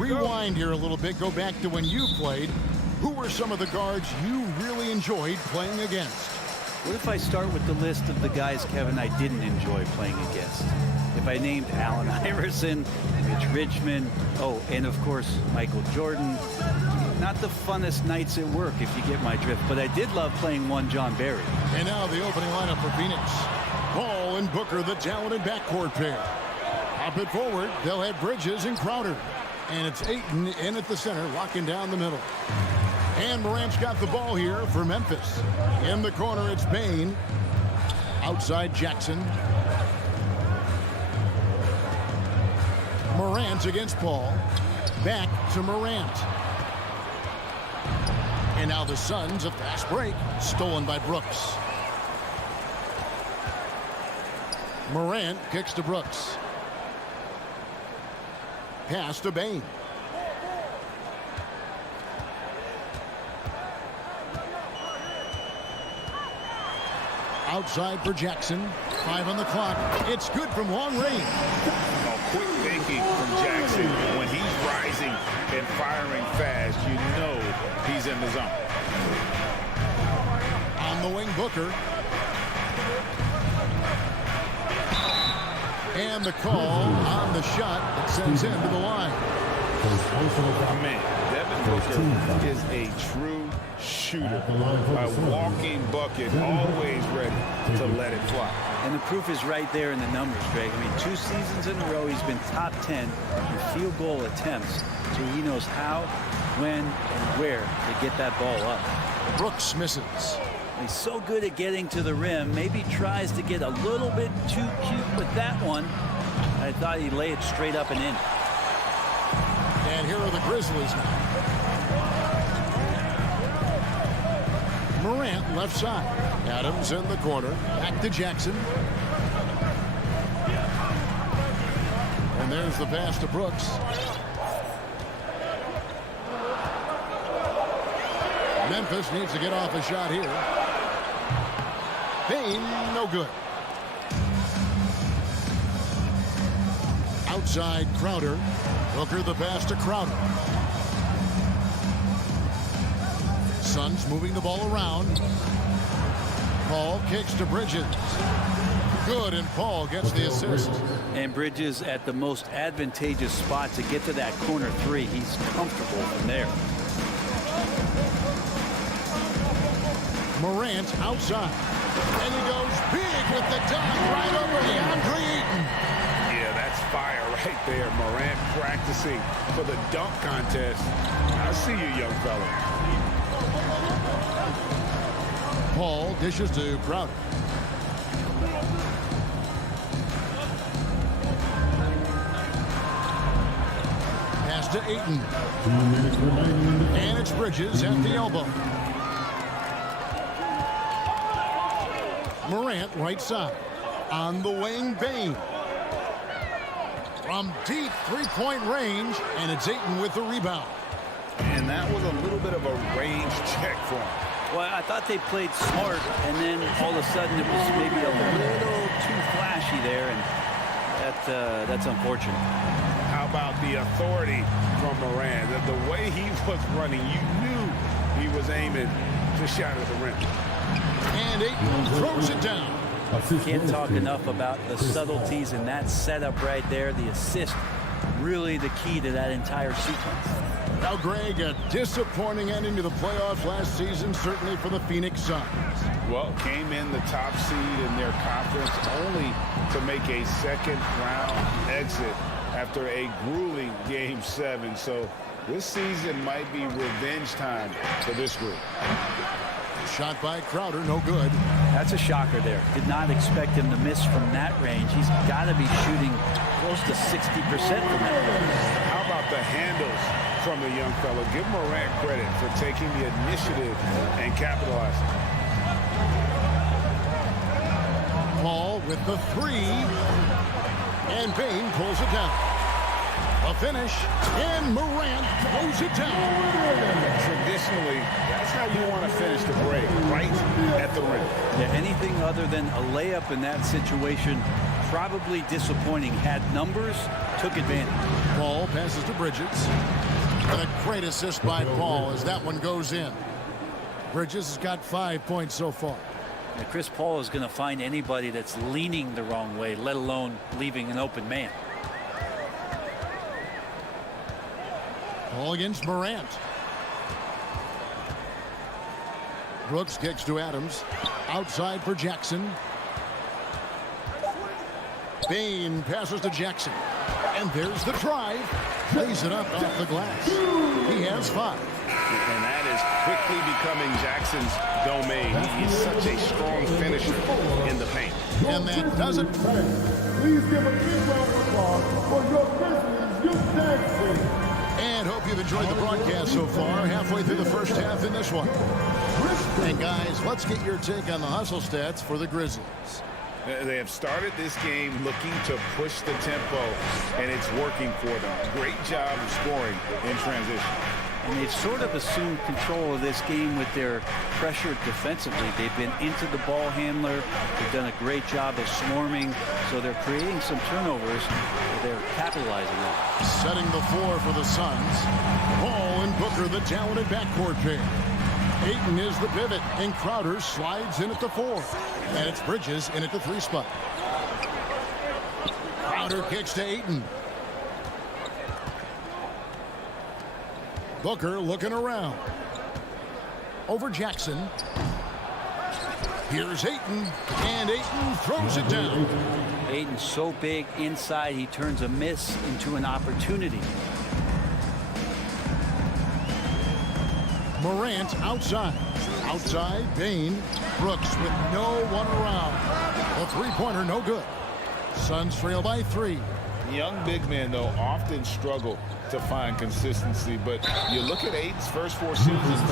Rewind here a little bit. Go back to when you played. Who were some of the guards you really enjoyed playing against? What if I start with the list of the guys, Kevin, I didn't enjoy playing against? If I named Allen Iverson, Mitch Richmond, oh, and of course, Michael Jordan. Not the funnest nights at work, if you get my drift, but I did love playing one John Barry. And now the opening lineup for Phoenix. Paul and Booker, the talented backcourt pair. Up it forward, they'll have Bridges and Crowder. And it's Ayton in at the center, locking down the middle. And Morant's got the ball here for Memphis. In the corner, it's Bane. Outside, Jackson. Morant against Paul. Back to Morant. And now the Suns, a fast break. Stolen by Brooks. Morant kicks to Brooks. Pass to Bane. Outside for Jackson. 5 on the clock. It's good from long range. Quick thinking from Jackson. When he's rising and firing fast, you know he's in the zone. On the wing, Booker. And the call on the shot that sends him to the line. Man, Devin Booker is a true shooter. A walking bucket, always ready to let it fly. And the proof is right there in the numbers, Greg. I mean, 2 seasons in a row, he's been top 10 in field goal attempts. So he knows how, when, and where to get that ball up. Brooks misses. He's so good at getting to the rim. Maybe tries to get a little bit too cute with that one. I thought he'd lay it straight up and in. And here are the Grizzlies now. Morant left side. Adams in the corner. Back to Jackson. And there's the pass to Brooks. Memphis needs to get off a shot here. Bane, no good. Outside Crowder. Booker the pass to Crowder. Suns moving the ball around. Paul kicks to Bridges. Good, and Paul gets the assist. And Bridges at the most advantageous spot to get to that corner 3. He's comfortable from there. Morant outside. And he goes big with the dunk right over DeAndre Ayton. Yeah, that's fire right there. Morant practicing for the dunk contest. I see you, young fella. Paul dishes to Crowder. Pass to Ayton. And it's Bridges at the elbow. Morant right side. On the wing, Bane. From deep three-point range, and it's Ayton with the rebound. And that was a little bit of a range check for him. Well, I thought they played smart, and then all of a sudden it was maybe a little too flashy there, and that's unfortunate. How about the authority from Morant? The way he was running, you knew he was aiming to shot at the rim. And Ayton throws it down. Can't talk enough about the subtleties in that setup right there. The assist, really the key to that entire sequence. Now, Greg, a disappointing ending to the playoffs last season, certainly for the Phoenix Suns. Well, came in the top seed in their conference only to make a second-round exit after a grueling Game 7. So this season might be revenge time for this group. Shot by Crowder, no good. That's a shocker there. Did not expect him to miss from that range. He's got to be shooting close to 60% from that range. How about the handles from the young fellow? Give Morant credit for taking the initiative and capitalizing. Paul with the 3. And Bane pulls it down. A finish, and Morant throws it down. Traditionally, that's how you want to finish the break, right at the rim. Yeah, anything other than a layup in that situation probably disappointing. Had numbers, took advantage. Paul passes to Bridges. And a great assist by Paul as that one goes in. Bridges has got 5 points so far. Now, Chris Paul is going to find anybody that's leaning the wrong way, let alone leaving an open man. Paul against Morant. Brooks kicks to Adams. Outside for Jackson. Bain passes to Jackson. And there's the drive. Lays it up off the glass. He has 5. And that is quickly becoming Jackson's domain. He's such a strong finisher in the paint. And that does it. Please give a big round of applause for your Grizzlies youth dance team. And hope you've enjoyed the broadcast so far. Halfway through the first half in this one. And guys, let's get your take on the hustle stats for the Grizzlies. They have started this game looking to push the tempo, and it's working for them. Great job of scoring in transition. And they've sort of assumed control of this game with their pressure defensively. They've been into the ball handler. They've done a great job of swarming. So they're creating some turnovers. They're capitalizing on it. Setting the floor for the Suns. Paul and Booker, the talented backcourt pair. Ayton is the pivot, and Crowder slides in at the 4. And it's Bridges in at the 3 spot. Crowder kicks to Ayton. Booker looking around. Over Jackson. Here's Ayton, and Ayton throws it down. Ayton's so big inside, he turns a miss into an opportunity. Morant outside. Outside, Bain. Brooks with no one around. The three-pointer no good. Suns trail by 3. Young big men, though, often struggle to find consistency, but you look at Ayton's first 4 seasons,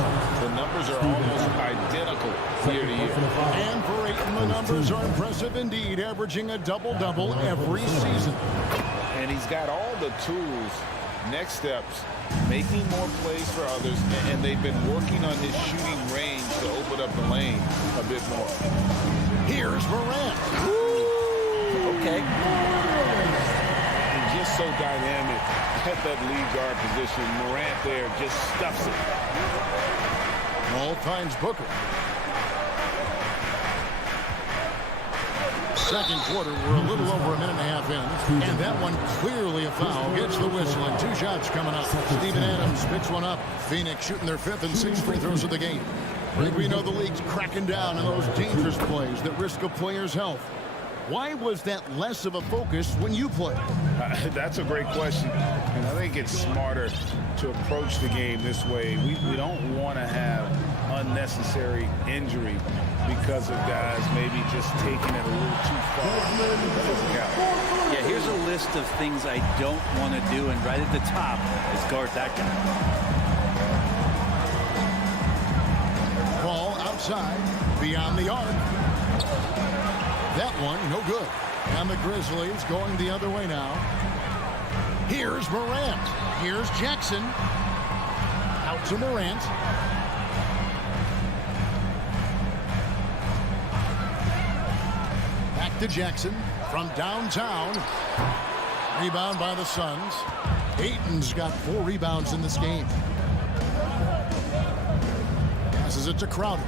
the numbers are almost identical year to year. And for Ayton, the numbers are impressive indeed, averaging a double-double every season. And he's got all the tools. Next steps, making more plays for others, and they've been working on his shooting range to open up the lane a bit more. Here's Morant. Okay. And just so dynamic at that lead guard position. Morant there just stuffs it. Ball finds Booker. Second quarter, we're a little over a minute and a half in. And that one clearly a foul. Gets the whistle and 2 shots coming up. Steven Adams picks one up. Phoenix shooting their 5th and 6th free throws of the game. We know the league's cracking down on those dangerous plays that risk a player's health. Why was that less of a focus when you played? That's a great question. And I think it's smarter to approach the game this way. We don't want to have unnecessary injury because of guys maybe just taking it a little too far. Yeah, here's a list of things I don't want to do, and right at the top is guard that guy. Ball outside, beyond the arc. That one, no good. And the Grizzlies going the other way now. Here's Morant. Here's Jackson. Out to Morant. Back to Jackson from downtown. Rebound by the Suns. Ayton's got 4 rebounds in this game. Passes it to Crowder.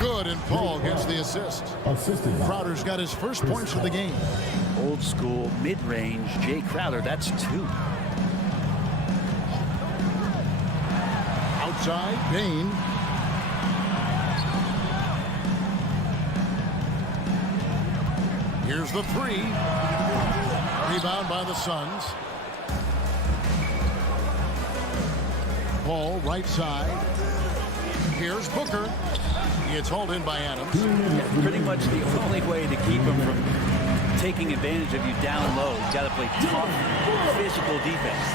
Good, and Paul gets the assist. Crowder's got his first points of the game. Old school, mid-range, Jay Crowder, that's 2. Outside, Bain. Here's the 3. Rebound by the Suns. Paul right side. Here's Booker. It's hauled in by Adams. Yeah, pretty much the only way to keep him from taking advantage of you down low. You got to play tough, physical defense.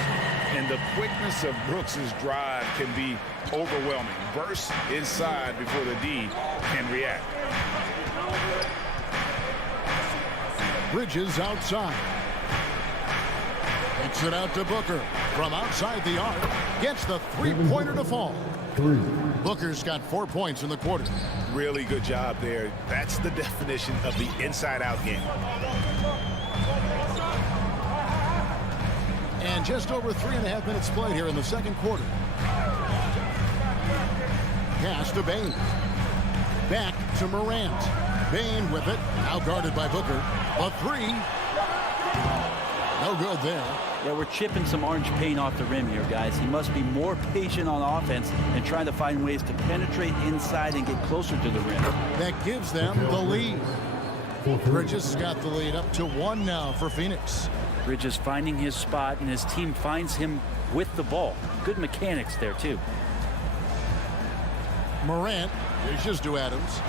And the quickness of Brooks's drive can be overwhelming. Bursts inside before the D can react. Bridges outside. Kicks it out to Booker from outside the arc. Gets the three-pointer to fall. Booker's got 4 points in the quarter. Really good job there. That's the definition of the inside-out game. And just over 3.5 minutes played here in the second quarter. Pass to Bane. Back to Morant. Bane with it. Now guarded by Booker. A three. No good there. Yeah, we're chipping some orange paint off the rim here, guys. He must be more patient on offense and trying to find ways to penetrate inside and get closer to the rim. That gives them the lead. Bridges has got the lead up to 1 now for Phoenix. Bridges finding his spot, and his team finds him with the ball. Good mechanics there, too. Morant dishes to Adams.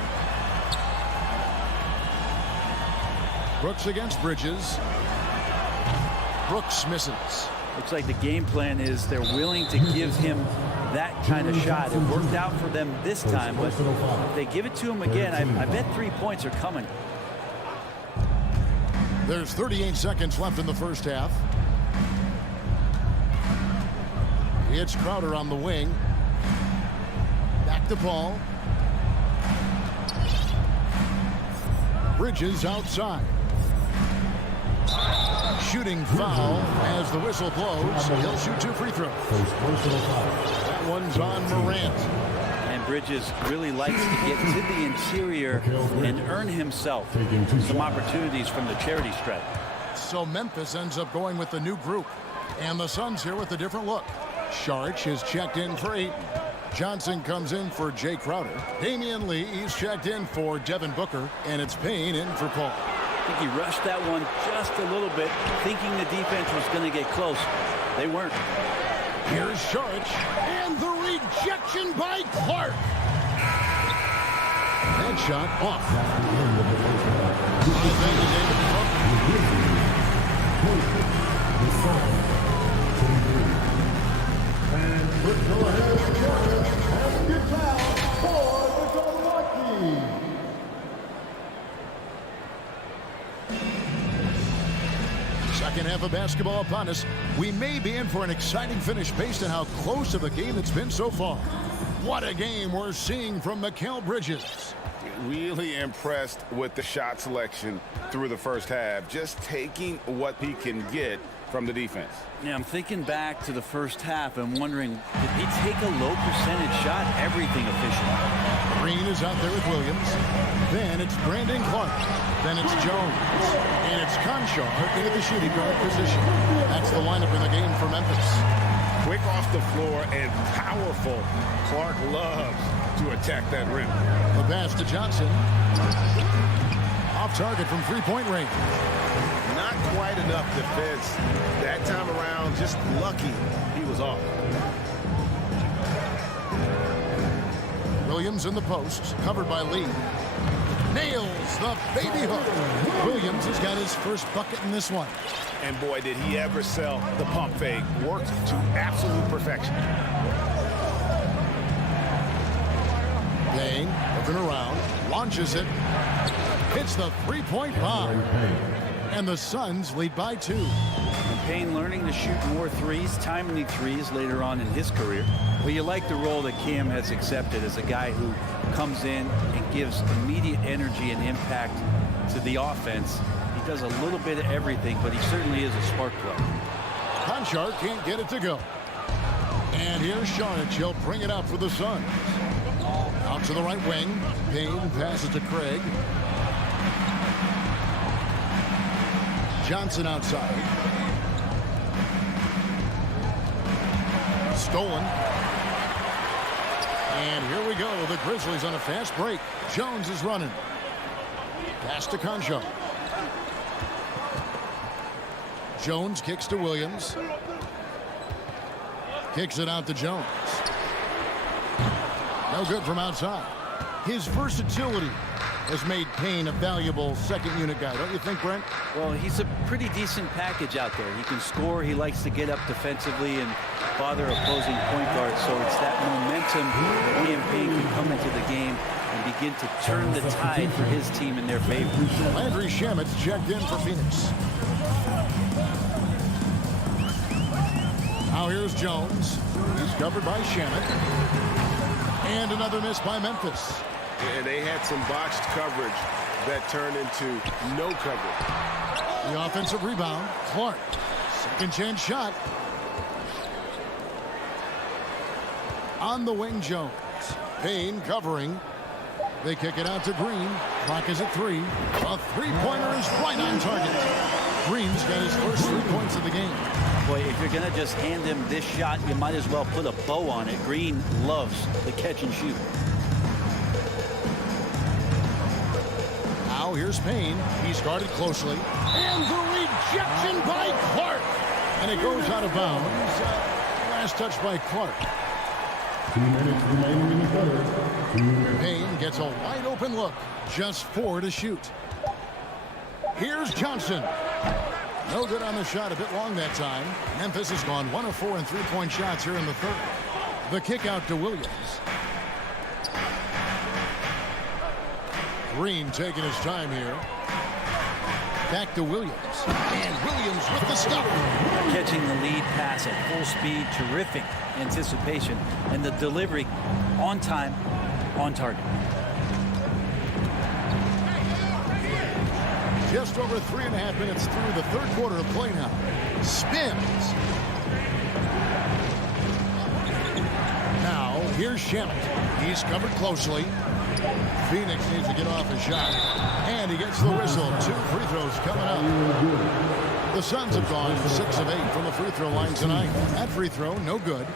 Brooks against Bridges. Brooks misses. Looks like the game plan is they're willing to give him that kind of shot. It worked out for them this time, but if they give it to him again, I bet 3 points are coming. There's 38 seconds left in the first half. It's Crowder on the wing. Back to Paul. Bridges outside. Shooting foul as the whistle blows. He'll shoot 2 free throws. That one's on Morant. And Bridges really likes to get to the interior and earn himself some opportunities from the charity stripe. So Memphis ends up going with the new group. And the Suns here with a different look. Sharch is checked in for Ayton. Johnson comes in for Jay Crowder. Damian Lee is checked in for Devin Booker. And it's Payne in for Paul. I think he rushed that one just a little bit, thinking the defense was going to get close. They weren't. Here's Sharch, and the rejection by Clark. That shot off. Go ahead, and get foul for the Milwaukee. Second half of basketball upon us. We may be in for an exciting finish based on how close of a game it's been so far. What a game we're seeing from Mikal Bridges. Really impressed with the shot selection through the first half. Just taking what he can get from the defense. Yeah, I'm thinking back to the first half and wondering, did he take a low percentage shot? Everything efficient. Green is out there with Williams. Then it's Brandon Clark. Then it's Jones. And it's Conchar into the shooting guard position. That's the lineup in the game for Memphis. Quick off the floor and powerful. Clark loves to attack that rim. The pass to Johnson. Off target from three-point range. Not quite enough defense. That time around, just lucky he was off. Williams in the post, covered by Lee. Nails the baby hook. Williams has got his first bucket in this one. And boy, did he ever sell the pump fake. Worked to absolute perfection. Bang, looking around, launches it. Hits the three-point bomb. And the Suns lead by 2. And Payne learning to shoot more threes, timely threes later on in his career. Well, you like the role that Cam has accepted as a guy who comes in and gives immediate energy and impact to the offense. He does a little bit of everything, but he certainly is a spark plug. Conchar can't get it to go. And here's Sharch. He'll bring it out for the Suns. Out to the right wing. Payne passes to Craig. Johnson outside. Stolen. And here we go. The Grizzlies on a fast break. Jones is running. Pass to Conchar. Jones kicks to Williams. Kicks it out to Jones. No good from outside. His versatility has made Payne a valuable second unit guy, don't you think, Brent? Well, he's a pretty decent package out there. He can score. He likes to get up defensively and bother opposing point guards. So it's that momentum that he and Payne can come into the game and begin to turn the tide for his team in their favor. Landry Shamet's checked in for Phoenix. Now here's Jones. He's covered by Shamet. And another miss by Memphis. And they had some botched coverage that turned into no coverage. The offensive rebound. Clark. Second chance shot. On the wing, Jones. Payne covering. They kick it out to Green. Clock is at 3. A three-pointer is right on target. Green's got his first 3 points of the game. Boy, if you're going to just hand him this shot, you might as well put a bow on it. Green loves the catch and shoot. Now here's Payne. He's guarded closely. And the rejection by Clark. And it goes out of bounds. Last touch by Clark. 2 minutes remaining in the third. Payne gets a wide open look. Just 4 to shoot. Here's Johnson. No good on the shot. A bit long that time. Memphis has gone 1 of 4 in three-point shots here in the third. The kick out to Williams. Green taking his time here. Back to Williams. And Williams with the stop. Catching the lead pass at full speed. Terrific anticipation. And the delivery on time, on target. Just over 3.5 minutes through the third quarter of play now. Spins. Now, here's Shamet. He's covered closely. Phoenix needs to get off a shot. And he gets the whistle. 2 free throws coming up. The Suns have gone 6 of 8 from the free throw line tonight. That free throw, no good.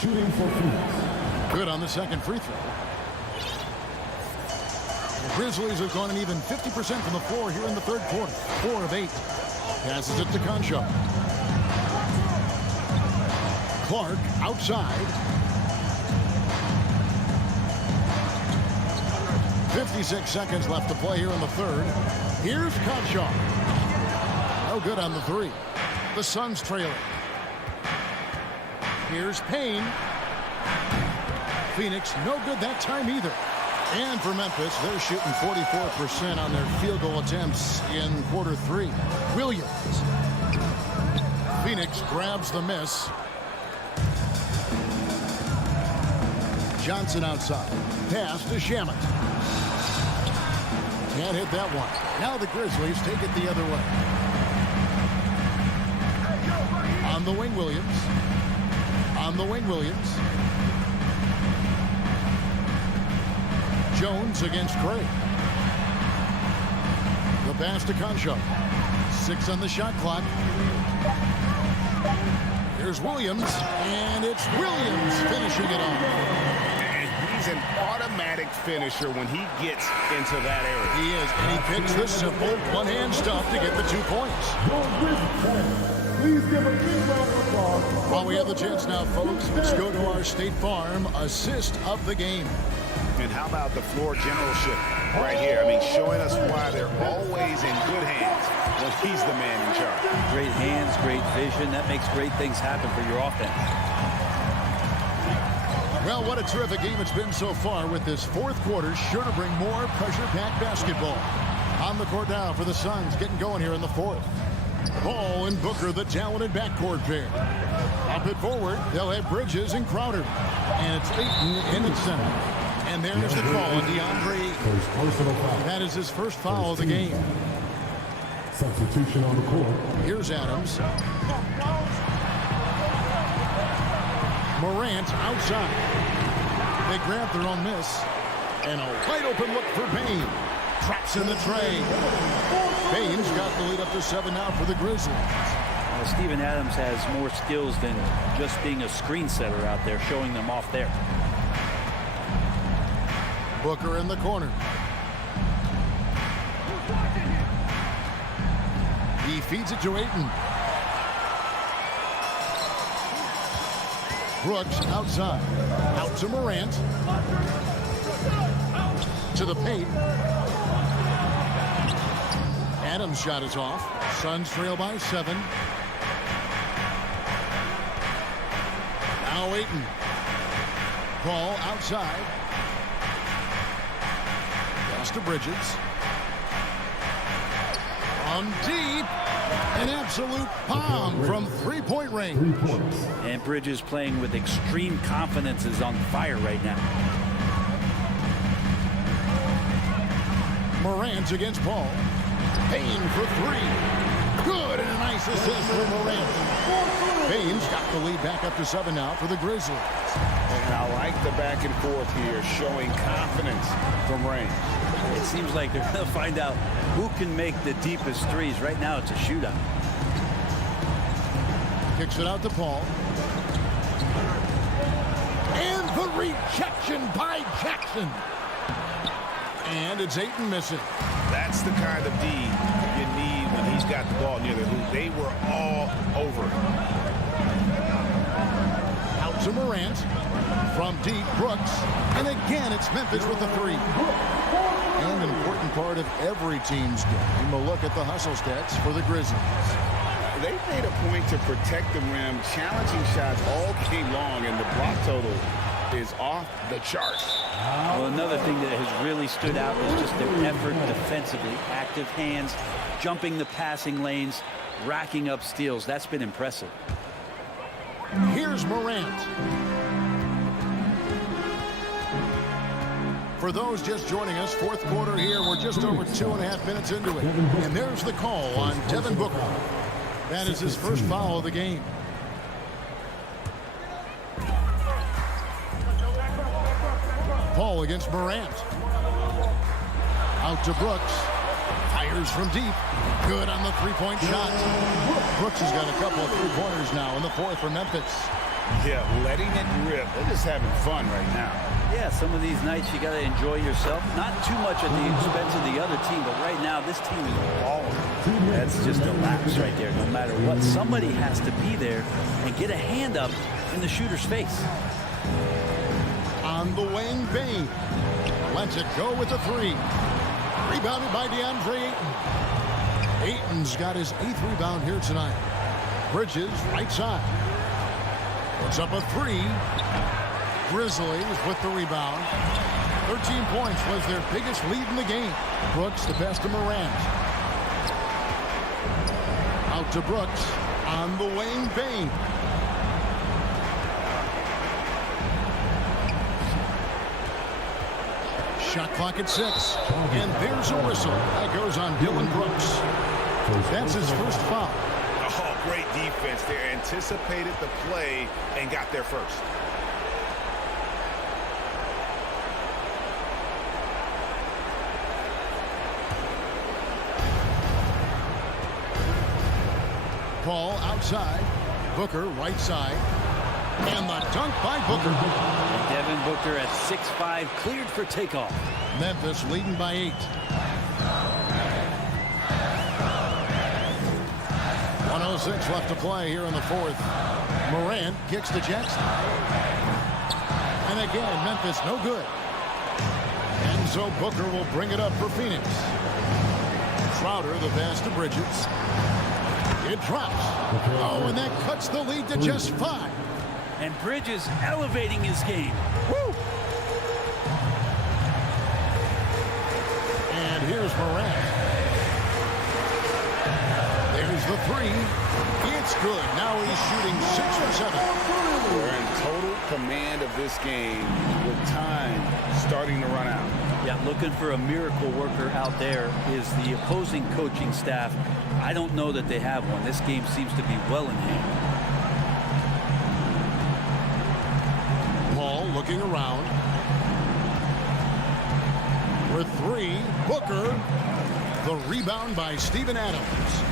Shooting for Phoenix. Good on the second free throw. The Grizzlies have gone an even 50% from the floor here in the third quarter. 4 of 8. Passes it to Concho. Clark outside. 56 seconds left to play here in the third. Here's Concho. No good on the 3. The Suns trailing. Here's Payne. Phoenix no good that time either. And for Memphis, they're shooting 44% on their field goal attempts in quarter 3. Williams. Phoenix grabs the miss. Johnson outside. Pass to Shamet. Can't hit that one. Now the Grizzlies take it the other way. On the wing, Williams. On the wing, Williams. Jones against Craig. The pass to Concho. 6 on the shot clock. Here's Williams, and it's Williams finishing it off. And he's an automatic finisher when he gets into that area. He is, and he picks the simple one-hand stuff to get the 2 points. Please give a big round of applause. While we have the chance now, folks, let's go to our State Farm assist of the game. And how about the floor generalship right here? I mean, showing us why they're always in good hands when he's the man in charge. Great hands, great vision. That makes great things happen for your offense. Well, what a terrific game it's been so far with this fourth quarter. Sure to bring more pressure-packed basketball. On the court now for the Suns, getting going here in the fourth. Ball and Booker, the talented backcourt pair. Up it forward, they'll have Bridges and Crowder. And it's Ayton in its center. And there's the call on DeAndre. That is his first foul of the game. Substitution on the court. Here's Adams. Morant outside. They grab their own miss. And a wide open look for Payne. Traps in the tray. Payne's got the lead up to 7 now for the Grizzlies. Steven Adams has more skills than just being a screen setter out there, showing them off there. Booker in the corner. He feeds it to Ayton. Brooks outside. Out to Morant. To the paint. Adams' shot is off. Suns trail by 7. Now Ayton. Ball outside. Pass to Bridges. On deep. An absolute bomb from three-point range. 3 points. And Bridges playing with extreme confidence is on fire right now. Morant against Paul. Payne for three. Good, and a nice assist for Morant. Payne's got the lead back up to 7 now for the Grizzlies. And I like the back and forth here, showing confidence from range. It seems like they're going to find out who can make the deepest threes. Right now, it's a shootout. Kicks it out to Paul. And the rejection by Jackson. And it's Ayton missing. That's the kind of D you need when he's got the ball near the hoop. They were all over it. Out to Morant. From deep, Brooks. And again, it's Memphis with the three. And an important part of every team's game. A look at the hustle stats for the Grizzlies. They made a point to protect the rim, challenging shots all game long, and the block total is off the charts. Well, another thing that has really stood out is just their effort defensively. Active hands, jumping the passing lanes, racking up steals. That's been impressive. Here's Morant. For those just joining us, fourth quarter here. We're just over 2.5 minutes into it. And there's the call on Devin Booker. That is his first foul of the game. Paul against Morant. Out to Brooks. Fires from deep. Good on the three-point shot. Brooks has got a couple of three-pointers now in the fourth for Memphis. Yeah, letting it rip. They're just having fun right now. Yeah, some of these nights you got to enjoy yourself. Not too much at the expense of the other team, but right now this team is balling. That's just a lapse right there. No matter what, somebody has to be there and get a hand up in the shooter's face. On the wing, Bane. Lets it go with the three. Rebounded by DeAndre Ayton. Ayton's got his 8th rebound here tonight. Bridges, right side. Puts up a three. Grizzlies with the rebound. 13 points was their biggest lead in the game. Brooks the best to Morant. Out to Brooks. On the wing, Bane. Shot clock at 6. And there's a whistle. That goes on Dylan Brooks. That's his first foul. Oh, great defense there. Anticipated the play and got there first. Paul outside. Booker right side. And the dunk by Booker. And Devin Booker at 6'5", cleared for takeoff. Memphis leading by 8. 1:06 left to play here in the fourth. Morant kicks to Jackson. And again, Memphis no good. And so Booker will bring it up for Phoenix. Crowder the pass to Bridges. It drops. Oh, and that cuts the lead to just 5. And Bridges elevating his game. Woo! And here's Morant. There's the three. It's good. Now he's shooting 6 for 7. They're in total command of this game with time starting to run out. Yeah, looking for a miracle worker out there is the opposing coaching staff. I don't know that they have one. This game seems to be well in hand. Paul looking around. For 3, Booker. The rebound by Steven Adams.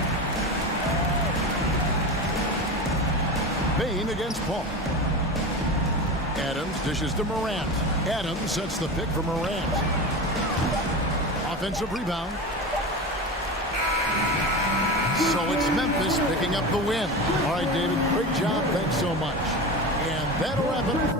Bane against Paul. Adams dishes to Morant. Adams sets the pick for Morant. Offensive rebound. So it's Memphis picking up the win. All right, David, great job. Thanks so much. And that'll wrap it.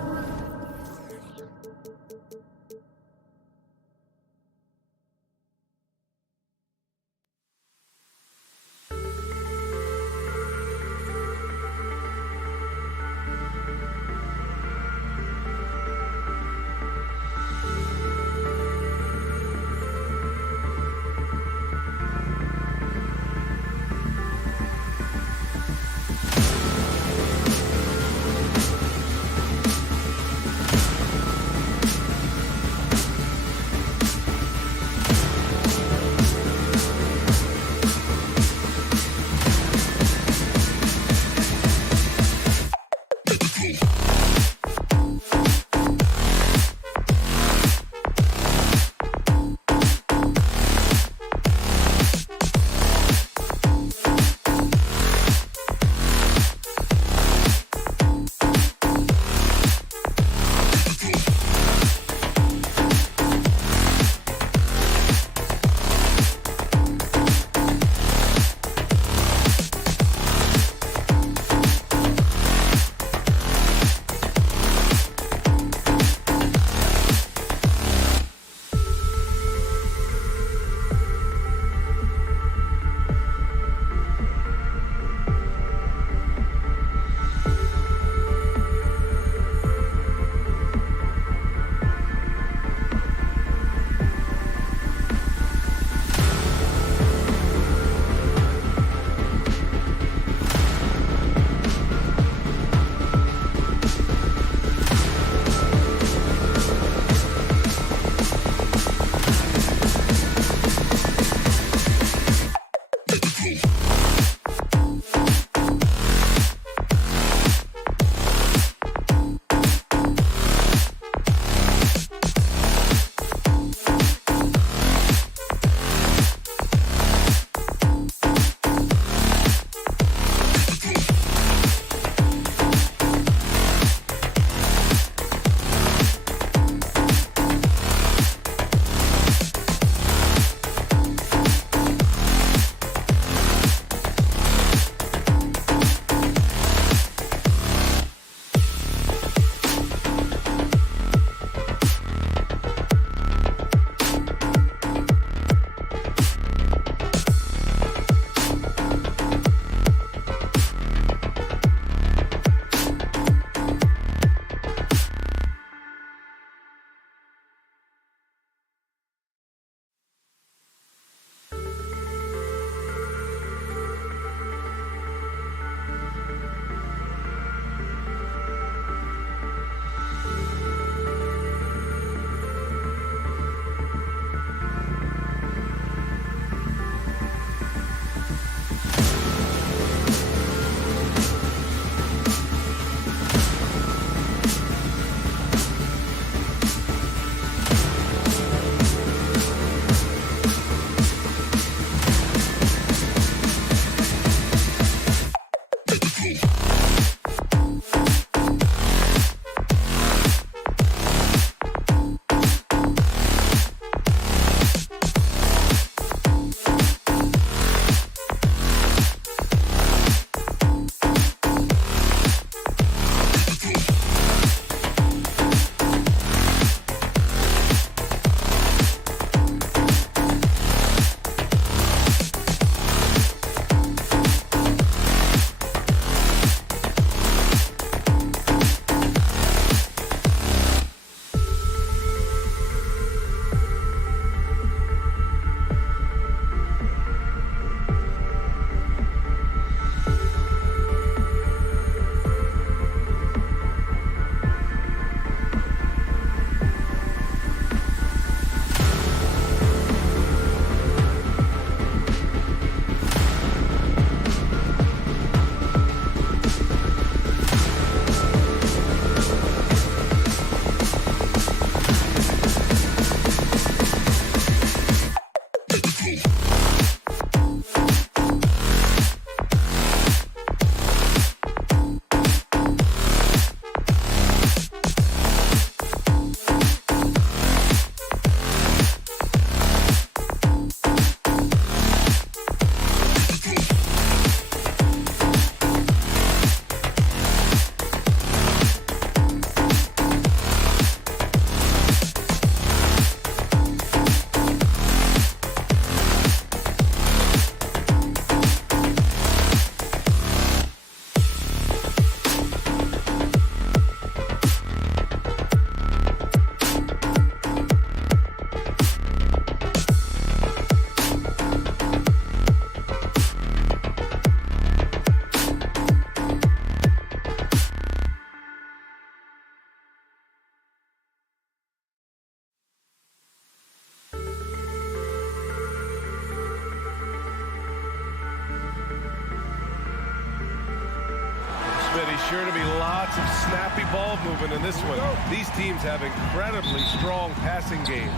sure to be lots of snappy ball movement in this one. These teams have incredibly strong passing games.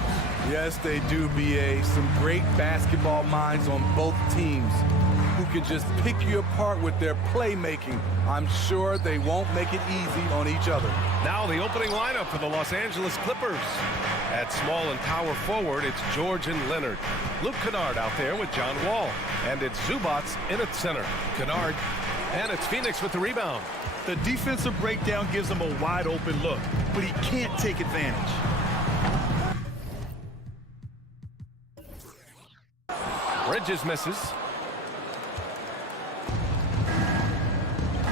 Yes, they do, B.A. Some great basketball minds on both teams who can just pick you apart with their playmaking. I'm sure they won't make it easy on each other. Now the opening lineup for the Los Angeles Clippers. At small and power forward, it's George and Leonard. Luke Kennard out there with John Wall. And it's Zubats in at center. Kennard. And it's Phoenix with the rebound. The defensive breakdown gives him a wide open look, but he can't take advantage. Bridges misses.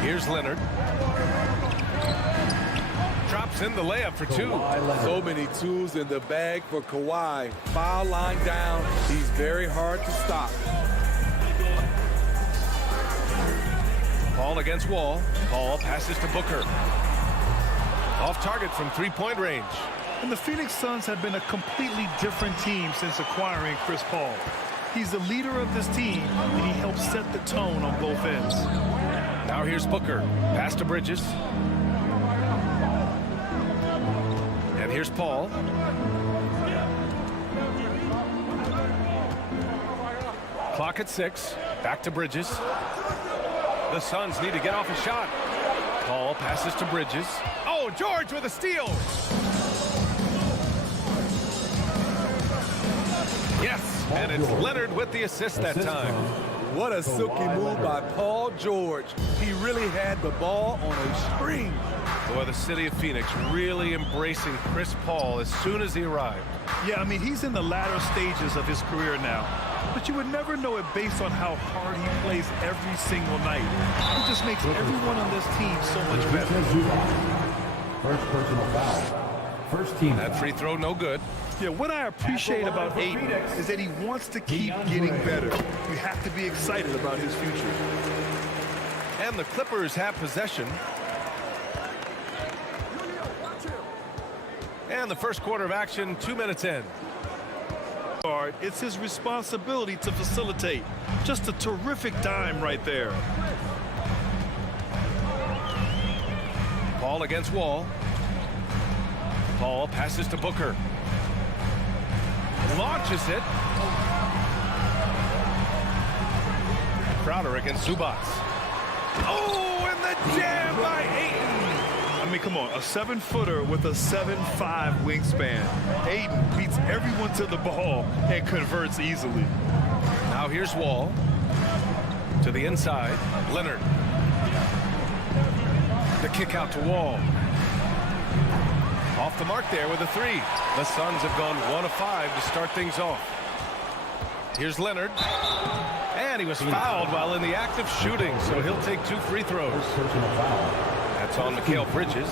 Here's Leonard. Drops in the layup for two. So many tools in the bag for Kawhi. Foul line down. He's very hard to stop. Paul against Wall. Paul passes to Booker. Off target from three-point range. And the Phoenix Suns have been a completely different team since acquiring Chris Paul. He's the leader of this team, and he helps set the tone on both ends. Now here's Booker. Pass to Bridges. And here's Paul. Clock at 6. Back to Bridges. The Suns need to get off a shot. Paul passes to Bridges. Oh, George with a steal. Yes, and it's Leonard with the assist that time. What a silky move by Paul George. He really had the ball on a string. Boy, the city of Phoenix really embracing Chris Paul as soon as he arrived. Yeah, I mean, he's in the latter stages of his career now. But you would never know it based on how hard he plays every single night. He just makes everyone on this team so much better. First personal foul. First team. That free throw no good. Yeah, what I appreciate about Ayton is that he wants to keep getting better. You have to be excited about his future. And the Clippers have possession. And the first quarter of action, 2 minutes in. It's his responsibility to facilitate. Just a terrific dime right there. Paul against Wall. Paul passes to Booker. Launches it. Crowder against Zubats. Oh, and the jam by Ayton. I mean, come on, a 7-footer with a 7'5" wingspan. Ayton beats everyone to the ball and converts easily. Now here's Wall. To the inside, Leonard. The kick out to Wall. Off the mark there with a three. The Suns have gone 1 of 5 to start things off. Here's Leonard. And he was fouled while in the act of shooting, so he'll take 2 free throws. That's on Mikal Bridges.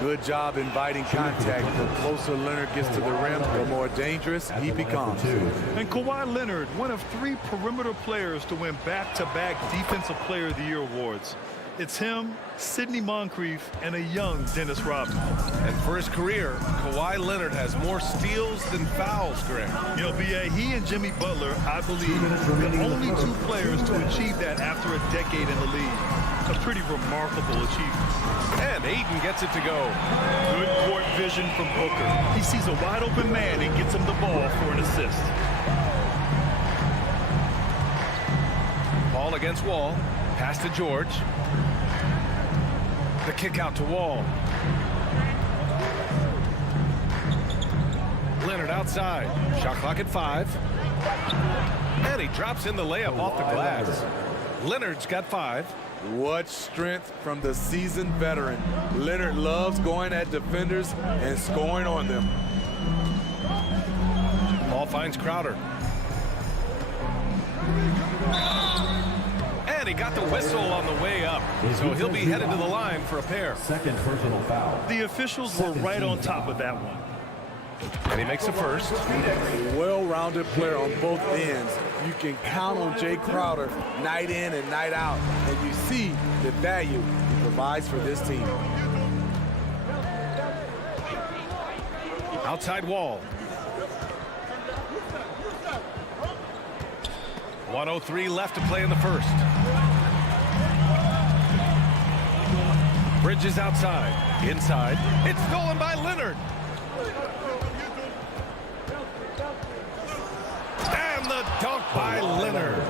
Good job inviting contact. The closer Leonard gets to the rim, the more dangerous he becomes. And Kawhi Leonard, one of 3 perimeter players to win back-to-back Defensive Player of the Year awards. It's him, Sidney Moncrief, and a young Dennis Rodman. And for his career, Kawhi Leonard has more steals than fouls, Greg. You know, B.A., he and Jimmy Butler, I believe, the only 2 players to achieve that after a decade in the league. A pretty remarkable achievement. And Ayton gets it to go. Good court vision from Booker. He sees a wide open man and gets him the ball for an assist. Paul against Wall. Pass to George. The kick out to Wall. Leonard outside. Shot clock at 5. And he drops in the layup off the glass. Leonard's got 5. What strength from the seasoned veteran. Leonard loves going at defenders and scoring on them. Ball finds Crowder. And he got the whistle on the way up. So he'll be headed to the line for a pair. Second personal foul. The officials were right on top of that one. And he makes the first. A well-rounded player on both ends. You can count on Jay Crowder night in and night out. And you see the value he provides for this team. Outside Wall. 1:03 left to play in the first. Bridges outside. Inside. It's stolen by Leonard. And the dunk by Leonard.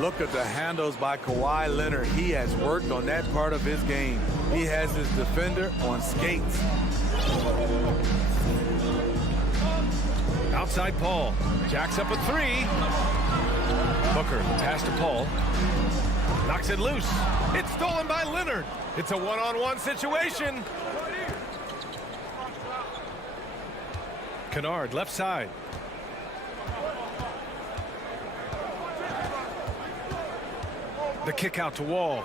Look at the handles by Kawhi Leonard. He has worked on that part of his game. He has his defender on skates. Outside Paul. Jacks up a three. Booker pass to Paul. Knocks it loose. It's stolen by Leonard. It's a one-on-one situation. Kennard left side. The kick out to Wall.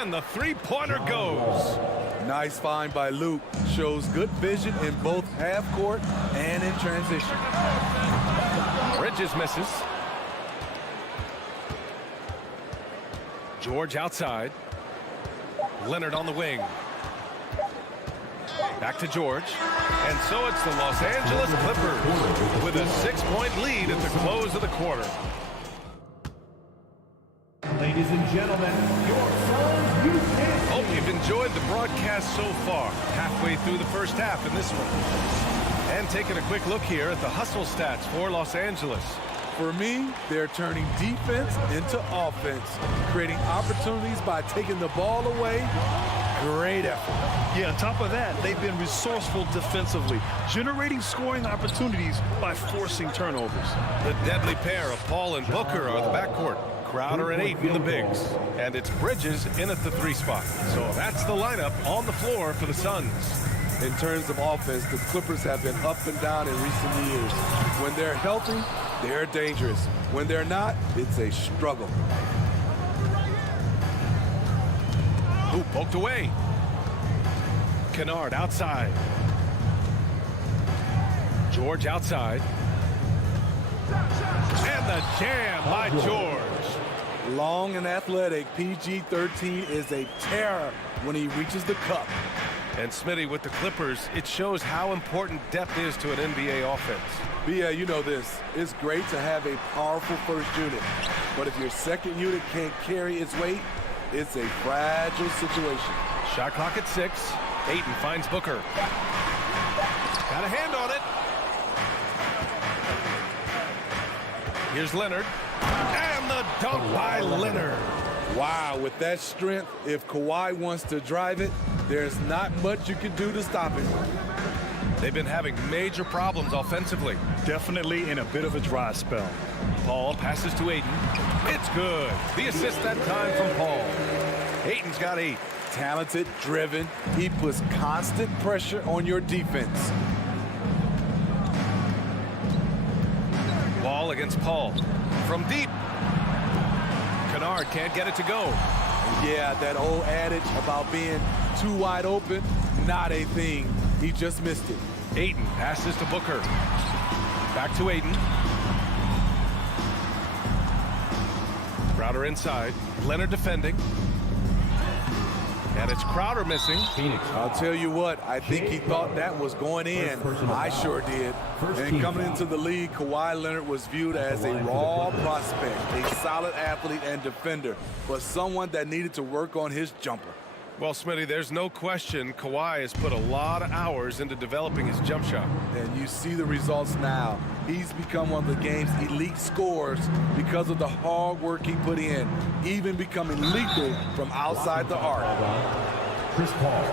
And the three-pointer goes. Nice find by Luke. Shows good vision in both half court and in transition. Bridges misses. George outside. Leonard on the wing. Back to George. And so it's the Los Angeles Clippers with a 6-point lead at the close of the quarter. Ladies and gentlemen, your Suns, you can't. Hope you've enjoyed the broadcast so far. Halfway through the first half in this one. And taking a quick look here at the hustle stats for Los Angeles. For me, they're turning defense into offense, creating opportunities by taking the ball away. Great effort. Yeah, on top of that, they've been resourceful defensively, generating scoring opportunities by forcing turnovers. The deadly pair of Paul and Booker are the backcourt. Crowder and Ayton the bigs. And it's Bridges in at the 3 spot. So that's the lineup on the floor for the Suns. In terms of offense, the Clippers have been up and down in recent years. When they're healthy, they're dangerous. When they're not, it's a struggle. Who poked away? Kennard outside. George outside. And the jam by George. Long and athletic, PG-13 is a terror when he reaches the cup. And Smitty, with the Clippers, it shows how important depth is to an NBA offense. Yeah, you know this. It's great to have a powerful first unit. But if your second unit can't carry its weight, it's a fragile situation. Shot clock at 6. Ayton finds Booker. Got a hand on it. Here's Leonard. And the dunk by Leonard. Wow, with that strength, if Kawhi wants to drive it, there's not much you can do to stop him. They've been having major problems offensively. Definitely in a bit of a dry spell. Paul passes to Ayton. It's good. The assist that time from Paul. Ayton's got 8. Talented, driven. He puts constant pressure on your defense. Ball against Paul. From deep. Kennard can't get it to go. Yeah, that old adage about being too wide open, not a thing. He just missed it. Ayton passes to Booker. Back to Ayton. Crowder inside. Leonard defending. And it's Crowder missing. Phoenix. I'll tell you what, I think he thought that was going in. I sure did. And coming into the league, Kawhi Leonard was viewed as a raw prospect, a solid athlete and defender, but someone that needed to work on his jumper. Well, Smitty, there's no question Kawhi has put a lot of hours into developing his jump shot. And you see the results now. He's become one of the game's elite scorers because of the hard work he put in, even becoming lethal from outside the arc. Chris Paul,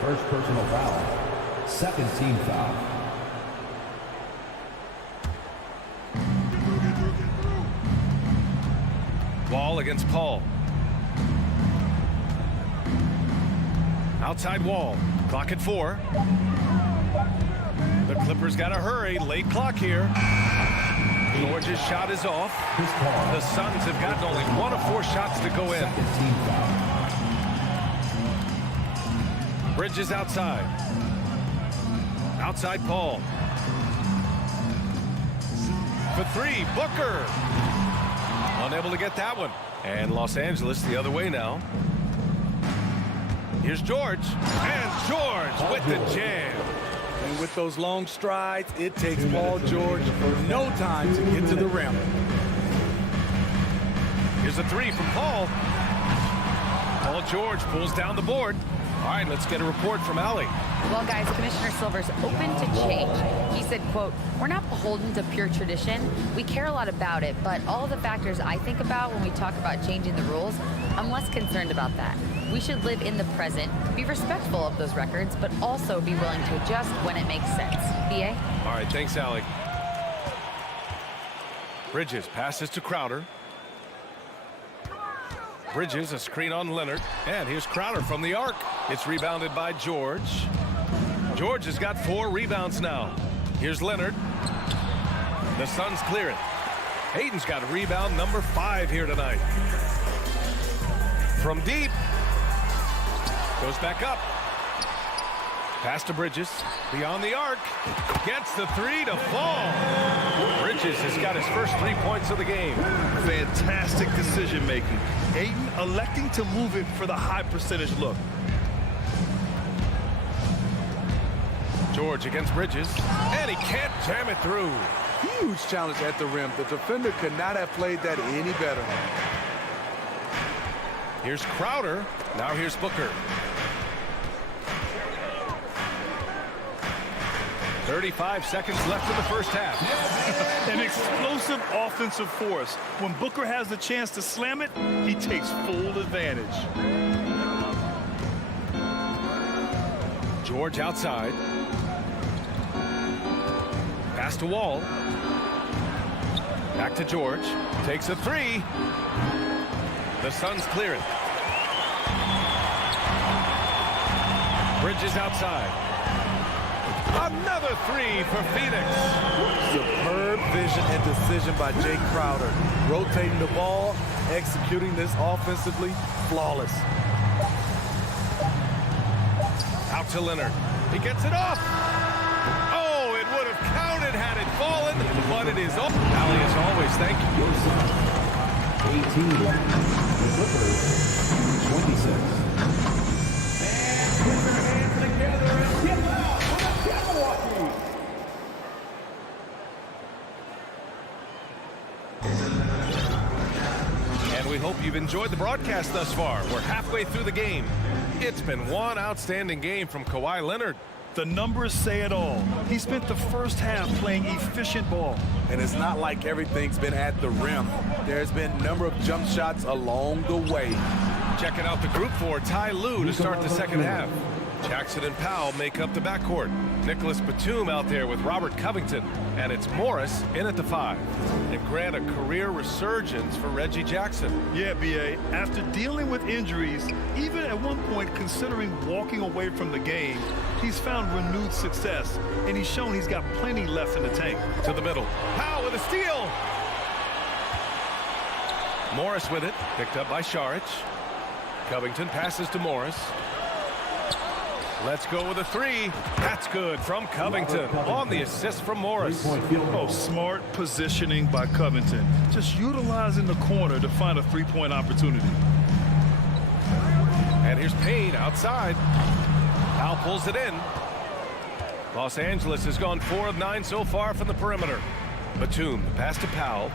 first personal foul, second team foul. Ball against Paul. Outside Wall. Clock at 4. The Clippers got to hurry. Late clock here. George's shot is off. The Suns have gotten only 1 of 4 shots to go in. Bridges outside. Outside Paul. For 3, Booker. Unable to get that one. And Los Angeles the other way now. Here's George. And George with the jam. And with those long strides, it takes Paul George no time to get to the rim. Here's a 3 from Paul. Paul George pulls down the board. All right, let's get a report from Allie. Well, guys, Commissioner Silver's open to change. He said, quote, "We're not beholden to pure tradition. We care a lot about it, but all the factors I think about when we talk about changing the rules, I'm less concerned about that. We should live in the present, be respectful of those records, but also be willing to adjust when it makes sense." BA? All right, thanks, Allie. Bridges passes to Crowder. Bridges, a screen on Leonard. And here's Crowder from the arc. It's rebounded by George. George has got 4 rebounds now. Here's Leonard. The Suns clear it. Hayden's got rebound number 5 here tonight. From deep. Goes back up. Pass to Bridges. Beyond the arc. Gets the 3 to fall. Bridges has got his first 3 points of the game. Fantastic decision making. Hayden electing to move it for the high percentage look. George against Bridges. And he can't jam it through. Huge challenge at the rim. The defender could not have played that any better. Here's Crowder. Now here's Booker. 35 seconds left in the first half. An explosive offensive force. When Booker has the chance to slam it, he takes full advantage. George outside. Pass to Wall. Back to George. Takes a 3. The Suns clear it. Bridges outside. Another 3 for Phoenix. Superb vision and decision by Jay Crowder. Rotating the ball, executing this offensively, flawless. Out to Leonard. He gets it off. Oh, it would have counted had it fallen, but it is off. Allie, as always, thank you. 18. The Clippers, 26. And put your hands together and get out for the Milwaukee. And we hope you've enjoyed the broadcast thus far. We're halfway through the game. It's been one outstanding game from Kawhi Leonard. The numbers say it all. He spent the first half playing efficient ball. And it's not like everything's been at the rim. There's been a number of jump shots along the way. Checking out the group for Ty Lue to start the second half. Jackson and Powell make up the backcourt. Nicholas Batum out there with Robert Covington. And it's Morris in at the 5. And grant a career resurgence for Reggie Jackson. Yeah, B.A., after dealing with injuries, even at one point considering walking away from the game, he's found renewed success, and he's shown he's got plenty left in the tank. To the middle. Powell with a steal. Morris with it. Picked up by Saric. Covington passes to Morris. Let's go with a 3. That's good from Covington on the assist from Morris. Oh, smart positioning by Covington. Just utilizing the corner to find a three-point opportunity. And here's Payne outside. Powell pulls it in. Los Angeles has gone 4 of 9 so far from the perimeter. Batum, the pass to Powell.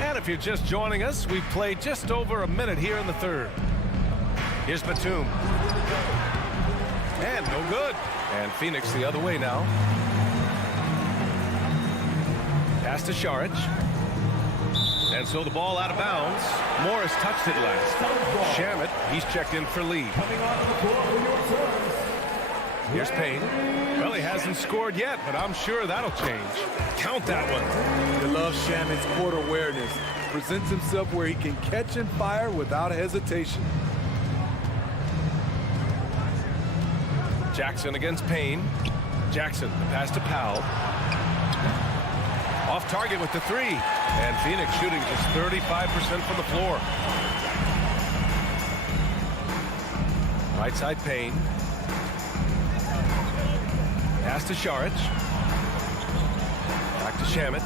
And if you're just joining us, we've played just over a minute here in the third. Here's Batum. And no good. And Phoenix the other way now. Pass to Saric. And so the ball out of bounds. Morris touched it last. Shamet, he's checked in for Lee. Here's Payne. Well, he hasn't scored yet, but I'm sure that'll change. Count that one. You love Shamet's court awareness. Presents himself where he can catch and fire without hesitation. Jackson against Payne. Jackson, the pass to Powell. Off target with the 3. And Phoenix shooting just 35% from the floor. Right side Payne. Pass to Saric. Back to Shamet.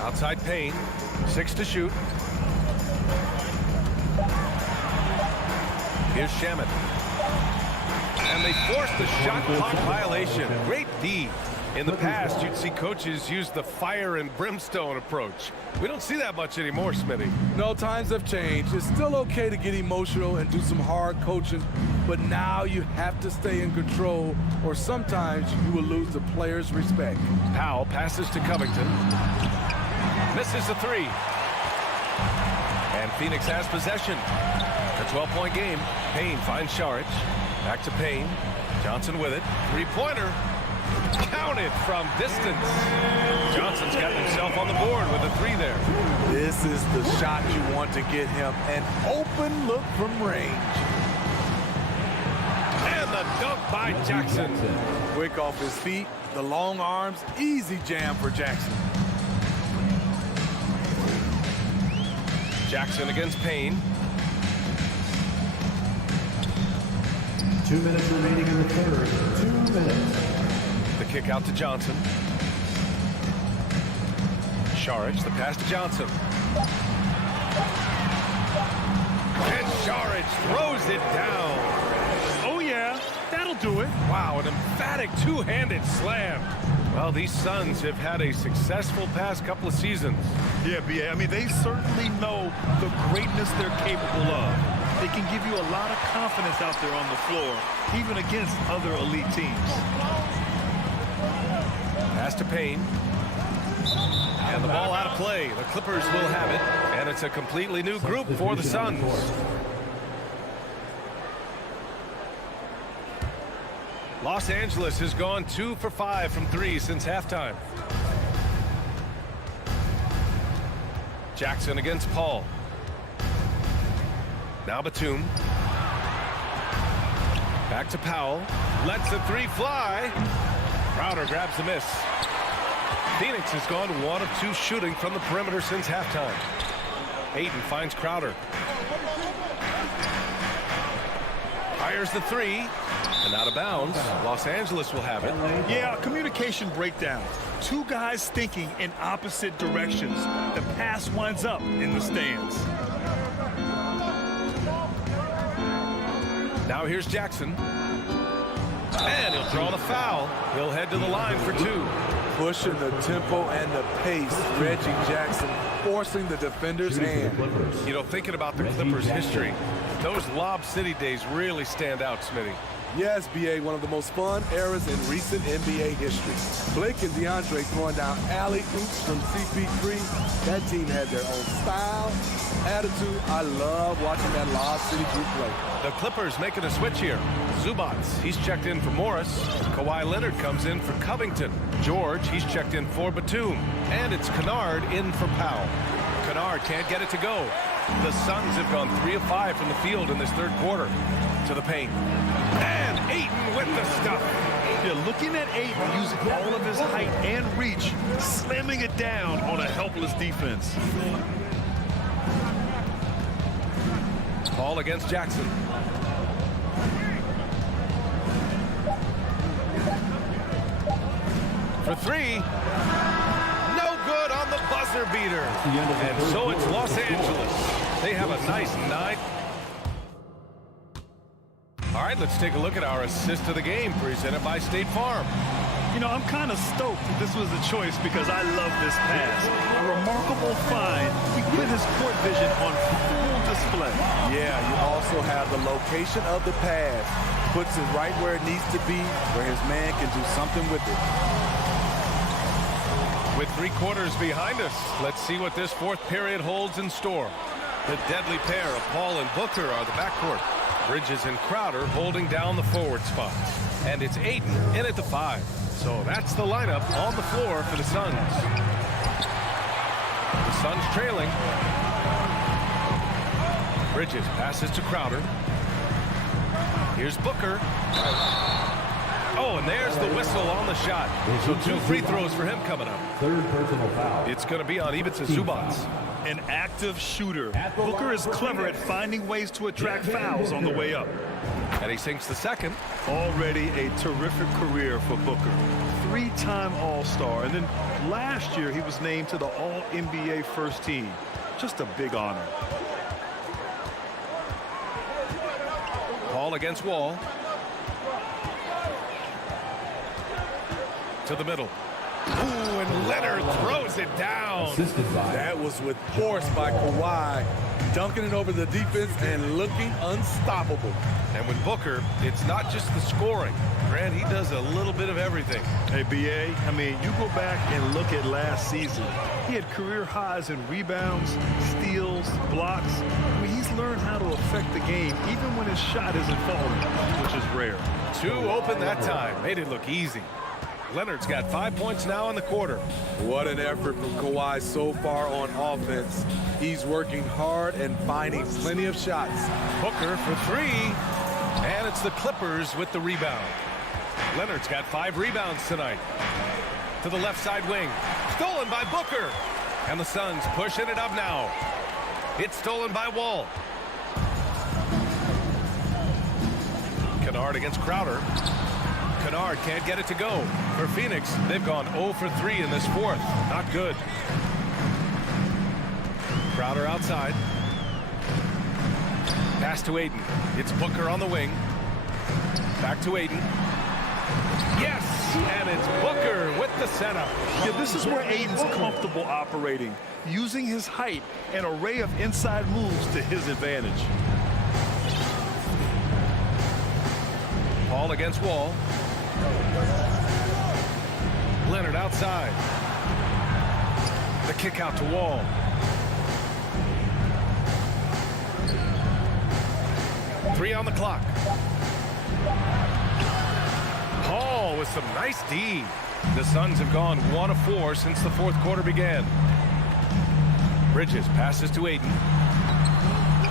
Outside Payne. 6 to shoot. Here's Shamet. And they forced the shot clock violation. Great D. In the past, you'd see coaches use the fire and brimstone approach. We don't see that much anymore, Smitty. No, times have changed. It's still okay to get emotional and do some hard coaching, but now you have to stay in control, or sometimes you will lose the players' respect. Powell passes to Covington. Misses the three. And Phoenix has possession. A 12-point game. Payne finds Saric. Back to Payne. Johnson with it. Three-pointer. Counted from distance. Johnson's got himself on the board with a three there. This is the shot you want to get him. An open look from range. And the dunk by Jackson. Quick off his feet. The long arms. Easy jam for Jackson. Jackson against Payne. 2 minutes remaining in the third. 2 minutes. The kick out to Johnson. Saric, the pass to Johnson. And Saric throws it down. Oh, yeah, that'll do it. Wow, an emphatic two-handed slam. Well, these Suns have had a successful past couple of seasons. Yeah, B.A. I mean, they certainly know the greatness they're capable of. They can give you a lot of confidence out there on the floor, even against other elite teams. Pass to Payne. And the ball out of play. The Clippers will have it. And it's a completely new group for the Suns. Los Angeles has gone 2 for 5 from 3 since halftime. Jackson against Paul. Now Batum. Back to Powell. Lets the three fly. Crowder grabs the miss. Phoenix has gone 1 of 2 shooting from the perimeter since halftime. Ayton finds Crowder. Fires the three. And out of bounds. Los Angeles will have it. Yeah, communication breakdown. 2 guys thinking in opposite directions. The pass winds up in the stands. Now here's Jackson. And he'll draw the foul. He'll head to the line for 2. Pushing the tempo and the pace. Reggie Jackson forcing the defender's hand. You know, thinking about the Clippers' history, those Lob City days really stand out, Smitty. Yes, B.A., one of the most fun eras in recent NBA history. Blake and DeAndre throwing down alley-oops from CP3. That team had their own style, attitude. I love watching that Lob City group play. The Clippers making a switch here. Zubats, he's checked in for Morris. Kawhi Leonard comes in for Covington. George, he's checked in for Batum. And it's Kennard in for Powell. Kennard can't get it to go. The Suns have gone 3 of 5 from the field in this third quarter. To the paint. And Ayton with the stuff. Yeah, looking at Ayton using all of his height and reach, slamming it down on a helpless defense. Paul against Jackson. For 3. No good on the buzzer beater. And so it's Los Angeles. They have a nice 9. All right, let's take a look at our assist of the game presented by State Farm. You know, I'm kind of stoked that this was the choice because I love this pass. A remarkable find. He put his court vision on full display. Yeah, you also have the location of the pass. Puts it right where it needs to be, where his man can do something with it. With 3 quarters behind us, let's see what this fourth period holds in store. The deadly pair of Paul and Booker are the backcourt. Bridges and Crowder holding down the forward spots. And it's Ayton in at the 5. So that's the lineup on the floor for the Suns. The Suns trailing. Bridges passes to Crowder. Here's Booker. Oh, and there's the whistle on the shot. So 2 free throws for him coming up. Third personal foul. It's going to be on Ivica Zubats. An active shooter. Booker is clever at finding ways to attract fouls on the way up. And he sinks the second. Already a terrific career for Booker. 3-time All-Star. And then last year he was named to the All-NBA first team. Just a big honor. Paul against Wall. to the middle. Ooh, and Leonard throws it down. That was with force by Kawhi, dunking it over the defense and looking unstoppable. And with Booker, it's not just the scoring. Grant, he does a little bit of everything. Hey, B.A., I mean, you go back and look at last season. He had career highs in rebounds, steals, blocks. I mean, he's learned how to affect the game even when his shot isn't falling, which is rare. 2 open that time. Made it look easy. Leonard's got 5 points now in the quarter. What an effort from Kawhi so far on offense. He's working hard and finding plenty of shots. Booker for 3. And it's the Clippers with the rebound. Leonard's got 5 rebounds tonight. To the left side wing. Stolen by Booker. And the Suns pushing it up now. It's stolen by Wall. Kennard against Crowder. Kennard can't get it to go. For Phoenix, they've gone 0 for 3 in this fourth. Not good. Crowder outside. Pass to Ayton. It's Booker on the wing. Back to Ayton. Yes! And it's Booker with the setup. Yeah, this is where Ayton's comfortable operating, using his height and array of inside moves to his advantage. Paul against Wall. Leonard outside. The kick out to Wall. Three on the clock. Paul with some nice D. The Suns have gone 1 of 4 since the fourth quarter began. Bridges passes to Ayton.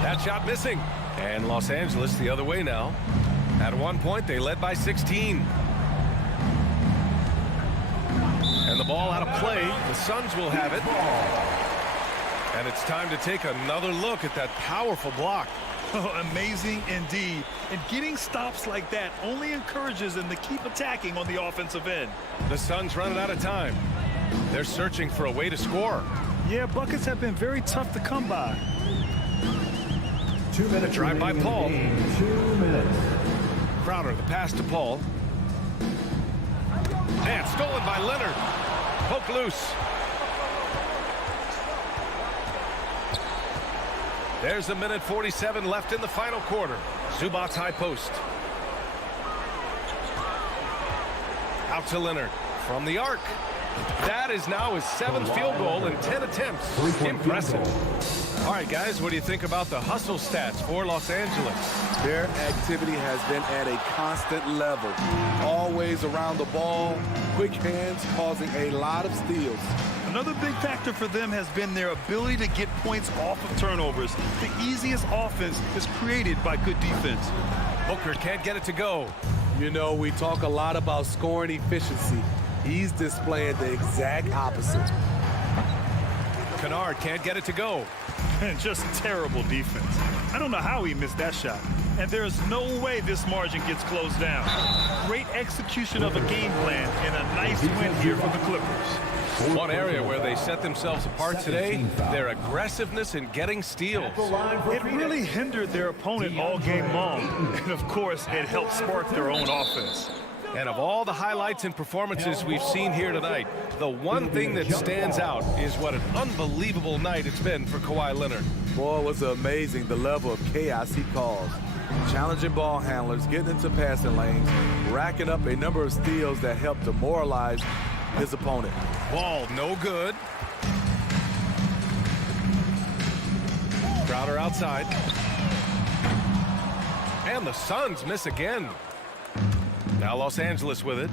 That shot missing. And Los Angeles the other way now. At one point, they led by 16. And the ball out of play. The Suns will have it. And it's time to take another look at that powerful block. Oh, amazing indeed. And getting stops like that only encourages them to keep attacking on the offensive end. The Suns running out of time. They're searching for a way to score. Yeah, buckets have been very tough to come by. 2 minutes. A drive by Paul. 2 minutes. Crowder, the pass to Paul. And stolen by Leonard. Poke loose. There's 1:47 left in the final quarter. Zubac's high post. Out to Leonard from the arc. That is now his 7th field goal in 10 attempts. Impressive. All right, guys, what do you think about the hustle stats for Los Angeles? Their activity has been at a constant level. Always around the ball, quick hands causing a lot of steals. Another big factor for them has been their ability to get points off of turnovers. The easiest offense is created by good defense. Booker can't get it to go. You know, we talk a lot about scoring efficiency. He's displaying the exact opposite. Kennard can't get it to go. And just terrible defense. I don't know how he missed that shot. And there's no way this margin gets closed down. Great execution of a game plan and a nice win here for the Clippers. One area where they set themselves apart today, their aggressiveness in getting steals. It really hindered their opponent all game long. And of course, it helped spark their own offense. And of all the highlights and performances we've seen here tonight, the one thing that stands out is what an unbelievable night it's been for Kawhi Leonard. Boy, it was amazing the level of chaos he caused. Challenging ball handlers, getting into passing lanes, racking up a number of steals that helped demoralize his opponent. Ball no good. Crowder outside. And the Suns miss again. Now Los Angeles with it.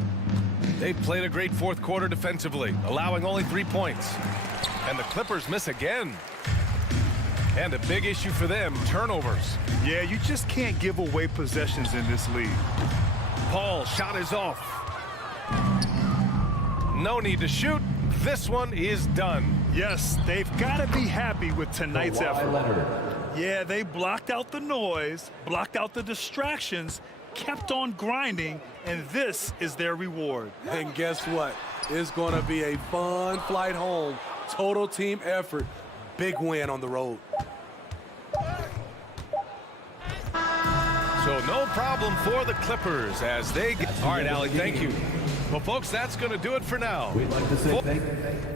They've played a great fourth quarter defensively, allowing only 3 points. And the Clippers miss again. And a big issue for them, turnovers. Yeah, you just can't give away possessions in this league. Paul, shot is off. No need to shoot. This one is done. Yes, they've got to be happy with tonight's effort. Leonard. Yeah, they blocked out the noise, blocked out the distractions, kept on grinding, and this is their reward. And guess what? It's going to be a fun flight home. Total team effort. Big win on the road. So no problem for the Clippers as they get... All right, Allie, thank you. Well, folks, that's going to do it for now. We'd like to say thank you.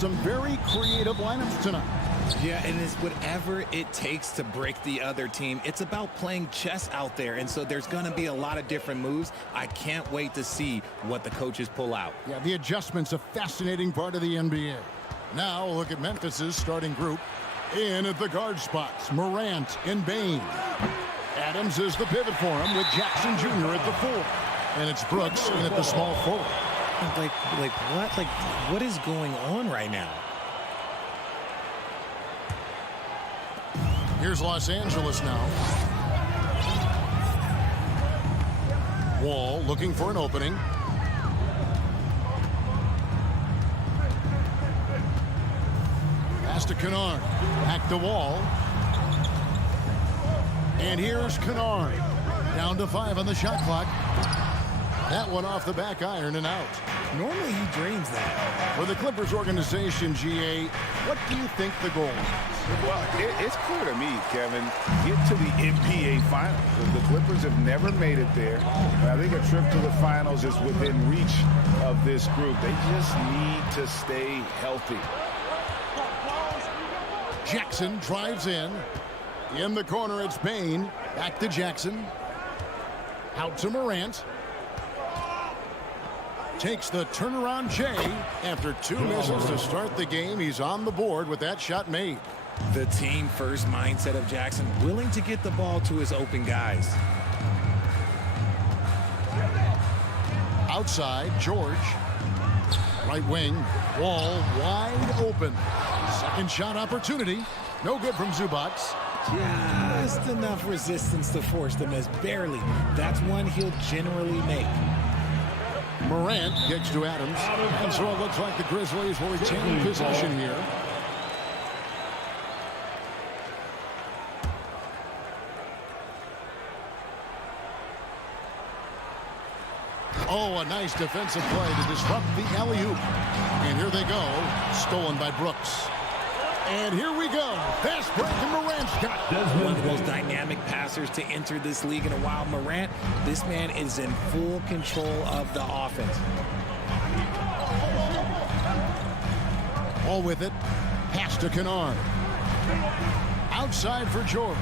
some very creative lineups tonight. Yeah, and it's whatever it takes to break the other team. It's about playing chess out there, and so there's going to be a lot of different moves. I can't wait to see what the coaches pull out. Yeah, the adjustment's a fascinating part of the NBA. Now look at Memphis's starting group. In at the guard spots, Morant and Bane. Adams is the pivot for him with Jackson Jr. at the 4. And it's Brooks in at the small forward. Like what? Like, what is going on right now? Here's Los Angeles now. Wall looking for an opening. Pass to Kennard. Back to Wall. And here's Kennard. Down to 5 on the shot clock. That one off the back iron and out. Normally he drains that. For the Clippers organization, GA, what do you think the goal is? Well, it's clear to me, Kevin, get to the NBA Finals. The Clippers have never made it there. I think a trip to the Finals is within reach of this group. They just need to stay healthy. Jackson drives in. In the corner, it's Bane. Back to Jackson. Out to Morant. Takes the turnaround Jay. After 2 misses to start the game, he's on the board with that shot made. The team first mindset of Jackson, willing to get the ball to his open guys. Outside, George. Right wing, Wall wide open. Second shot opportunity. No good from Zubac. Just enough resistance to force the miss, barely. That's one he'll generally make. Morant gets to Adams. And so it looks like the Grizzlies will retain possession here. Oh, a nice defensive play to disrupt the alley-oop. And here they go. Stolen by Brooks. And here we go. Fast break and Morant's got one of the most dynamic passers to enter this league in a while. Morant, this man is in full control of the offense. All with it. Pass to Kennard. Outside for George.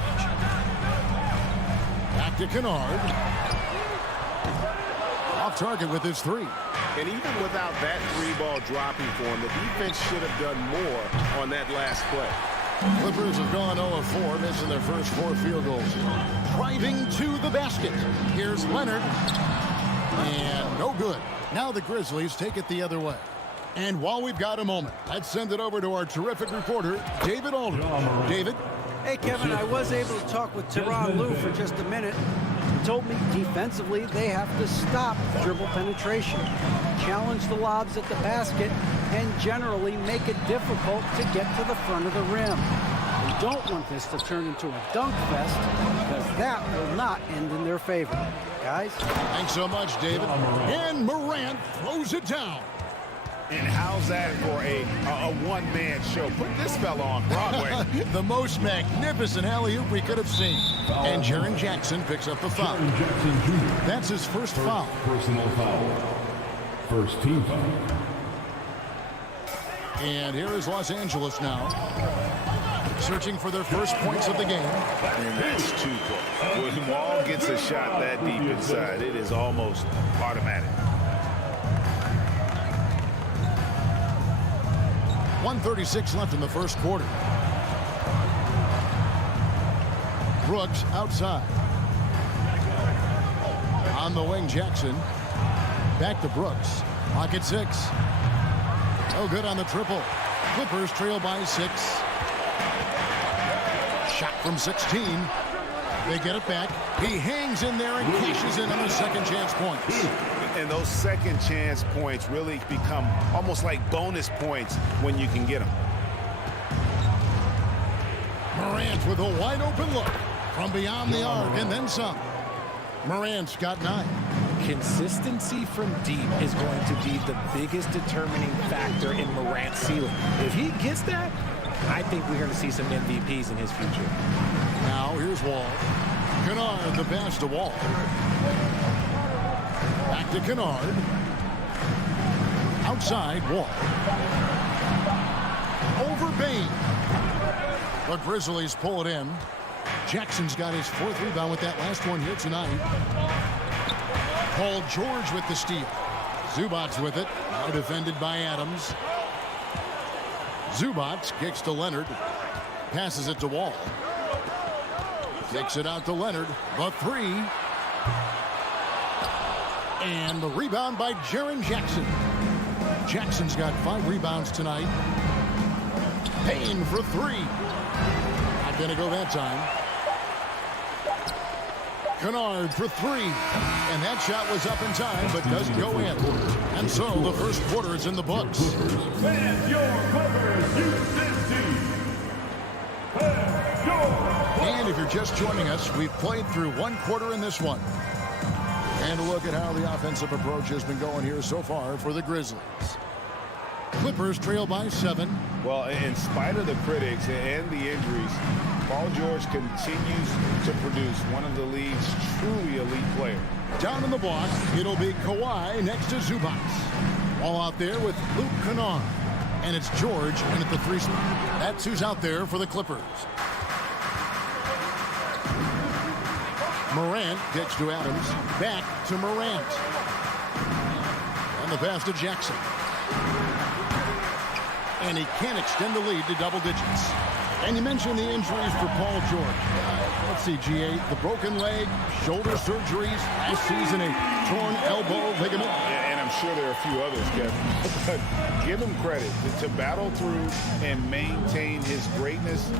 Back to Kennard. Off target with his 3. And even without that 3-ball dropping for him, the defense should have done more on that last play. Clippers have gone 0-4, missing their first 4 field goals. Driving to the basket. Here's Leonard. And no good. Now the Grizzlies take it the other way. And while we've got a moment, let's send it over to our terrific reporter, David Aldridge. David? Hey, Kevin, I was able to talk with Tyronn Lue for just a minute. He told me defensively they have to stop dribble penetration, challenge the lobs at the basket, and generally make it difficult to get to the front of the rim. We don't want this to turn into a dunk fest because that will not end in their favor. Guys? Thanks so much, David. And Morant throws it down. And how's that for a one-man show? Put this fella on Broadway. The most magnificent alley-oop we could have seen. And Jaren Jackson picks up the foul. That's his first foul. Personal foul. First team foul. And here is Los Angeles now. Searching for their first points of the game. And that's 2 points. When Wall gets a shot that deep inside, it is almost automatic. 1:36 left in the first quarter. Brooks outside. On the wing, Jackson. Back to Brooks. Pocket 6. No good on the triple. Clippers trail by 6. Shot from 16. They get it back. He hangs in there and cashes in on the second chance points. And those second chance points really become almost like bonus points when you can get them. Morant with a wide open look from beyond the arc and then some. Morant's got 9. Consistency from deep is going to be the biggest determining factor in Morant's ceiling. If he gets that, I think we're going to see some MVPs in his future. Now here's Wall. Kennard the pass to Wall. Back to Kennard. Outside, Wall. The Grizzlies pull it in. Jackson's got his 4th rebound with that last one here tonight. Paul George with the steal. Zubac's with it. Now defended by Adams. Zubac kicks to Leonard. Passes it to Wall. Kicks it out to Leonard. The 3. And the rebound by Jaren Jackson. Jackson's got 5 rebounds tonight. Payne for 3. Not going to go that time. Kennard for 3. And that shot was up in time, but doesn't go in. And so the first quarter is in the books. And your Clippers use this team. And if you're just joining us, we've played through 1 quarter in this one. And a look at how the offensive approach has been going here so far for the Grizzlies. Clippers trail by 7. Well, in spite of the critics and the injuries, Paul George continues to produce one of the league's truly elite players. Down in the block, it'll be Kawhi next to Zubac. All out there with Luke Kennard. And it's George in at the 3 spot. That's who's out there for the Clippers. Morant gets to Adams. Back to Morant. And the pass to Jackson. And he can't extend the lead to double digits. And you mentioned the injuries for Paul George. Let's see, GA, the broken leg, shoulder surgeries, last season a torn elbow ligament. Yeah, and I'm sure there are a few others, Kevin. But give him credit. To battle through and maintain his greatness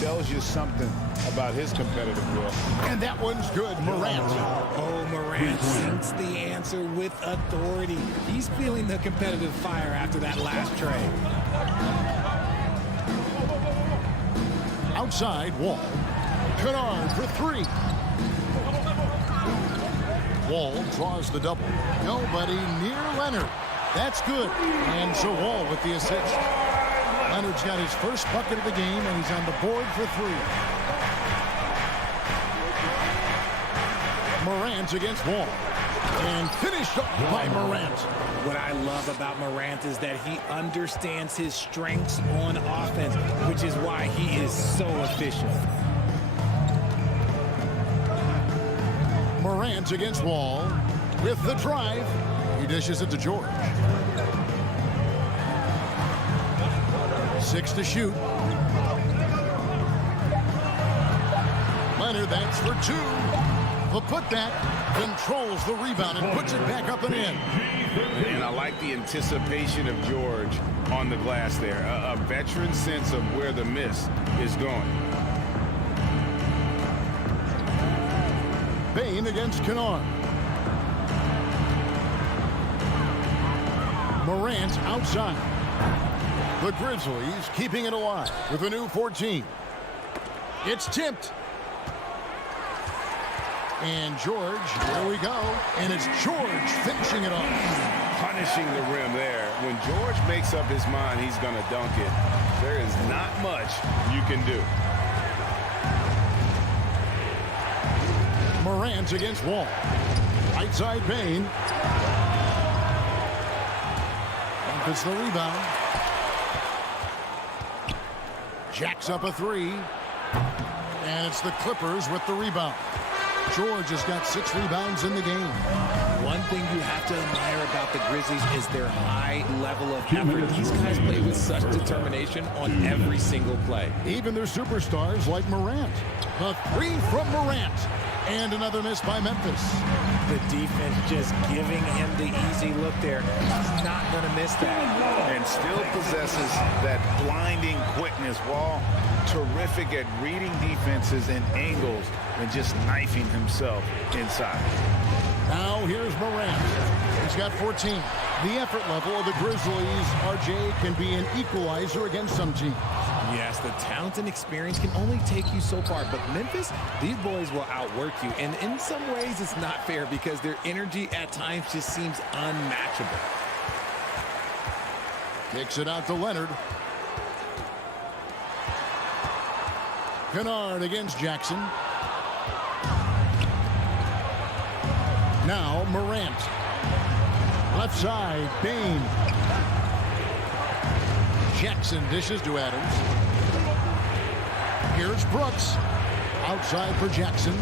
tells you something about his competitive will. And that one's good, Morant. Oh, Morant sinks the answer with authority. He's feeling the competitive fire after that last trade. Outside, Wall. Kennard for 3. Wall draws the double. Nobody near Leonard. That's good. And so Wall with the assist. Leonard's got his first bucket of the game, and he's on the board for 3. Morant against Wall. And finished off by Morant. What I love about Morant is that he understands his strengths on offense, which is why he is so efficient. Morant against Wall with the drive. He dishes it to George. 6 to shoot. Leonard, that's for 2. The putback controls the rebound and puts it back up and in. And I like the anticipation of George on the glass there. A veteran sense of where the miss is going. Payne against Kennard. Morant outside. The Grizzlies keeping it alive with a new 14. It's tipped. And George, here we go. And it's George finishing it off. Punishing the rim there. When George makes up his mind he's going to dunk it, there is not much you can do. Morant against Wall. Right side Payne. Memphis the rebound. Jacks up a 3. And it's the Clippers with the rebound. George has got 6 rebounds in the game. One thing you have to admire about the Grizzlies is their high level of effort. These guys play with such determination on every single play. Even their superstars like Morant. The 3 from Morant. And another miss by Memphis. The defense just giving him the easy look there. He's not going to miss that. And still possesses that blinding quickness. Wall, terrific at reading defenses and angles and just knifing himself inside. Now here's Morant. He's got 14. The effort level of the Grizzlies, RJ, can be an equalizer against some teams. Yes, the talent and experience can only take you so far, but Memphis, these boys will outwork you, and in some ways it's not fair because their energy at times just seems unmatchable. Kicks it out to Leonard. Kennard against Jackson. Now Morant. Left side, Payne. Jackson dishes to Adams. Here's Brooks. Outside for Jackson.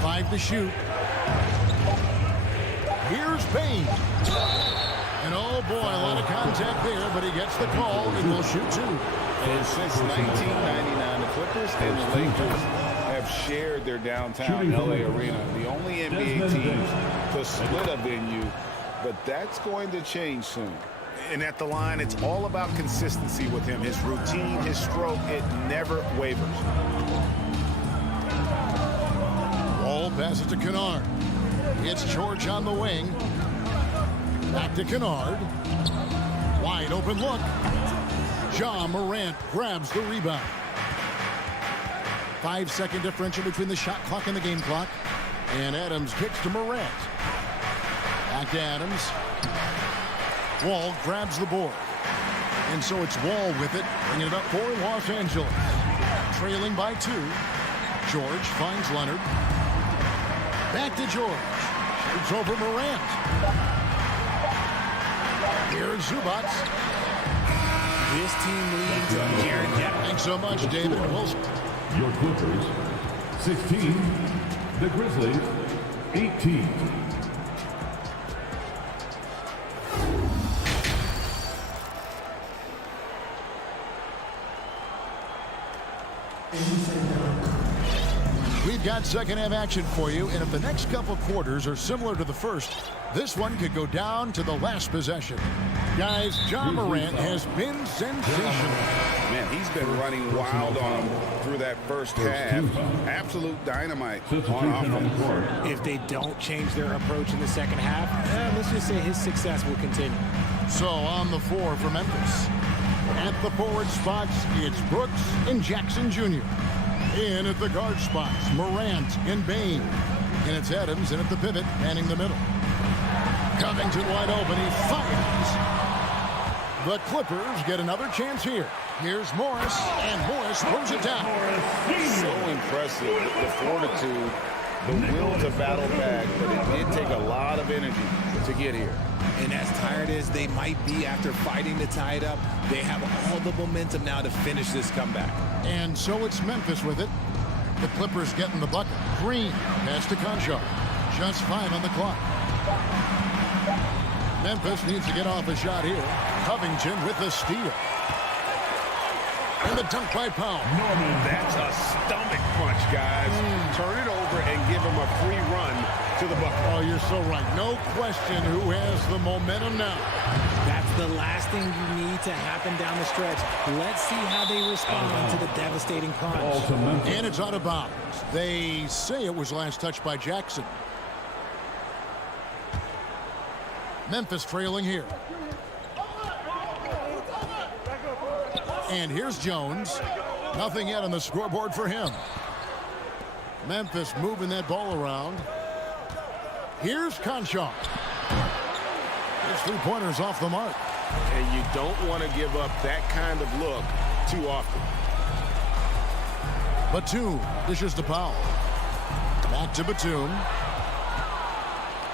5 to shoot. Here's Payne. And oh boy, a lot of contact there, but he gets the call and will shoot 2. And since 1999, the Clippers and the Lakers have shared their downtown LA arena. The only NBA teams to split a venue, but that's going to change soon. And at the line, it's all about consistency with him. His routine, his stroke, it never wavers. Ball passes to Kennard. It's George on the wing. Back to Kennard. Wide open look. Ja Morant grabs the rebound. 5-second differential between the shot clock and the game clock. And Adams kicks to Morant. Back to Adams. Wall grabs the board. And so it's Wall with it, bringing it up for Los Angeles. Trailing by 2. George finds Leonard. Back to George. Shoots over Morant. Here's Zubats. This team leads Jaren Jackson. Thanks so much, David Wilson. Your Clippers, 16. The Grizzlies, 18. We've got second half action for you, and if the next couple quarters are similar to the first, this one could go down to the last possession. Guys, Ja Morant has been sensational. Man, he's been running wild on him through that first half. Absolute dynamite on offense. If they don't change their approach in the second half, let's just say his success will continue. So on the floor for Memphis. At the forward spots, it's Brooks and Jackson Jr. In at the guard spots, Morant and Bain. And it's Adams in at the pivot, manning the middle. Covington wide open, he fires. The Clippers get another chance here. Here's Morris, and Morris throws it down. So impressive, the fortitude, the will to battle back, but it did take a lot of energy to get here. And as tired as they might be after fighting to tie it up, they have all the momentum now to finish this comeback. And so it's Memphis with it. The Clippers getting the bucket. Green pass to Conchar. Just 5 on the clock. Memphis needs to get off a shot here. Covington with the steal. And the dunk by Powell. That's a stomach punch, guys. Turn it over and give him a free run to the bucket. Oh, you're so right. No question who has the momentum now. That's the last thing you need to happen down the stretch. Let's see how they respond to the devastating punch. And it's out of bounds. They say it was last touched by Jackson. Memphis trailing here. And here's Jones. Nothing yet on the scoreboard for him. Memphis moving that ball around. Here's Conchar. His three-pointers off the mark. And you don't want to give up that kind of look too often. Batum dishes to Powell. Back to Batum.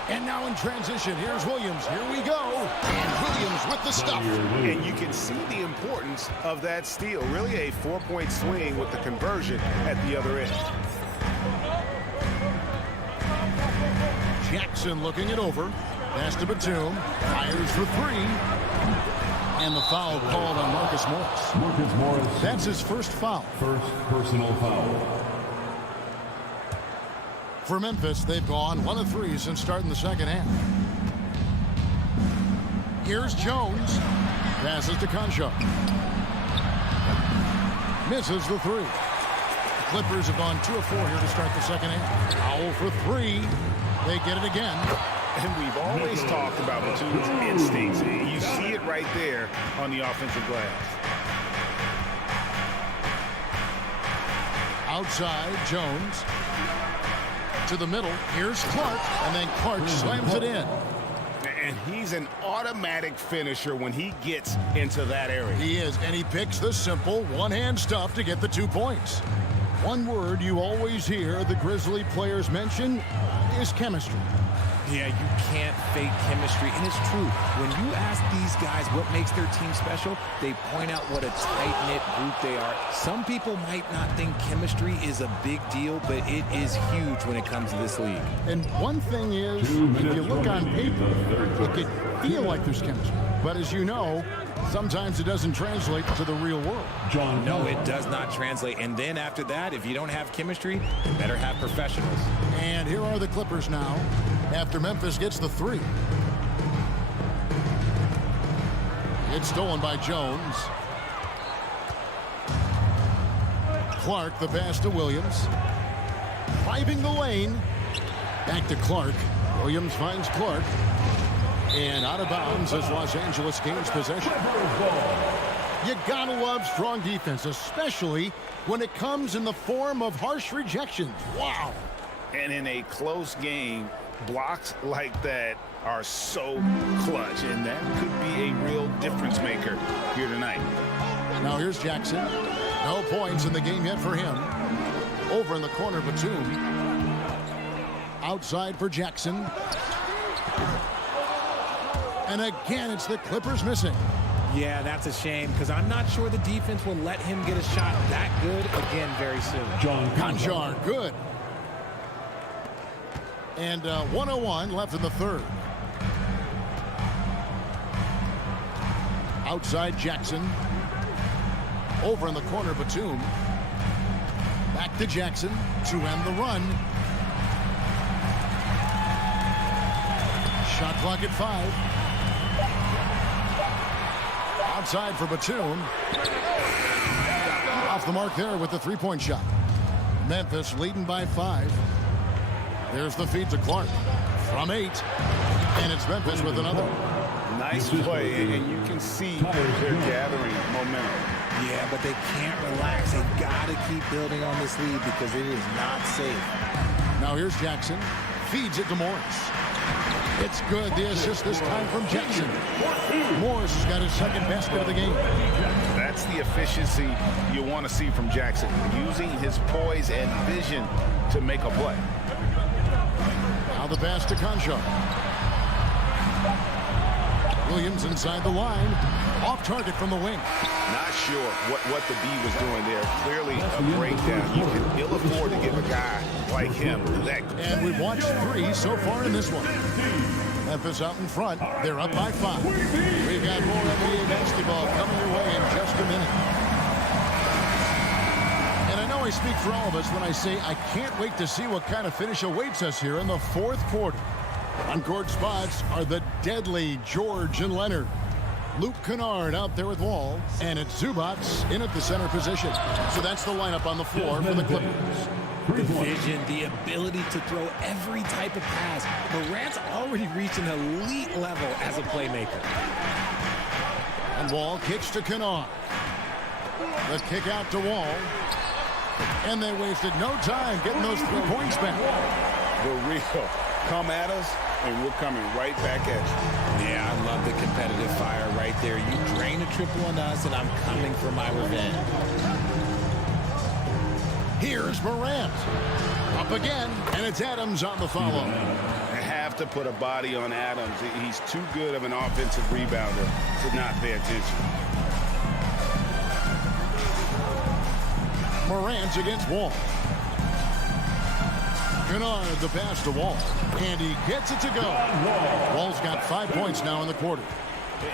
And now in transition, here's Williams. Here we go. And Williams with the stuff. And you can see the importance of that steal. Really a 4-point swing with the conversion at the other end. Jackson looking it over. Pass to Batum. Fires for 3. And the foul called on Marcus Morris. Marcus Morris. That's his first foul. First personal foul. For Memphis, they've gone 1 of 3 since starting the second half. Here's Jones. Passes to Conchar. Misses the 3. The Clippers have gone 2 of 4 here to start the second half. Foul for 3. They get it again. And we've always talked about Batum's instincts. You see it right there on the offensive glass. Outside, Jones. To the middle. Here's Clark. And then Clark slams it in. And he's an automatic finisher when he gets into that area. He is. And he picks the simple one-hand stuff to get the 2 points. One word you always hear the Grizzly players mention is chemistry. Yeah, you can't fake chemistry. And it's true. When you ask these guys what makes their team special, they point out what a tight-knit group they are. Some people might not think chemistry is a big deal, but it is huge when it comes to this league. And one thing is, if you look on paper, it could feel like there's chemistry. But as you know, sometimes it doesn't translate to the real world. No, it does not translate. And then after that, if you don't have chemistry, you better have professionals. And here are the Clippers now, after Memphis gets the 3. It's stolen by Jones. Clark, the pass to Williams. Driving the lane. Back to Clark. Williams finds Clark. And out of bounds as Los Angeles gains possession. You gotta love strong defense, especially when it comes in the form of harsh rejections. Wow. And in a close game, blocks like that are so clutch, and that could be a real difference maker here tonight. Now here's Jackson. No points in the game yet for him. Over in the corner, Batum. Outside for Jackson. And again, it's the Clippers missing. Yeah, that's a shame because I'm not sure the defense will let him get a shot that good again very soon. Conjar, good. And 1:01 left in the third. Outside Jackson. Over in the corner, Batum. Back to Jackson to end the run. Shot clock at 5. Outside for Batum. Off the mark there with the three-point shot. Memphis leading by 5. There's the feed to Clark from 8. And it's Memphis with another. Nice play, and you can see they're gathering momentum. Yeah, but they can't relax. They've got to keep building on this lead because it is not safe. Now here's Jackson. Feeds it to Morris. It's good. The assist this time from Jackson. Morris has got his second basket of the game. That's the efficiency you want to see from Jackson, using his poise and vision to make a play. Now the pass to Conjar. Williams inside the line. Off target from the wing. Not sure what the D was doing there. Clearly a breakdown. You can ill afford to give a guy like him that. And we've watched 3 so far in this one. Memphis out in front. They're up by 5. We've got more NBA basketball coming your way in just a minute. And I know I speak for all of us when I say I can't wait to see what kind of finish awaits us here in the fourth quarter. On-court spots are the deadly George and Leonard. Luke Kennard out there with Wall, and it's Zubac in at the center position. So that's the lineup on the floor for the Clippers. The vision, the ability to throw every type of pass. Morant's already reached an elite level as a playmaker. And Wall kicks to Kennard. The kick out to Wall. And they wasted no time getting those 3 points back. The real come at us, and we're coming right back at you. Yeah, I love the competitive fire right there. You drain a triple on us, and I'm coming for my revenge. Here's Morant. Up again, and it's Adams on the follow. I have to put a body on Adams. He's too good of an offensive rebounder to not pay attention. Morant against Wall. Kennard the pass to Wall. And he gets it to go. Wall's got 5 points now in the quarter.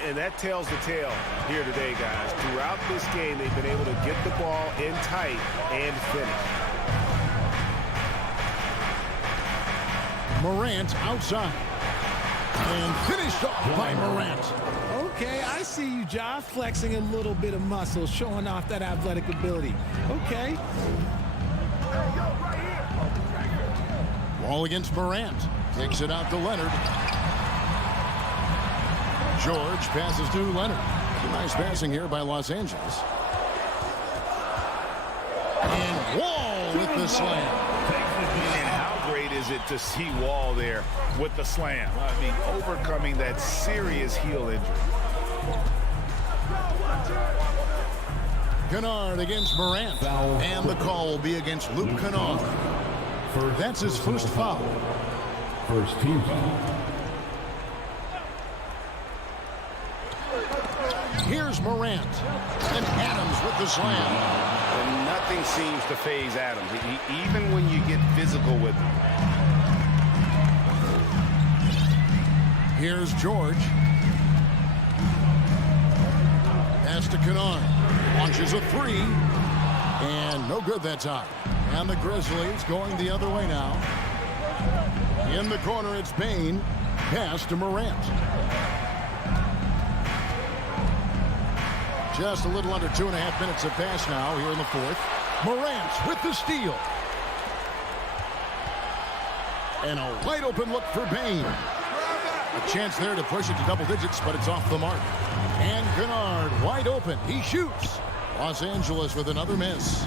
And that tells the tale here today, guys. Throughout this game, they've been able to get the ball in tight and finish. Morant outside. And finished off by Morant. Okay, I see you, Ja, flexing a little bit of muscle, showing off that athletic ability. Okay. Wall against Morant. Takes it out to Leonard. George passes to Leonard. Nice passing here by Los Angeles. And Wall with the slam. And how great is it to see Wall there with the slam? I mean, overcoming that serious heel injury. Kennard against Morant. And the call will be against Luke Kennard. That's his first foul. First team foul. Here's Morant. And Adams with the slam. And nothing seems to faze Adams, even when you get physical with him. Here's George. Pass to Kennard. Launches a three. And no good that time. And the Grizzlies going the other way now. In the corner, it's Bain. Pass to Morant. Just a little under 2.5 minutes have passed now here in the fourth. Morant with the steal. And a wide open look for Bain. A chance there to push it to double digits, but it's off the mark. And Kennard wide open. He shoots. Los Angeles with another miss.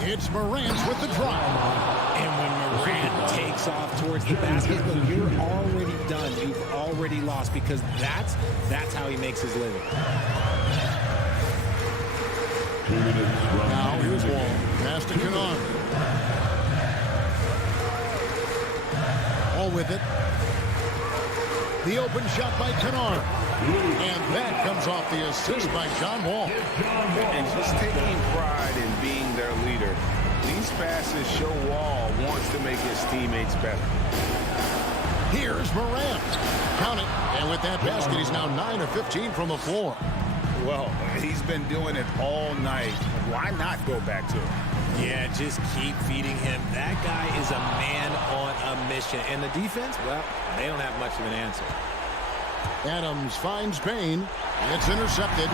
It's Morant with the drive. And when Morant takes off towards the basket, look, you're already done. You've already lost because that's how he makes his living. Now here's Wall. Pass to Kennard. All with it. The open shot by Kennard. And that comes off the assist by John Wall. And just taking pride in being their leader, these passes show Wall wants to make his teammates better. Here's Morant. Count it. And with that basket, he's now 9 of 15 from the floor. Well, he's been doing it all night. Why not go back to it? Yeah, just keep feeding him. That guy is a man on a mission. And the defense, well, they don't have much of an answer. Adams finds Bain. It's intercepted.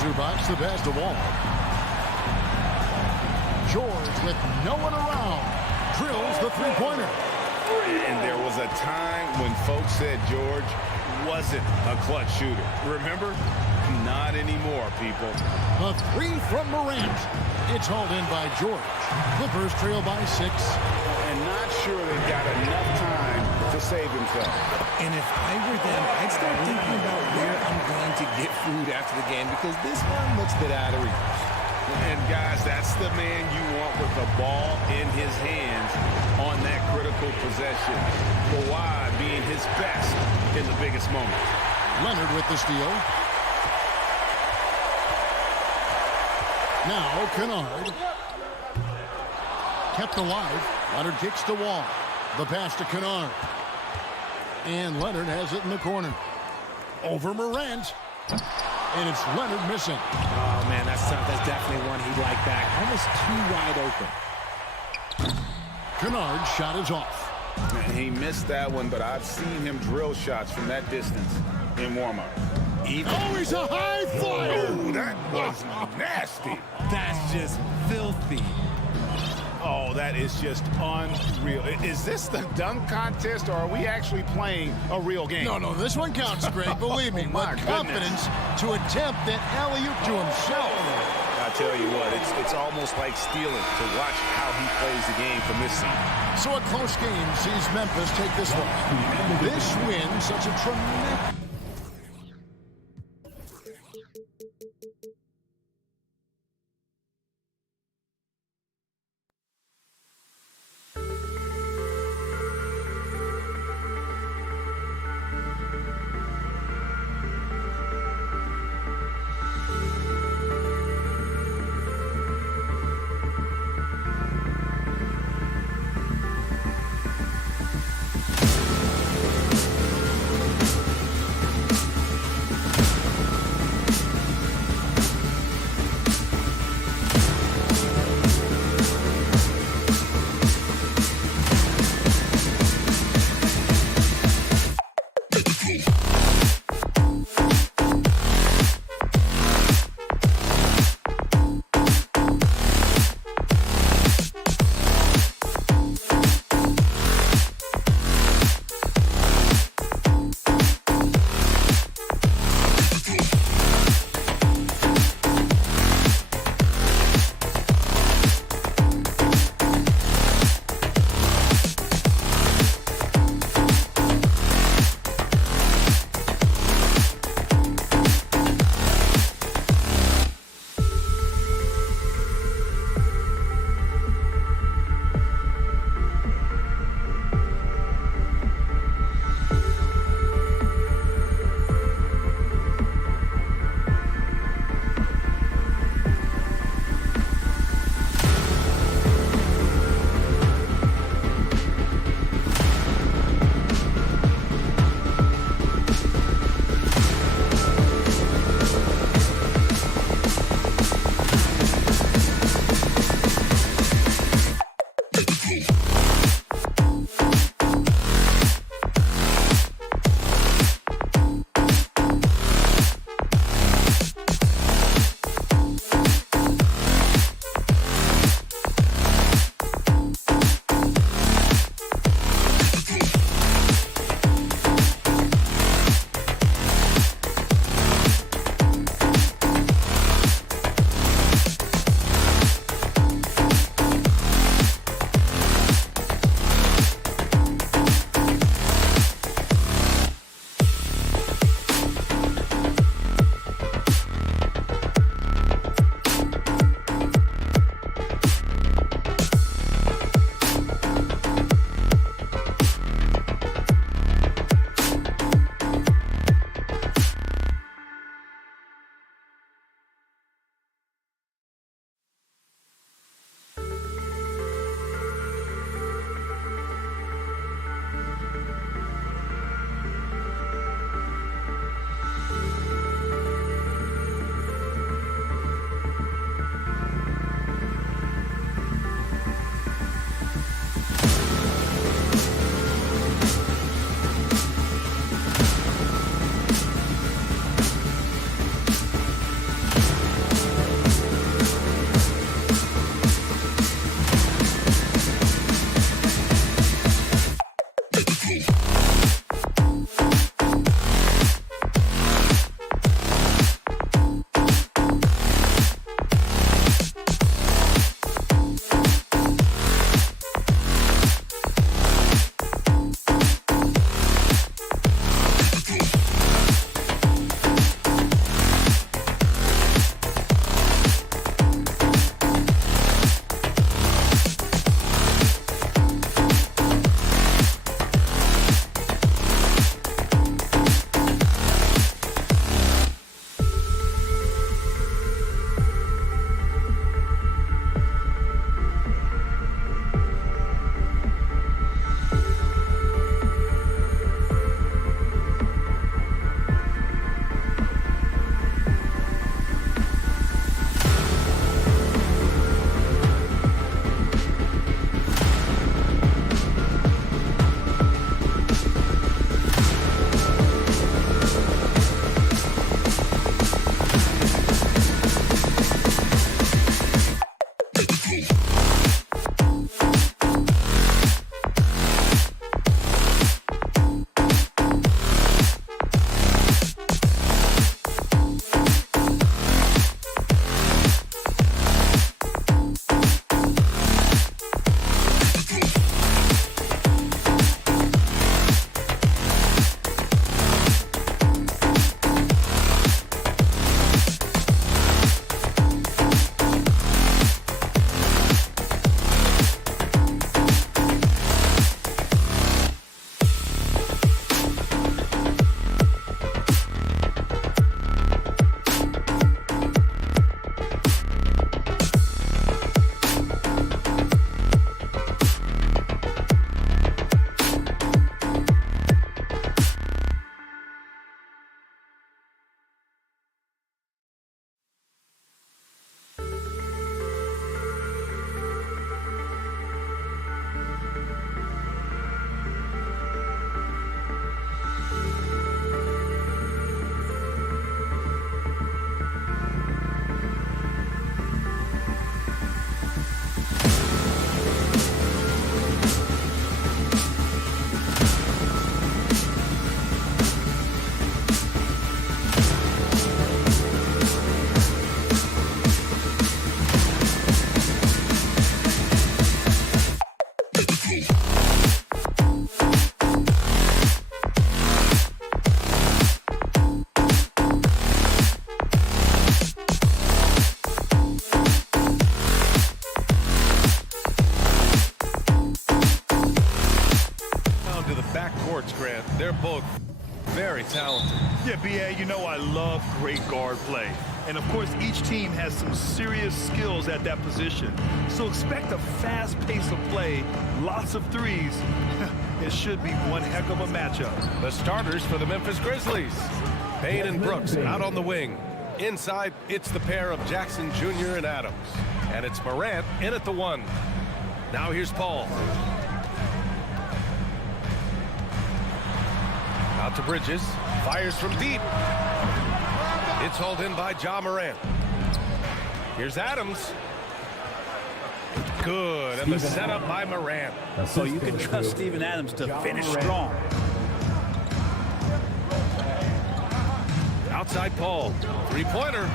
Zubac the pass to Wall. George with no one around. Drills the three-pointer. And there was a time when folks said George wasn't a clutch shooter. Remember? Not anymore, people. A three from Morant. It's hauled in by George. Clippers trail by 6. And not sure they've got enough time to save themselves. And if I were them, I'd start thinking about where I'm going to get food after the game because this one looks a bit out of reach. And guys, that's the man you want with the ball in his hands on that critical possession. Kawhi being his best in the biggest moment. Leonard with the steal. Now Kennard. Kept alive. Leonard kicks to Wall. The pass to Kennard. And Leonard has it in the corner. Over Morant. And it's Leonard missing. Oh, man, that's tough. That's definitely one he'd like back. Almost too wide open. Kennard's shot is off. He missed that one, but I've seen him drill shots from that distance in warm-up. Oh, he's a high flyer. Oh, that was nasty. That's just filthy. Oh, that is just unreal. Is this the dunk contest, or are we actually playing a real game? No, this one counts, Greg. Believe me. My with confidence to attempt that alley-oop to himself. I tell you what, it's almost like stealing to watch how he plays the game from this side. So a close game sees Memphis take this one. This win, such a tremendous... very talented. Yeah, B.A., you know I love great guard play. And, of course, each team has some serious skills at that position. So expect a fast pace of play, lots of threes. It should be one heck of a matchup. The starters for the Memphis Grizzlies. Payne and Brooks out on the wing. Inside, it's the pair of Jackson Jr. and Adams. And it's Morant in at the 1. Now here's Paul. Out to Bridges. Fires from deep. It's hauled in by Ja Morant. Here's Adams. Good. And the setup by Morant. So you can trust Steven Adams to finish strong. Outside Paul. Three-pointer.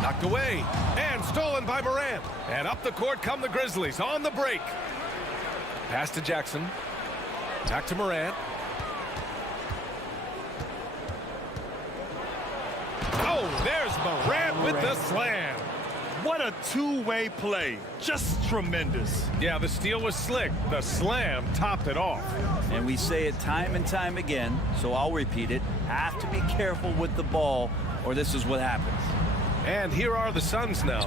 Knocked away. And stolen by Morant. And up the court come the Grizzlies on the break. Pass to Jackson. Back to Morant. Oh, there's Morant with the slam. What a two-way play. Just tremendous. Yeah, the steal was slick. The slam topped it off. And we say it time and time again, so I'll repeat it. Have to be careful with the ball, or this is what happens. And here are the Suns now,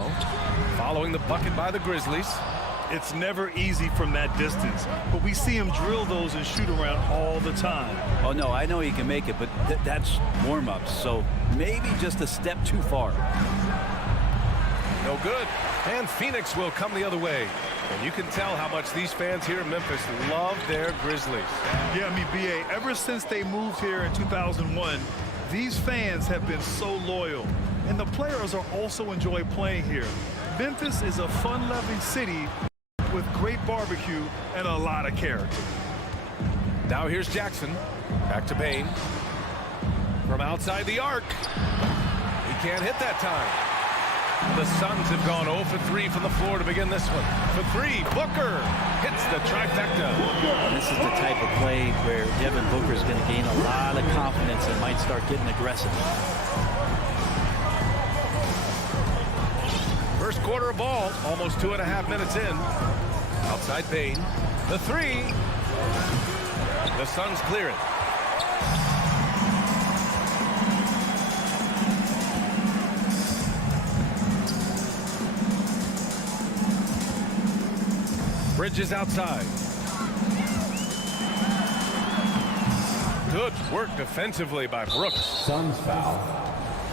following the bucket by the Grizzlies. It's never easy from that distance, but we see him drill those and shoot around all the time. Oh, no, I know he can make it, but that's warm-ups, so maybe just a step too far. No good. And Phoenix will come the other way. And you can tell how much these fans here in Memphis love their Grizzlies. Yeah, I mean, B.A., ever since they moved here in 2001, these fans have been so loyal. And the players are also enjoy playing here. Memphis is a fun-loving city with great barbecue and a lot of character. Now here's Jackson. Back to Payne. From outside the arc. He can't hit that time. The Suns have gone 0 for 3 from the floor to begin this one. For 3, Booker hits the trifecta. This is the type of play where Devin Booker is going to gain a lot of confidence and might start getting aggressive. First quarter of ball, almost 2.5 minutes in. Outside Payne. The 3. The Suns clear it. Bridges outside. Good work defensively by Brooks. Suns foul.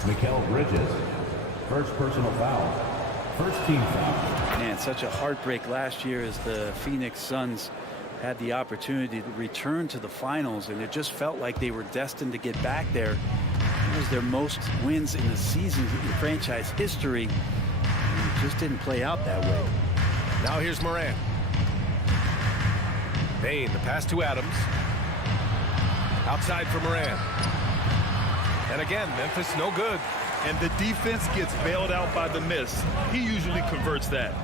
Mikal Bridges. First personal foul. First team foul. Man, such a heartbreak last year as the Phoenix Suns had the opportunity to return to the finals, and it just felt like they were destined to get back there. It was their most wins in the season in franchise history. It just didn't play out that way. Now here's Morant. Payne, the pass to Adams. Outside for Morant. And again, Memphis no good. And the defense gets bailed out by the miss. He usually converts that.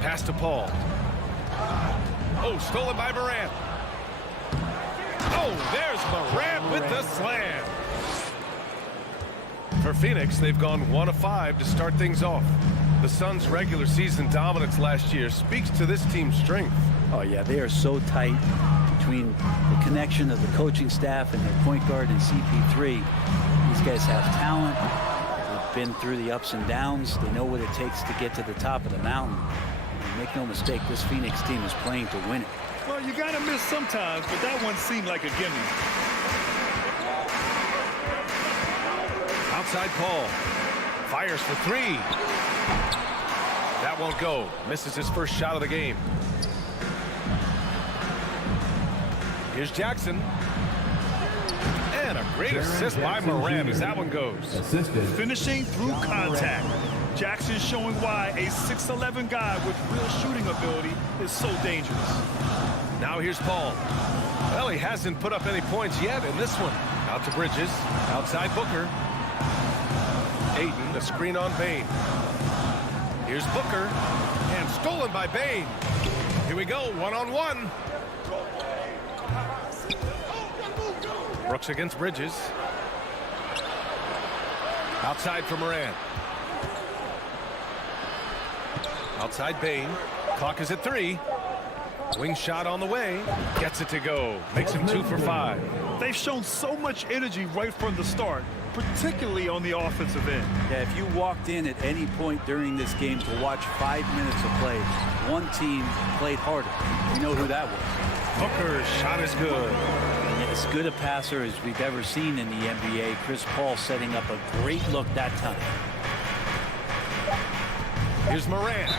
Pass to Paul. Oh, stolen by Morant. Oh, there's Morant with the slam. For Phoenix, they've gone 1 of 5 to start things off. The Suns' regular season dominance last year speaks to this team's strength. Oh, yeah, they are so tight between the connection of the coaching staff and their point guard and CP3. These guys have talent. They've been through the ups and downs. They know what it takes to get to the top of the mountain. And make no mistake, this Phoenix team is playing to win it. Well, you got to miss sometimes, but that one seemed like a gimme. Outside Paul. Fires for 3. That won't go. Misses his first shot of the game. Here's Jackson. And a great assist by Morant as that one goes. Assisted. Finishing through contact. Jackson showing why a 6'11" guy with real shooting ability is so dangerous. Now here's Paul. Well, he hasn't put up any points yet in this one. Out to Bridges. Outside Booker. Ayton, the screen on Payne. Here's Booker. And stolen by Payne. Here we go, one-on-one. Brooks against Bridges. Outside for Morant. Outside Payne. Clock is at 3. Wing shot on the way. Gets it to go. Makes him 2 for 5. They've shown so much energy right from the start, particularly on the offensive end. Yeah, if you walked in at any point during this game to watch 5 minutes of play, one team played harder. You know who that was. Booker's shot is good. And as good a passer as we've ever seen in the NBA. Chris Paul setting up a great look that time. Here's Morant.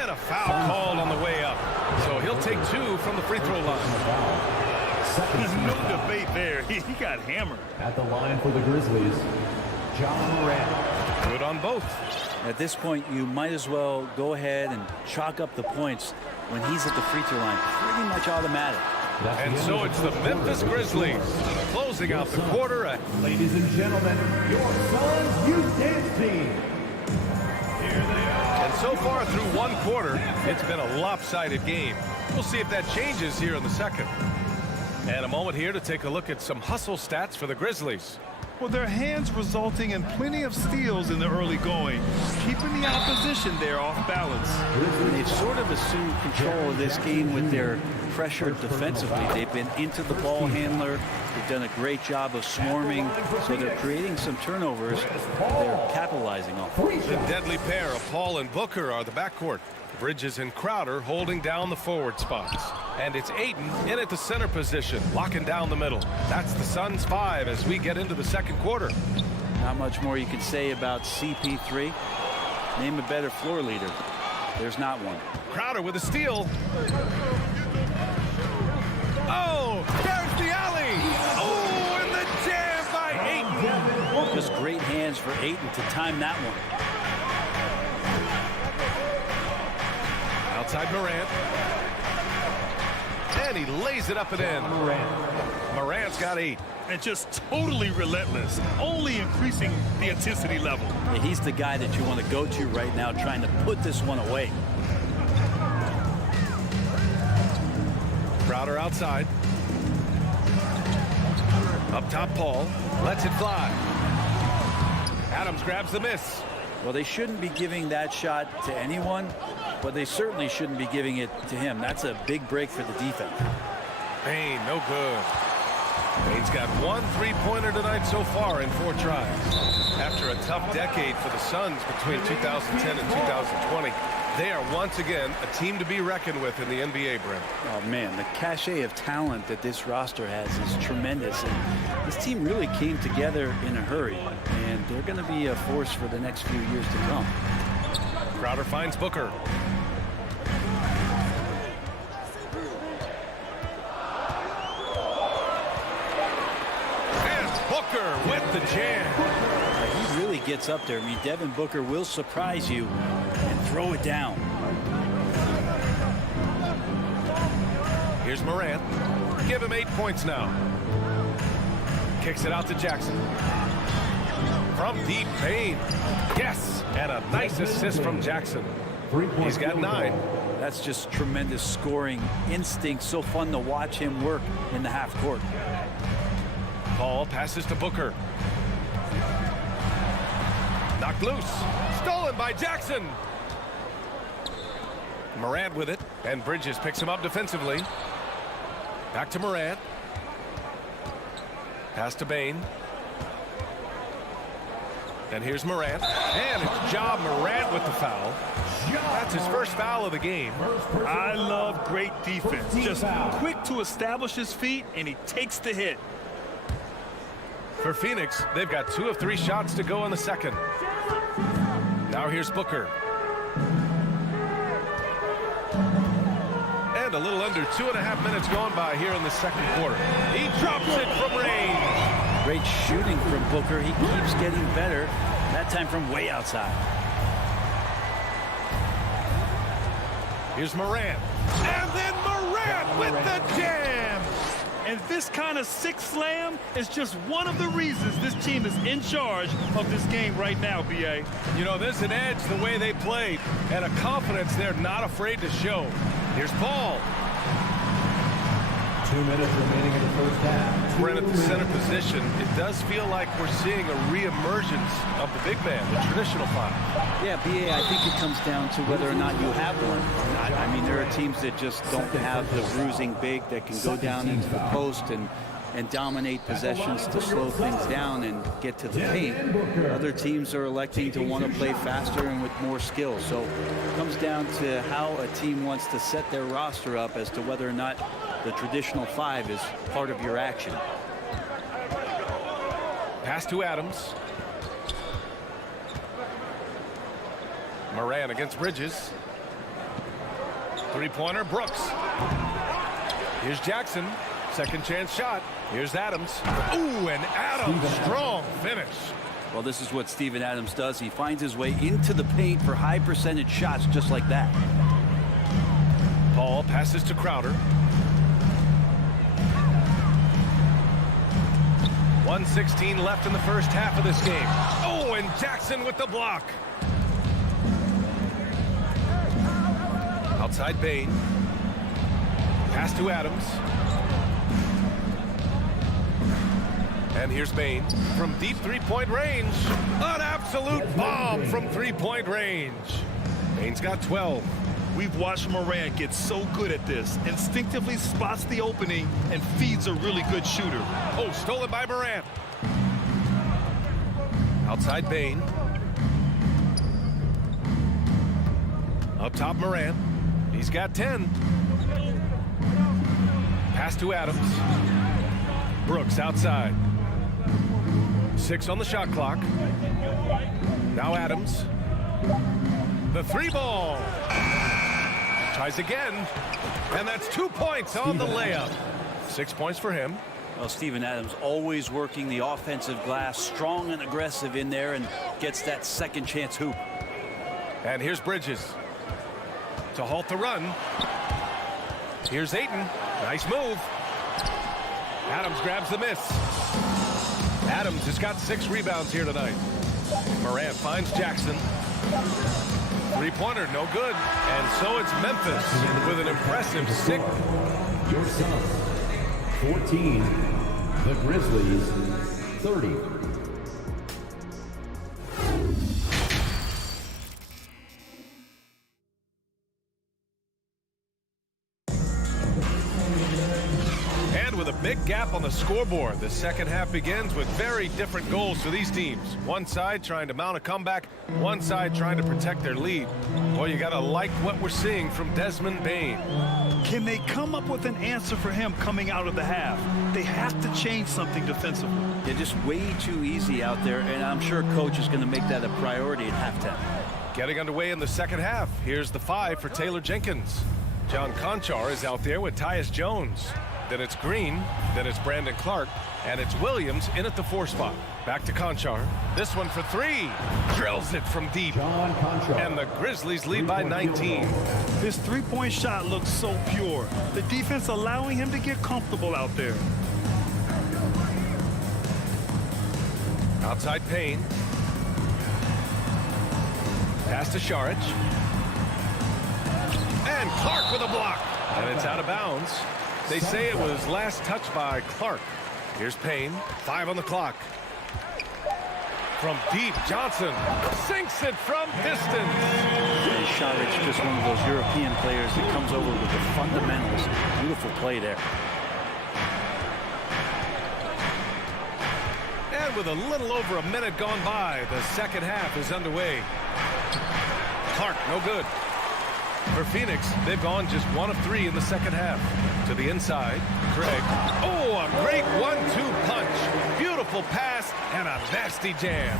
And a foul called on the way up. So he'll take 2 from the free throw line. No debate there. He got hammered. At the line for the Grizzlies, John Morant. Good on both. At this point, you might as well go ahead and chalk up the points when he's at the free throw line. Pretty much automatic. And so it's the Memphis Grizzlies closing out the quarter. Ladies and gentlemen, your Suns Youth Dance Team. Here they are. And so far through one quarter, it's been a lopsided game. We'll see if that changes here in the second. And a moment here to take a look at some hustle stats for the Grizzlies. Well, their hands resulting in plenty of steals in the early going, keeping the opposition there off balance. They've sort of assumed control of this game with their pressure defensively. They've been into the ball handler. They've done a great job of swarming, so they're creating some turnovers. They're capitalizing on. The deadly pair of Paul and Booker are the backcourt. Bridges and Crowder holding down the forward spots. And it's Ayton in at the center position, locking down the middle. That's the Suns 5 as we get into the second quarter. Not much more you can say about CP3. Name a better floor leader. There's not one. Crowder with a steal. Oh, there's the alley. Oh, and the jam by Ayton. Just great hands for Ayton to time that one. Outside Morant. And he lays it up and in. Morant's got 8. And just totally relentless, only increasing the intensity level. Yeah, he's the guy that you want to go to right now, trying to put this one away. Crowder outside. Up top, Paul. Lets it fly. Adams grabs the miss. Well, they shouldn't be giving that shot to anyone, but they certainly shouldn't be giving it to him. That's a big break for the defense. Bain, no good. Bain's got 1 3-pointer tonight so far in 4 tries. After a tough decade for the Suns between 2010 and 2020, they are once again a team to be reckoned with in the NBA, Brent. Oh, man, the cachet of talent that this roster has is tremendous. And this team really came together in a hurry, and they're going to be a force for the next few years to come. Crowder finds Booker. And Booker with the jam. He really gets up there. I mean, Devin Booker will surprise you and throw it down. Here's Morant. Give him 8 points now. Kicks it out to Jackson. From deep, Bain. Yes, and a nice assist from Jackson. He's got 9. That's just tremendous scoring instinct. So fun to watch him work in the half court. Paul passes to Booker. Knocked loose. Stolen by Jackson. Morant with it, and Bridges picks him up defensively. Back to Morant. Pass to Bain. And here's Morant. And it's Ja Morant with the foul. That's his first foul of the game. I love great defense. Just quick to establish his feet, and he takes the hit. For Phoenix, they've got 2 of 3 shots to go in the second. Now here's Booker. And a little under 2.5 minutes going by here in the second quarter. He drops it from range. Great shooting from Booker. He keeps getting better, that time from way outside. Here's Morant. And then Morant with the jam. And this kind of six slam is just one of the reasons this team is in charge of this game right now, B.A. You know, there's an edge the way they played and a confidence they're not afraid to show. Here's Paul. 2 minutes remaining in the first half. Brent, at the center position, it does feel like we're seeing a reemergence of the big man, the traditional five. Yeah, BA, I think it comes down to whether or not you have one. I mean, there are teams that just don't have the bruising big that can go down into the post and dominate possessions to slow things down and get to the paint. Other teams are electing to want to play faster and with more skill. So it comes down to how a team wants to set their roster up as to whether or not the traditional five is part of your action. Pass to Adams. Moran against Bridges. Three-pointer, Brooks. Here's Jackson. Second chance shot. Here's Adams. Ooh, and Adams, strong finish. Well, this is what Steven Adams does. He finds his way into the paint for high percentage shots just like that. Paul passes to Crowder. 1:16 left in the first half of this game. Oh, and Jackson with the block. Outside Bain. Pass to Adams. And here's Bain from deep three-point range. An absolute bomb from three-point range. Bain's got 12. We've watched Moran get so good at this. Instinctively spots the opening and feeds a really good shooter. Oh, stolen by Moran. Outside Bain. Up top Moran. He's got 10. Pass to Adams. Brooks outside. 6 on the shot clock. Now Adams. The three ball. Tries again. And that's 2 points on the layup. 6 points for him. Well, Steven Adams always working the offensive glass, strong and aggressive in there, and gets that second chance hoop. And here's Bridges to halt the run. Here's Ayton. Nice move. Adams grabs the miss. Adams has got 6 rebounds here tonight. Moran finds Jackson. Three-pointer, no good. And so it's Memphis with an impressive 6. Your Suns, 14. The Grizzlies, 30. Big gap on the scoreboard. The second half begins with very different goals for these teams. One side trying to mount a comeback, one side trying to protect their lead. Well, you gotta like what we're seeing from Desmond Bain. Can they come up with an answer for him coming out of the half? They have to change something defensively. They're just way too easy out there, and I'm sure coach is going to make that a priority at halftime. Getting underway in the second half. Here's the 5 for Taylor Jenkins. John Conchar is out there with Tyus Jones. Then it's Green, then it's Brandon Clark, and it's Williams in at the 4 spot. Back to Conchar. This one for 3. Drills it from deep. And the Grizzlies lead by 19. His three-point shot looks so pure. The defense allowing him to get comfortable out there. Outside Payne. Pass to Šarić. And Clark with a block. And it's out of bounds. They say it was last touched by Clark. Here's Payne. 5 on the clock. From deep, Johnson sinks it from distance. And Šarić, just one of those European players that comes over with the fundamentals. Beautiful play there. And with a little over a minute gone by, the second half is underway. Clark, no good. For Phoenix, they've gone just 1 of 3 in the second half. To the inside, Craig. Oh, a great 1-2 punch. Beautiful pass and a nasty jam.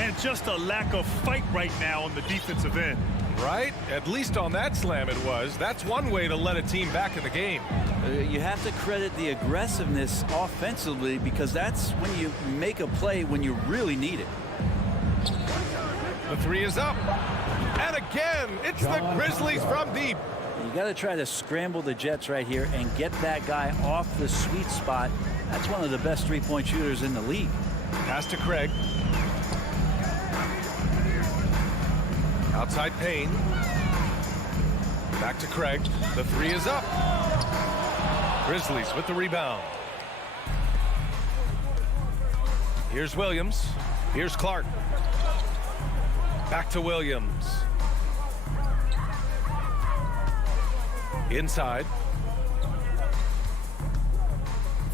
And just a lack of fight right now on the defensive end. Right? At least on that slam it was. That's one way to let a team back in the game. You have to credit the aggressiveness offensively, because that's when you make a play when you really need it. The 3 is up. And again, it's the Grizzlies from deep. You got to try to scramble the Jets right here and get that guy off the sweet spot. That's one of the best three-point shooters in the league. Pass to Craig. Outside Payne. Back to Craig. The 3 is up. Grizzlies with the rebound. Here's Williams. Here's Clark. Back to Williams. Inside.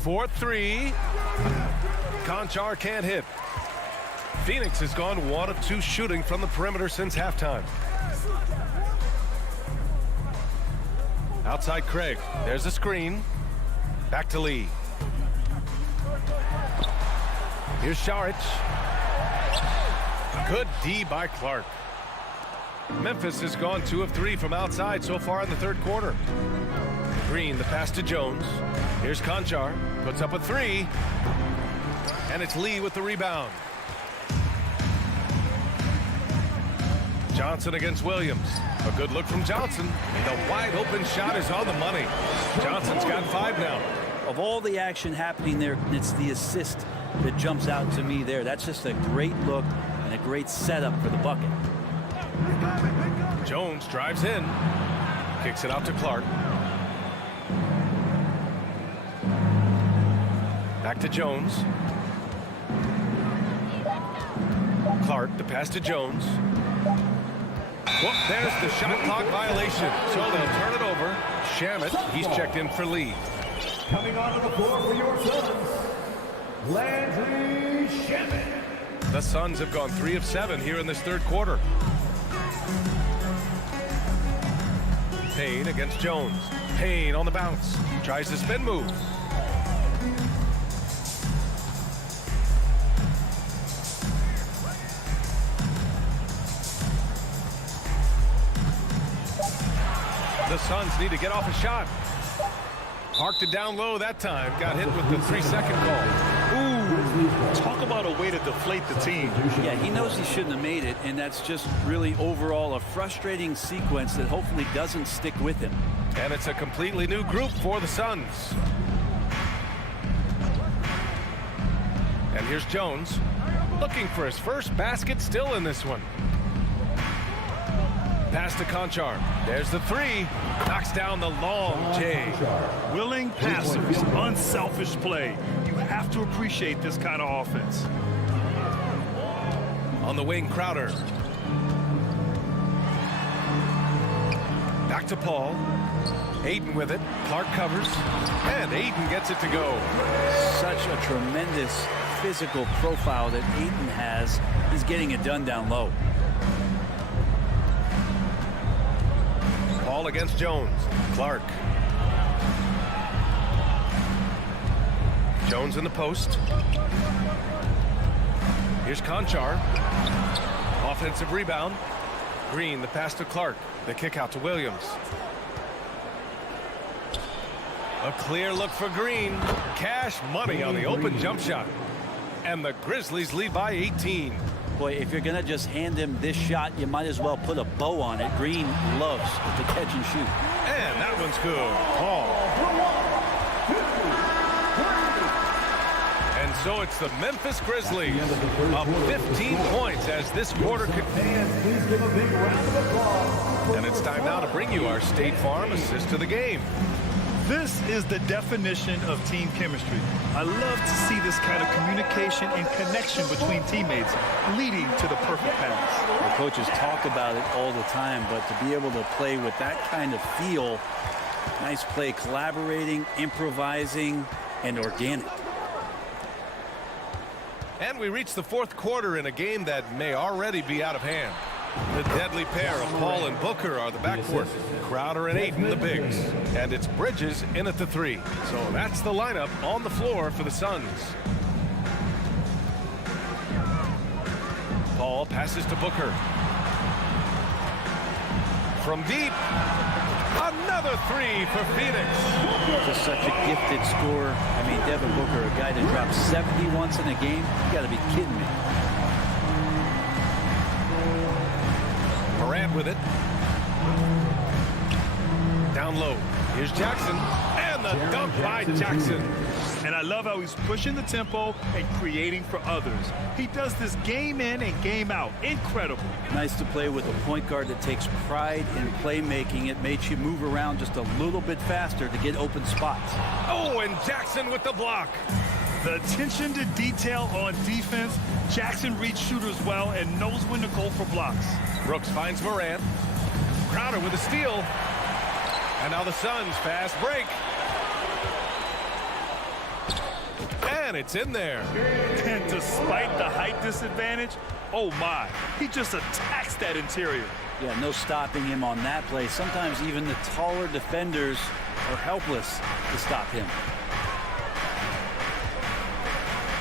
4-3. Conchar can't hit. Phoenix has gone 1 of 2 shooting from the perimeter since halftime. Outside Craig. There's a screen. Back to Lee. Here's Šarić. Good D by Clark. Memphis has gone 2 of 3 from outside so far in the third quarter. Green, the pass to Jones. Here's Conchar. Puts up a 3. And it's Lee with the rebound. Johnson against Williams. A good look from Johnson. The wide open shot is on the money. Johnson's got 5 now. Of all the action happening there, it's the assist that jumps out to me there. That's just a great look and a great setup for the bucket. Jones drives in. Kicks it out to Clark. Back to Jones. Clark, the pass to Jones. Well, there's the shot clock violation. So they'll turn it over. Shamet, he's checked in for Lee. Coming onto the floor for your Suns, Landry Shamet. The Suns have gone 3 of 7 here in this third quarter. Payne against Jones. Payne on the bounce. Tries the spin move. The Suns need to get off a shot. Parked it down low that time. Got hit with the 3-second call. Ooh, talk about a way to deflate the team. Yeah, he knows he shouldn't have made it, and that's just really overall a frustrating sequence that hopefully doesn't stick with him. And it's a completely new group for the Suns. And here's Jones looking for his first basket, still in this one. Pass to Conchar. There's the 3. Knocks down the long J. Willing passers, unselfish play. You have to appreciate this kind of offense. On the wing, Crowder. Back to Paul. Aiden with it. Clark covers. And Aiden gets it to go. Such a tremendous physical profile that Aiden has. He's getting it done down low. Ball against Jones. Clark. Jones in the post. Here's Conchar. Offensive rebound. Green, the pass to Clark. The kick out to Williams. A clear look for Green. Cash money on the open jump shot. And the Grizzlies lead by 18. Boy, if you're going to just hand him this shot, you might as well put a bow on it. Green loves to catch and shoot. And that one's good. Paul. And so it's the Memphis Grizzlies up 15 points as this quarter continues. Please give a big round of applause. And it's time now to bring you our State Farm assist of the game. This is the definition of team chemistry. I love to see this kind of communication and connection between teammates leading to the perfect pass. The coaches talk about it all the time, but to be able to play with that kind of feel, nice play, collaborating, improvising, and organic. And we reach the fourth quarter in a game that may already be out of hand. The deadly pair of Paul and Booker are the backcourt. Crowder and Aiden the bigs. And it's Bridges in at the 3. So that's the lineup on the floor for the Suns. Paul passes to Booker. From deep. Another 3 for Phoenix. Just such a gifted scorer. I mean, Devin Booker, a guy that dropped 70 once in a game. You got to be kidding me. Morant with it. Down low. Here's Jackson. And the dunk by Jackson. And I love how he's pushing the tempo and creating for others. He does this game in and game out. Incredible. Nice to play with a point guard that takes pride in playmaking. It makes you move around just a little bit faster to get open spots. Oh, and Jackson with the block. The attention to detail on defense. Jackson reads shooters well and knows when to go for blocks. Brooks finds Morant. Crowder with a steal. And now the Suns fast break. And it's in there. And despite the height disadvantage, oh my, he just attacks that interior. Yeah, no stopping him on that play. Sometimes even the taller defenders are helpless to stop him.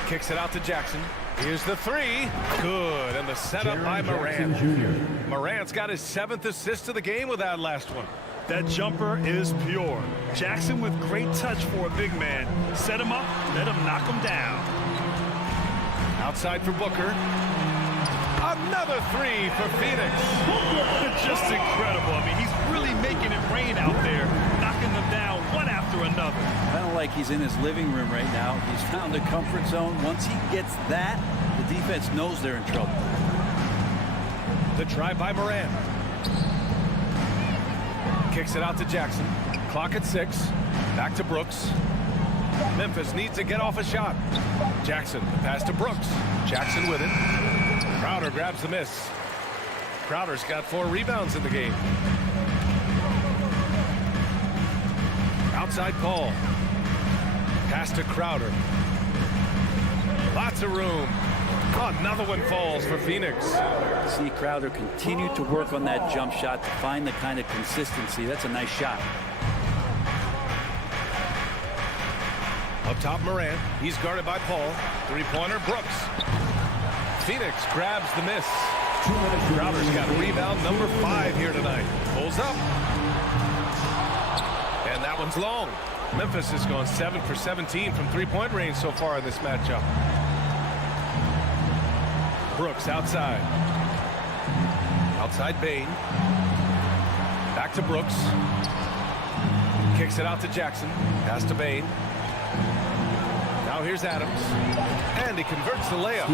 Kicks it out to Jackson. Here's the three. Good. And the setup by Morant. Morant's got his 7th assist of the game with that last one. That jumper is pure. Jackson with great touch for a big man. Set him up, let him knock him down. Outside for Booker. Another three for Phoenix. Just incredible. I mean, he's really making it rain out there, knocking them down one after another. Kind of like he's in his living room right now. He's found a comfort zone. Once he gets that, the defense knows they're in trouble. The drive by Morant. Kicks it out to Jackson. Clock at 6. Back to Brooks. Memphis needs to get off a shot. Jackson, the pass to Brooks. Jackson with it. Crowder grabs the miss. Crowder's got 4 rebounds in the game. Outside Paul. Pass to Crowder. Lots of room. Oh, another one falls for Phoenix. See Crowder continue to work on that jump shot to find the kind of consistency. That's a nice shot. Up top, Morant. He's guarded by Paul. Three-pointer, Brooks. Phoenix grabs the miss. Crowder's got rebound number 5 here tonight. Pulls up. And that one's long. Memphis has gone 7 for 17 from three-point range so far in this matchup. Brooks outside. Outside Bain. Back to Brooks. Kicks it out to Jackson. Pass to Bain. Now here's Adams. And he converts the layup.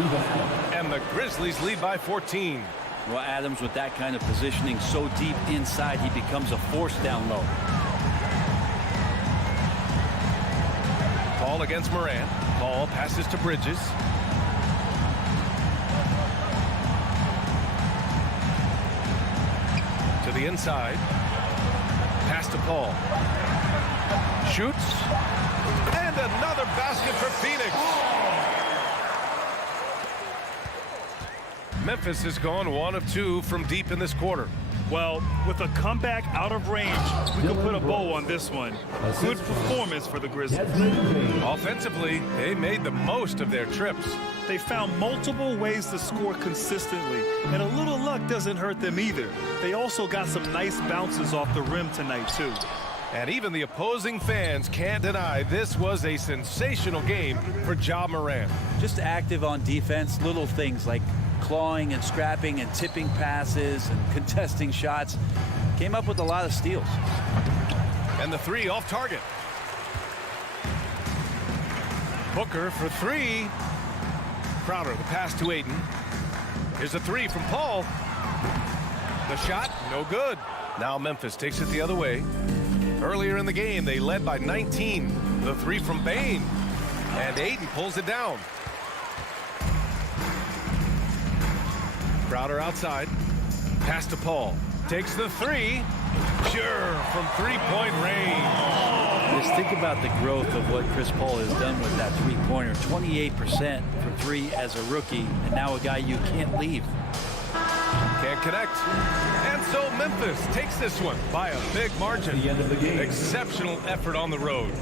And the Grizzlies lead by 14. Well, Adams with that kind of positioning so deep inside, he becomes a force down low. Paul against Morant. Paul passes to Bridges. To the inside. Pass to Paul. Shoots. And another basket for Phoenix. Memphis has gone 1 of 2 from deep in this quarter. Well, with a comeback out of range, we can put a bow on this one. Good performance for the Grizzlies. Offensively, they made the most of their trips. They found multiple ways to score consistently, and a little luck doesn't hurt them either. They also got some nice bounces off the rim tonight, too. And even the opposing fans can't deny this was a sensational game for Ja Morant. Just active on defense, little things like clawing and scrapping and tipping passes and contesting shots. Came up with a lot of steals. And the three off target. Booker for 3. Crowder, the pass to Ayton. Here's a 3 from Paul. The shot, no good. Now Memphis takes it the other way. Earlier in the game, they led by 19. The 3 from Bain. And Ayton pulls it down. Crowder outside. Pass to Paul. Takes the 3. Sure, from three-point range. Just think about the growth of what Chris Paul has done with that three-pointer. 28% from 3 as a rookie, and now a guy you can't leave. Can't connect. And so Memphis takes this one by a big margin. The end of the game. Exceptional effort on the road.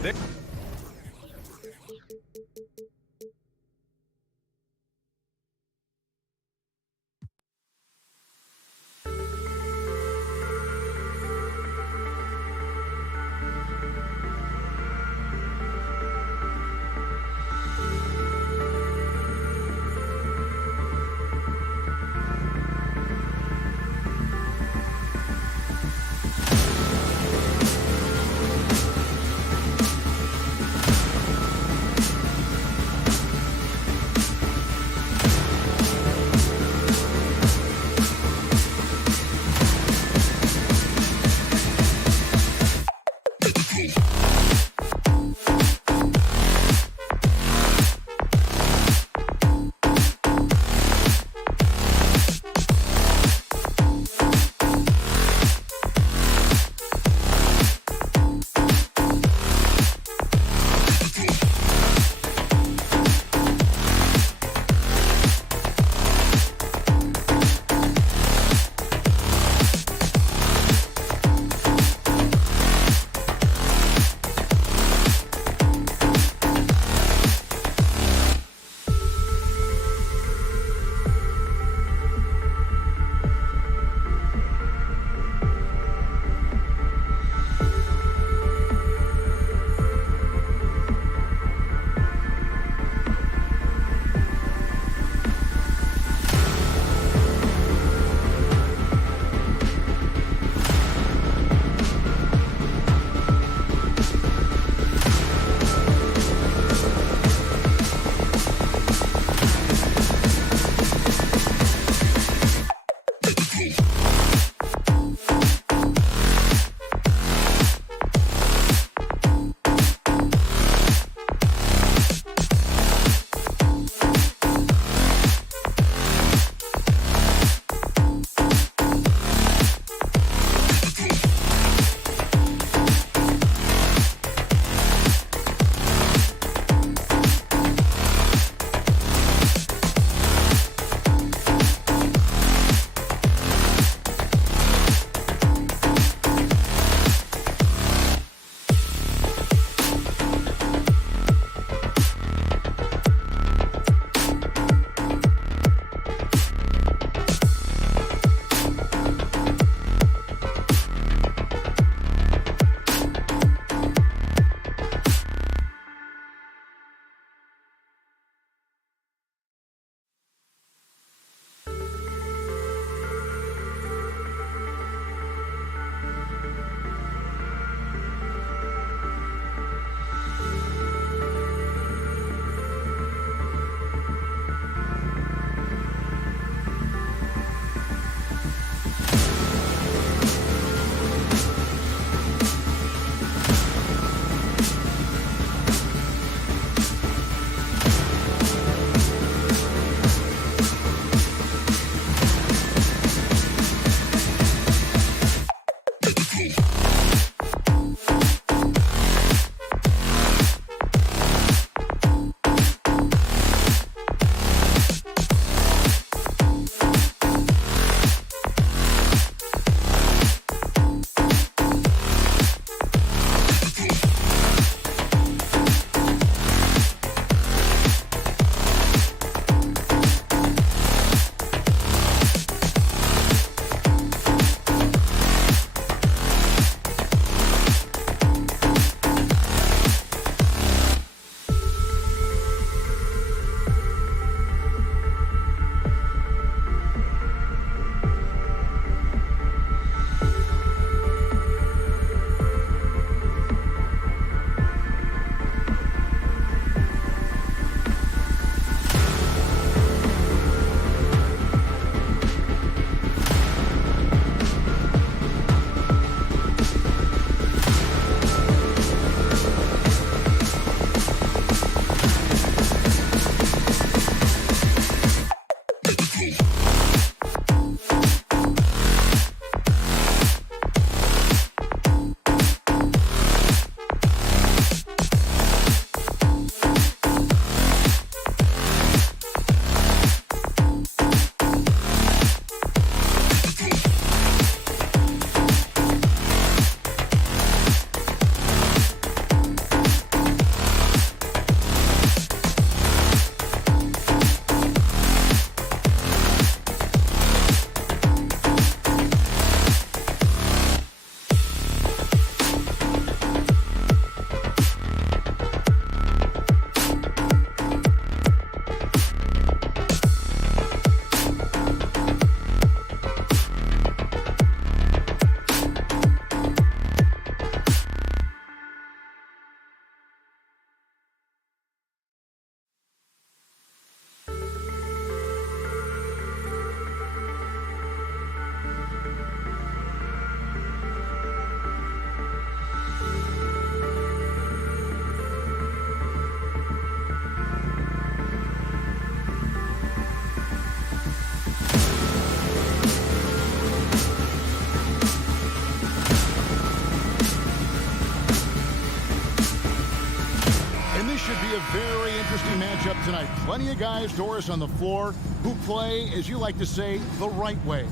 matchup tonight. Plenty of guys, Doris, on the floor who play, as you like to say, the right way.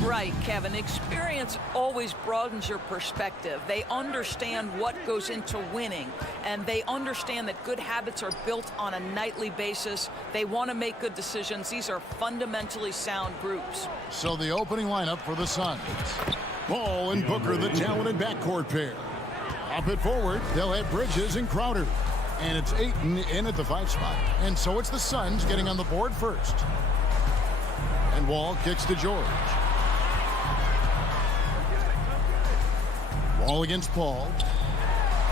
Right, Kevin. Experience always broadens your perspective. They understand what goes into winning, and they understand that good habits are built on a nightly basis. They want to make good decisions. These are fundamentally sound groups. So the opening lineup for the Suns. Ball and Booker, the talented backcourt pair. Up it forward, they'll have Bridges and Crowder. And it's Ayton in at the 5 spot. And so it's the Suns getting on the board first. And Wall kicks to George. Wall against Paul.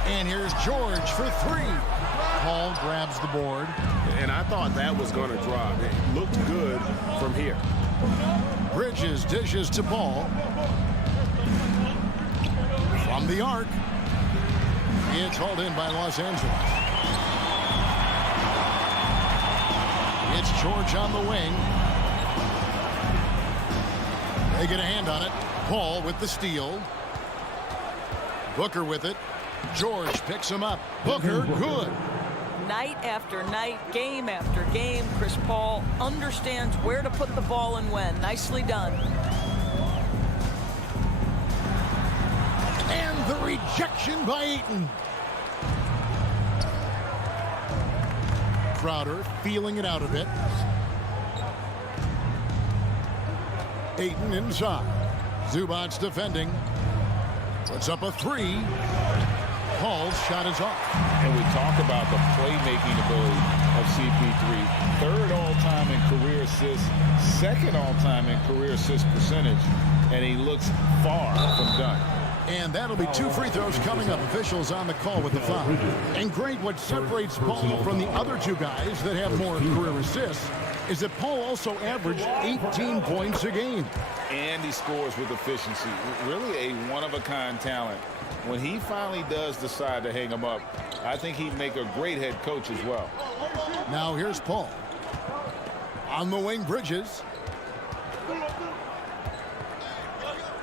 And here's George for 3. Paul grabs the board. And I thought that was going to drop. It looked good from here. Bridges dishes to Paul. From the arc. It's hauled in by Los Angeles. It's George on the wing. They get a hand on it. Paul with the steal. Booker with it. George picks him up. Booker, good. Night after night, game after game, Chris Paul understands where to put the ball and when. Nicely done. And the rejection by Ayton. Crowder feeling it out a bit. Ayton inside. Zubac's defending. Puts up a 3. Paul's shot is off. And we talk about the playmaking ability of CP3. 3rd all-time in career assists, 2nd all-time in career assist percentage, and he looks far from done. And that'll be 2 free throws coming up. Officials on the call with the foul. And great, what separates Paul from the other 2 guys that have more career assists is that Paul also averaged 18 points a game. And he scores with efficiency. Really a one-of-a-kind talent. When he finally does decide to hang him up, I think he'd make a great head coach as well. Now here's Paul. On the wing, Bridges.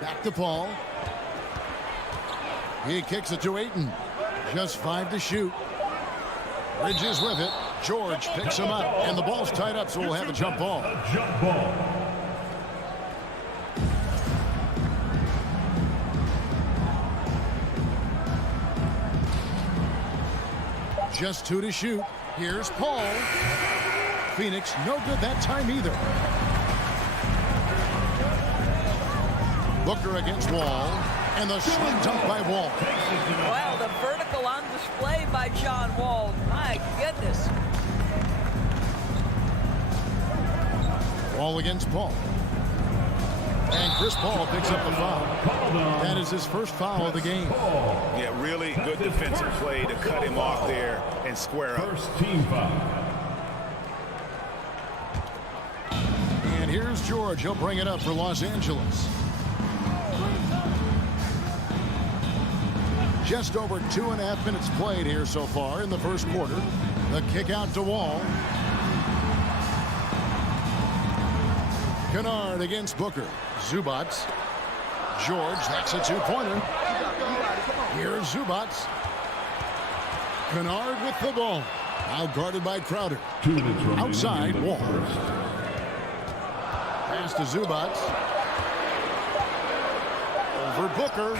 Back to Paul. He kicks it to Ayton. Just 5 to shoot. Bridges with it. George picks him up, and the ball's tied up, so we'll have a jump ball. Jump ball. Just 2 to shoot. Here's Paul. Phoenix, no good that time either. Booker against Wall, and the sling dunk by Wall. Wow, the vertical on display by John Wall. My goodness. Wall against Paul. And Chris Paul picks up the foul. That is his first foul of the game. Yeah, really good defensive play to cut him off there and square up. First team foul. And here's George. He'll bring it up for Los Angeles. Just over 2.5 minutes played here so far in the first quarter. The kick out to Wall. Kennard against Booker. Zubac. George, that's a 2-pointer. Here's Zubac. Kennard with the ball. Now guarded by Crowder. Outside, Wall. Pass to Zubac. Over Booker.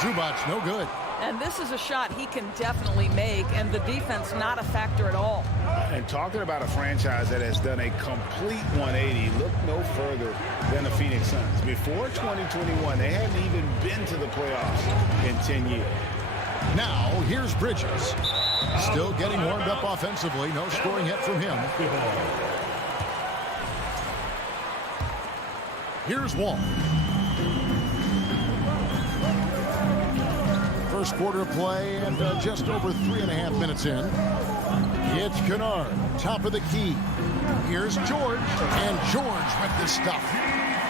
Zubac, no good. And this is a shot he can definitely make, and the defense not a factor at all. And talking about a franchise that has done a complete 180, look no further than the Phoenix Suns. Before 2021, they hadn't even been to the playoffs in 10 years. Now, here's Bridges. Still getting warmed up offensively. No scoring yet from him. Here's Wall. First quarter of play and just over 3.5 minutes in. It's Kennard, top of the key. Here's George, and George with the stuff.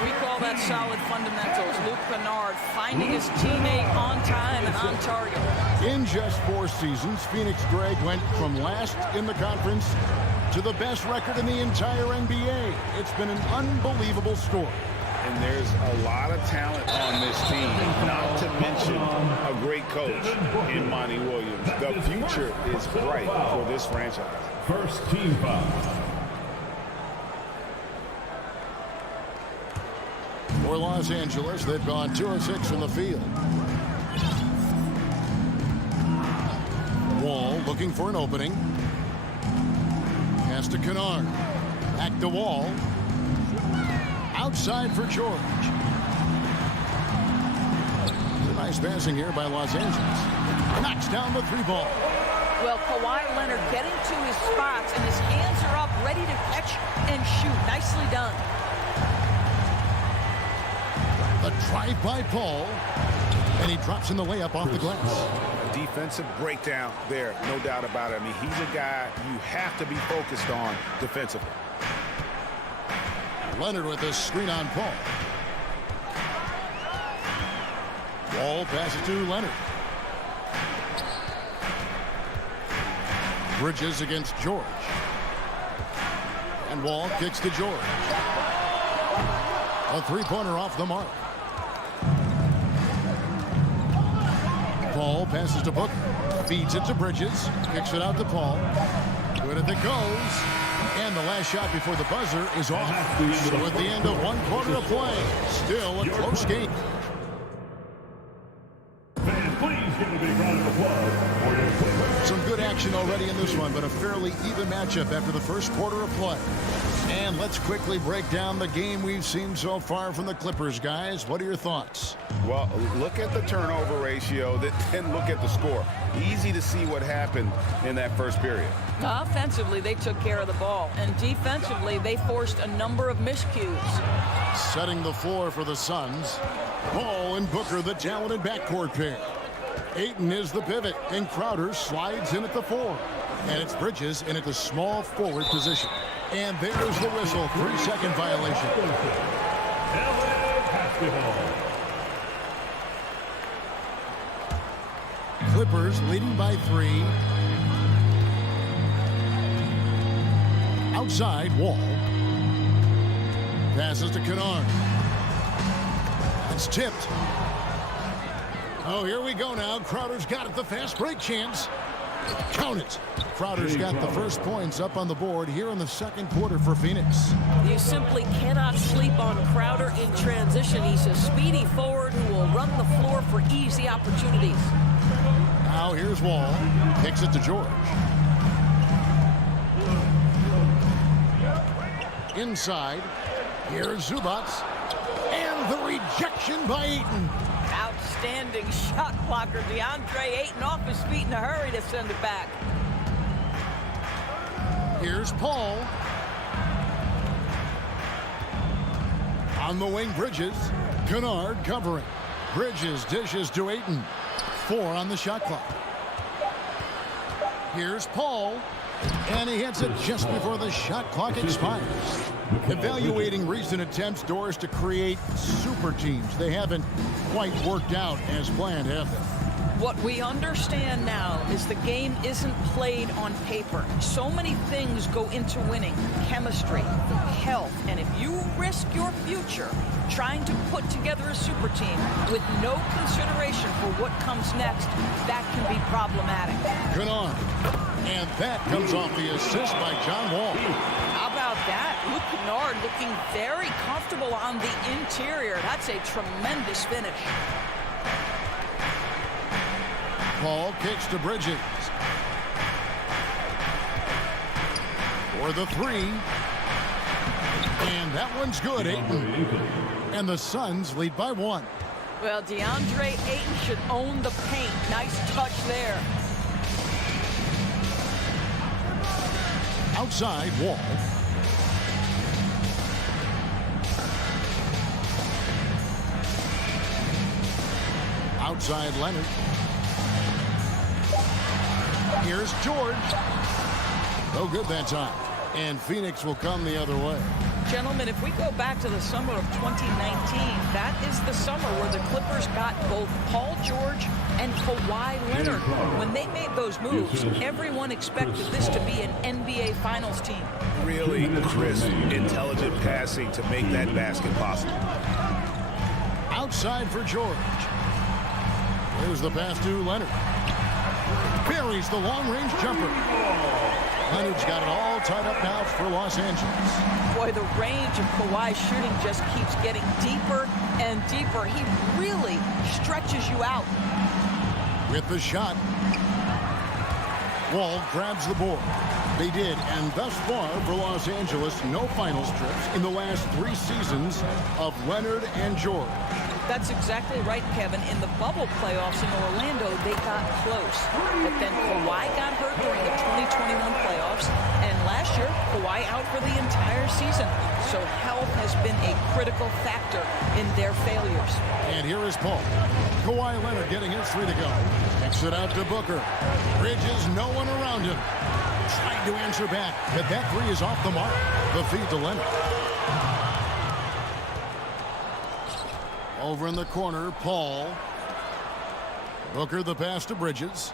We call that solid fundamentals. Luke Kennard finding his teammate on time and on target. In just 4 seasons, Phoenix, Greg, went from last in the conference to the best record in the entire NBA. It's been an unbelievable story. And there's a lot of talent on this team, not to mention a great coach in Monty Williams. The future is bright for this franchise. First team foul. For Los Angeles, they've gone 2 of 6 from the field. Wall looking for an opening. Pass to Kennard. Back to Wall. Outside for George. Nice passing here by Los Angeles. Knocks down the 3-ball. Well, Kawhi Leonard getting to his spots, and his hands are up, ready to catch and shoot. Nicely done. The drive by Paul, and he drops in the layup off the glass. A defensive breakdown there, no doubt about it. I mean, he's a guy you have to be focused on defensively. Leonard with a screen on Paul. Wall passes to Leonard. Bridges against George. And Wall kicks to George. A 3-pointer off the mark. Paul passes to Booker. Feeds it to Bridges. Kicks it out to Paul. Good if it goes. And the last shot before the buzzer is off. So at the end of 1 quarter of play, still a close game. Some good action already in this one, but a fairly even matchup after the first quarter of play. And let's quickly break down the game we've seen so far from the Clippers, guys. What are your thoughts? Well, look at the turnover ratio, then look at the score. Easy to see what happened in that first period. Offensively, they took care of the ball, and defensively, they forced a number of miscues. Setting the floor for the Suns. Paul and Booker, the talented backcourt pair. Ayton is the pivot, and Crowder slides in at the 4. And it's Bridges in at the small forward position. And there's the whistle, 3-second violation. Clippers leading by 3. Outside, Wall. Passes to Kennard. It's tipped. Oh, here we go now. Crowder's got it, the fast break chance. Count it. Crowder's got the first points up on the board here in the second quarter for Phoenix. You simply cannot sleep on Crowder in transition. He's a speedy forward who will run the floor for easy opportunities. Now here's Wall. Kicks it to George. Inside. Here's Zubats. And the rejection by Ayton. Outstanding shot blocker. DeAndre Ayton off his feet in a hurry to send it back. Here's Paul. On the wing, Bridges. Kennard covering. Bridges dishes to Ayton. 4 on the shot clock. Here's Paul. And he hits it just before the shot clock expires. Evaluating recent attempts, Doris, to create super teams. They haven't quite worked out as planned, have they? What we understand now is the game isn't played on paper. So many things go into winning. Chemistry, health, and if you risk your future trying to put together a super team with no consideration for what comes next, that can be problematic. Kennard. And that comes off the assist by John Wall. How about that? Luke Kennard looking very comfortable on the interior. That's a tremendous finish. Paul kicks to Bridges. For the 3. And that one's good, Ayton. And the Suns lead by 1. Well, DeAndre Ayton should own the paint. Nice touch there. Outside, Wall. Outside, Leonard. Here's George. No good that time. And Phoenix will come the other way. Gentlemen, if we go back to the summer of 2019, that is the summer where the Clippers got both Paul George and Kawhi Leonard. When they made those moves, everyone expected this to be an NBA Finals team. Really crisp, intelligent passing to make that basket possible. Outside for George. There's the pass to Leonard. Buries the long-range jumper. Leonard's got it all tied up now for Los Angeles. Boy, the range of Kawhi's shooting just keeps getting deeper and deeper. He really stretches you out. With the shot, Wall grabs the board. They did, and thus far for Los Angeles, no finals trips in the last 3 seasons of Leonard and George. That's exactly right, Kevin. In the bubble playoffs in Orlando, they got close. But then Kawhi got hurt during the 2021 playoffs, and last year, Kawhi out for the entire season. So health has been a critical factor in their failures. And here is Paul. Kawhi Leonard getting his 3 to go. Kicks it out to Booker. Bridges, no one around him. Trying to answer back, but that 3 is off the mark. The feed to Leonard. Over in the corner, Paul. Booker the pass to Bridges.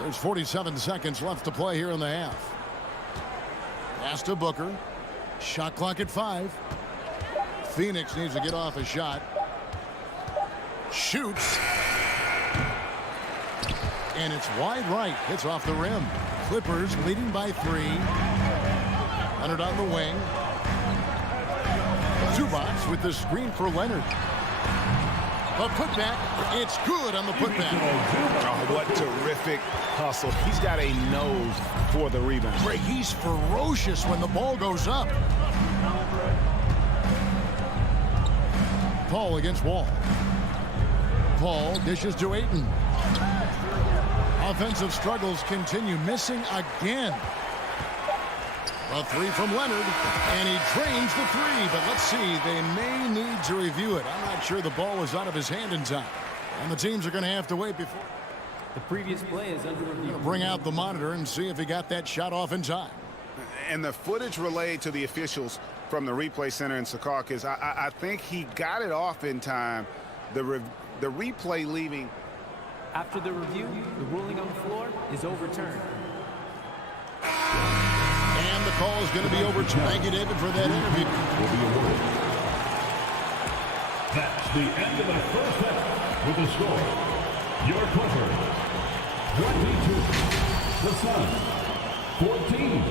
There's 47 seconds left to play here in the half. Pass to Booker. Shot clock at 5. Phoenix needs to get off a shot. Shoots. And it's wide right. Hits off the rim. Clippers leading by 3. Leonard on the wing. Zubac with the screen for Leonard. A putback. It's good on the putback. Oh, what terrific hustle. He's got a nose for the rebound. Ray, he's ferocious when the ball goes up. Paul against Wall. Paul dishes to Ayton. Offensive struggles continue. Missing again. A 3 from Leonard, and he drains the 3. But let's see, they may need to review it. I'm not sure the ball was out of his hand in time. And the teams are going to have to wait before. The previous play is under review. Bring out the monitor and see if he got that shot off in time. And the footage relayed to the officials from the replay center in Secaucus, I think he got it off in time. The replay leaving. After the review, the ruling on the floor is overturned. And the call is going to be overturned. Thank you, David, for that interview. Will be awarded. That's the end of the first half with the score. Your Clippers, 22. The Suns, 14.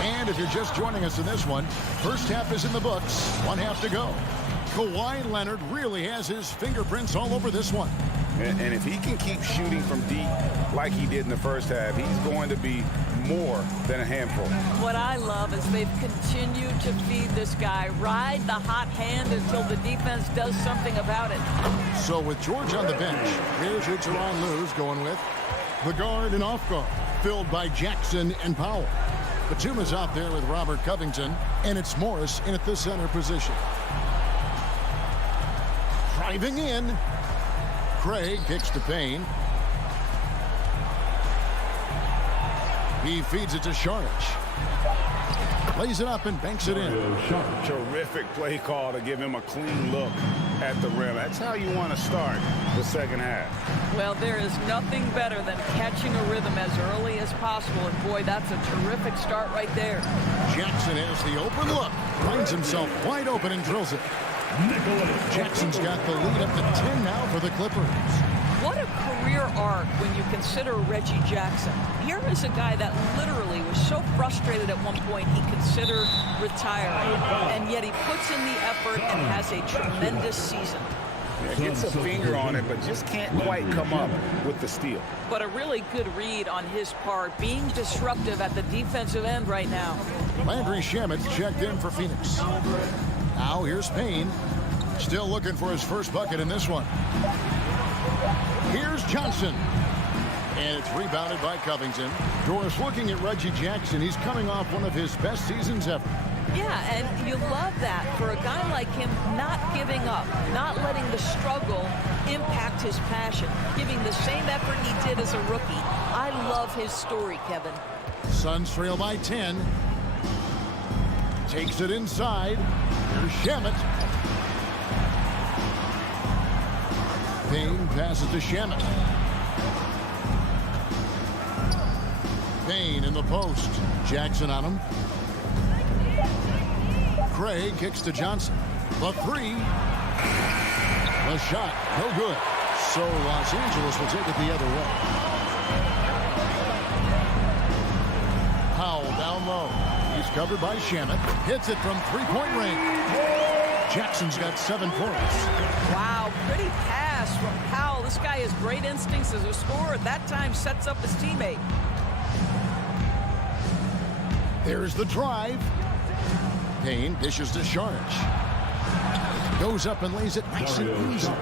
And if you're just joining us in this one, first half is in the books. 1 half to go. Kawhi Leonard really has his fingerprints all over this one. And if he can keep shooting from deep like he did in the first half, he's going to be more than a handful. What I love is they've continued to feed this guy. Ride the hot hand until the defense does something about it. So with George on the bench, here's who Tyronn Lue's going with. The guard and off guard, filled by Jackson and Powell. Batuma's out there with Robert Covington, and it's Morris in at the center position. Driving in. Craig kicks to Payne. He feeds it to Sharge. Lays it up and banks it in. Terrific play call to give him a clean look at the rim. That's how you want to start the second half. Well, there is nothing better than catching a rhythm as early as possible. And boy, that's a terrific start right there. Jackson has the open look. Finds himself wide open and drills it. Jackson's got the lead up to 10 now for the Clippers. What a career arc when you consider Reggie Jackson. Here is a guy that literally was so frustrated at one point he considered retiring. And yet he puts in the effort and has a tremendous season. Yeah, gets a finger on it, but just can't quite come up with the steal. But a really good read on his part, being disruptive at the defensive end right now. Landry Shamet's checked in for Phoenix. Now here's Payne. Still looking for his first bucket in this one. Here's Johnson. And it's rebounded by Covington. Doris, looking at Reggie Jackson, he's coming off one of his best seasons ever. Yeah, and you love that for a guy like him, not giving up, not letting the struggle impact his passion, giving the same effort he did as a rookie. I love his story, Kevin. Suns trail by 10. Takes it inside. Here's Shamet. Payne passes to Shamet. Payne in the post. Jackson on him. Craig kicks to Johnson. The three. The shot, no good. So Los Angeles will take it the other way. Powell down low. He's covered by Shamet. Hits it from three-point range. Jackson's got 7 points. Wow, pretty pass from Powell. This guy has great instincts as a scorer. At that time, sets up his teammate. There's the drive. Payne dishes to Sharge. Goes up and lays it nice and easy.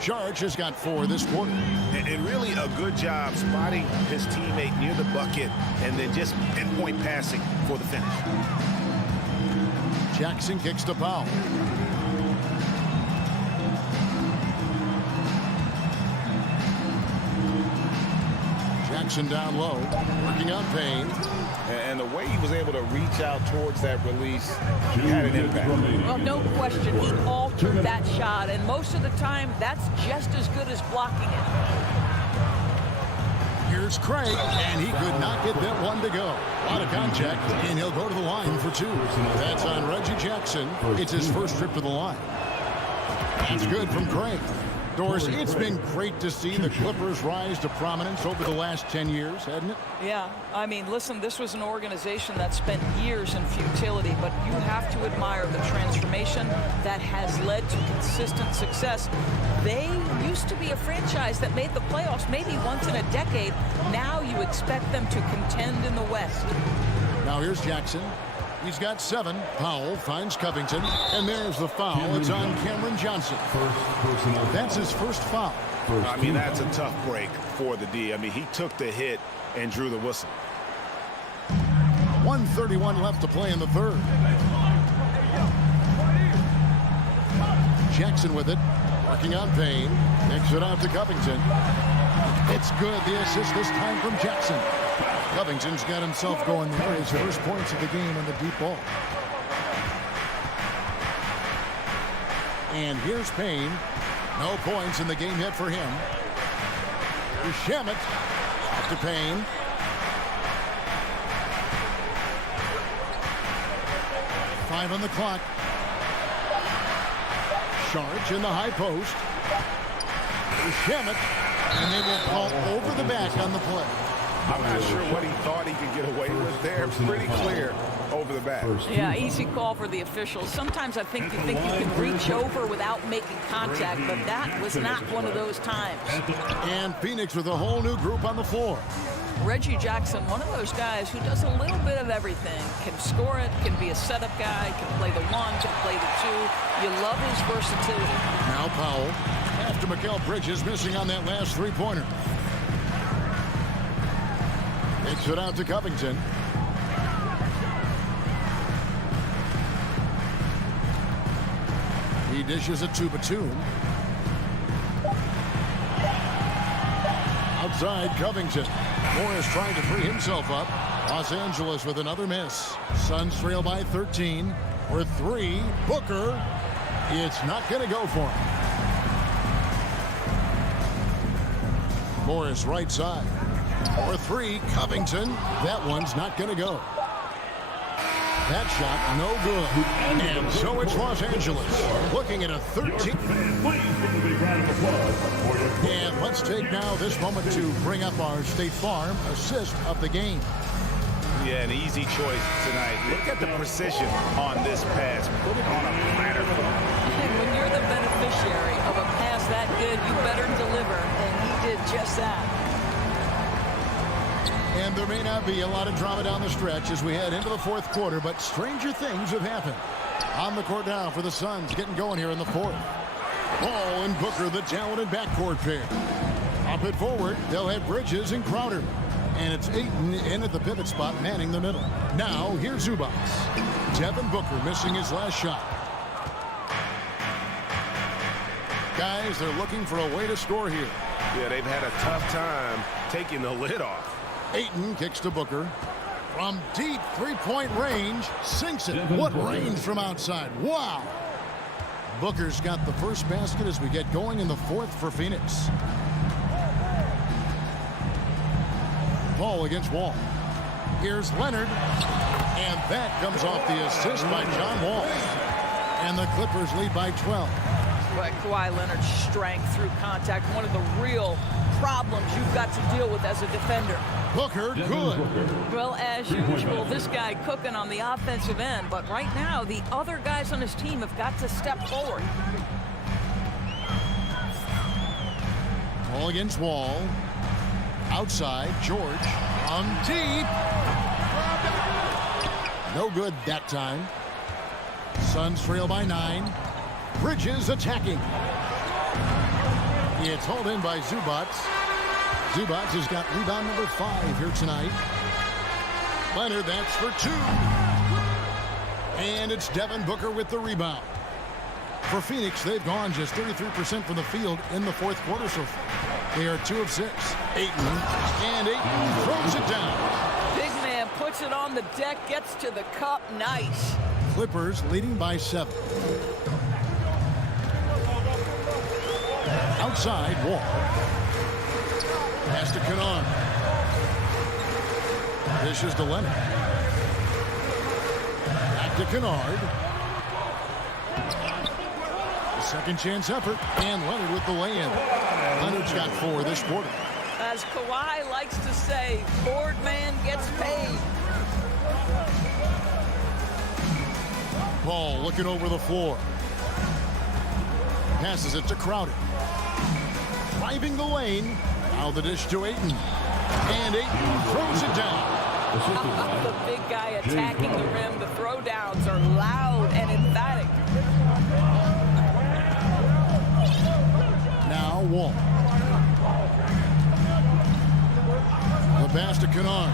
Sharge has got 4 this quarter. And really a good job spotting his teammate near the bucket and then just pinpoint passing for the finish. Jackson kicks to Powell. Jackson down low, working on Payne. And the way he was able to reach out towards that release, he had an impact. Well, no question. He altered that shot, and most of the time, that's just as good as blocking it. Here's Craig, and he could not get that one to go. A lot of contact, and he'll go to the line for 2. That's on Reggie Jackson. It's his first trip to the line. That's good from Craig. Doris, it's been great to see the Clippers rise to prominence over the last 10 years, hasn't it? Yeah, I mean, listen, this was an organization that spent years in futility, but you have to admire the transformation that has led to consistent success. They used to be a franchise that made the playoffs maybe once in a decade. Now you expect them to contend in the West. Now here's Jackson. He's got 7. Powell finds Covington, and there's the foul. It's on Cameron Johnson. That's his first foul. I mean, that's a tough break for the D. I mean, he took the hit and drew the whistle. 1:31 left to play in the third. Jackson with it, working on Payne. Takes it out to Covington. It's good. The assist this time from Jackson. Covington's got himself going there. His first points of the game on the deep ball. And here's Payne. No points in the game hit for him. Here's Shamet. Off to Payne. Five on the clock. Sharge in the high post. Here's Shamet. And they will call over the back on the play. I'm not sure what he thought he could get away with there. Pretty clear over the back. Yeah, easy call for the officials. Sometimes I think you can reach over without making contact, but that was not one of those times. And Phoenix with a whole new group on the floor. Reggie Jackson, one of those guys who does a little bit of everything. Can score it, can be a setup guy, can play the 1, can play the 2. You love his versatility. Now Powell, after Mikal Bridges missing on that last 3-pointer. Takes it out to Covington. He dishes it to Batum. Outside Covington. Morris trying to free himself up. Los Angeles with another miss. Suns trail by 13. For 3. Booker. It's not going to go for him. Morris right side. For 3, Covington. That one's not going to go. That shot, no good. And so it's Los Angeles looking at a 13. And let's take now this moment to bring up our State Farm assist of the game. Yeah, an easy choice tonight. Look at the precision on this pass. Put it on a platter. And when you're the beneficiary of a pass that good, you better deliver. And he did just that. And there may not be a lot of drama down the stretch as we head into the 4th quarter, but stranger things have happened. On the court now for the Suns, getting going here in the 4th. Ball and Booker, the talented backcourt pair. Up it forward, they'll have Bridges and Crowder. And it's Ayton in at the pivot spot, manning the middle. Now, here's Zubac. Devin Booker missing his last shot. Guys, they're looking for a way to score here. Yeah, they've had a tough time taking the lid off. Ayton kicks to Booker. From deep 3-point range, sinks it. What range from outside. Wow. Booker's got the first basket as we get going in the 4th for Phoenix. Ball against Wall. Here's Leonard. And that comes off the assist by John Wall. And the Clippers lead by 12. But Kawhi Leonard's strength through contact, one of the real problems you've got to deal with as a defender. Booker, good. Well, as usual, this guy cooking on the offensive end. But right now, the other guys on his team have got to step forward. Ball against Wall. Outside, George. On deep. No good that time. Suns trail by 9. Bridges attacking. It's hauled in by Zubats. Zubats has got rebound number 5 here tonight. Leonard, that's for 2. And it's Devin Booker with the rebound. For Phoenix, they've gone just 33% from the field in the fourth quarter so far. They are 2 of 6. Ayton, and Ayton throws it down. Big man puts it on the deck, gets to the cup, nice. Clippers leading by 7. Outside, Wall. Pass to Kennard. Dishes to Leonard. Back to Kennard. The second chance effort, and Leonard with the lay-in. Leonard's got 4 this quarter. As Kawhi likes to say, board man gets paid. Ball looking over the floor. Passes it to Crowder. Driving the lane. Now the dish to Ayton. And Ayton throws it down. The big guy attacking the rim. The throwdowns are loud and emphatic. Now Wall. The pass to Kennard.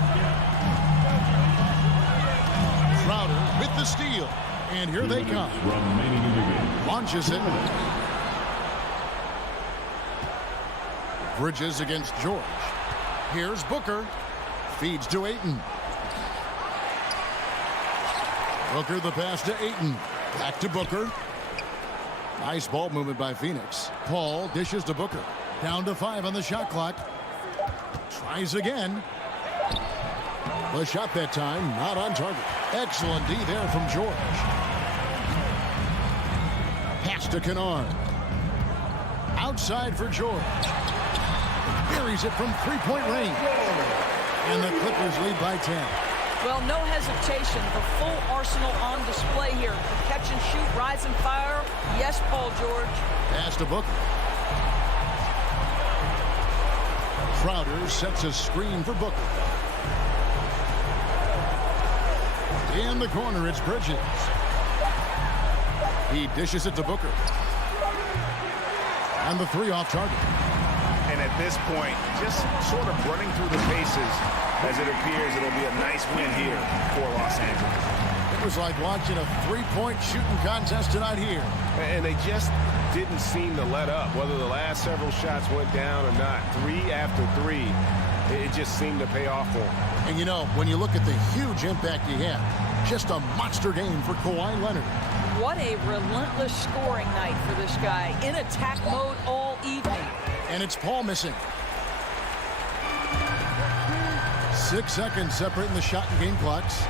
Crowder with the steal. And here they come. Launches it. Bridges against George. Here's Booker. Feeds to Ayton. Booker the pass to Ayton. Back to Booker. Nice ball movement by Phoenix. Paul dishes to Booker. Down to 5 on the shot clock. Tries again. The shot that time not on target. Excellent D there from George. Pass to Kennard. Outside for George. Buries it from 3-point range. And the Clippers lead by 10. Well, no hesitation. The full arsenal on display here. Catch and shoot, rise and fire. Yes, Paul George. Pass to Booker. Crowder sets a screen for Booker. In the corner, it's Bridges. He dishes it to Booker. And the 3 off target. And at this point, just sort of running through the paces as it appears it'll be a nice win here for Los Angeles. It was like watching a 3-point shooting contest tonight here. And they just didn't seem to let up, whether the last several shots went down or not. 3 after 3, it just seemed to pay off for them. And you know, when you look at the huge impact he had, just a monster game for Kawhi Leonard. What a relentless scoring night for this guy. In attack mode all evening. And it's Paul missing. 6 seconds separating the shot and game clocks.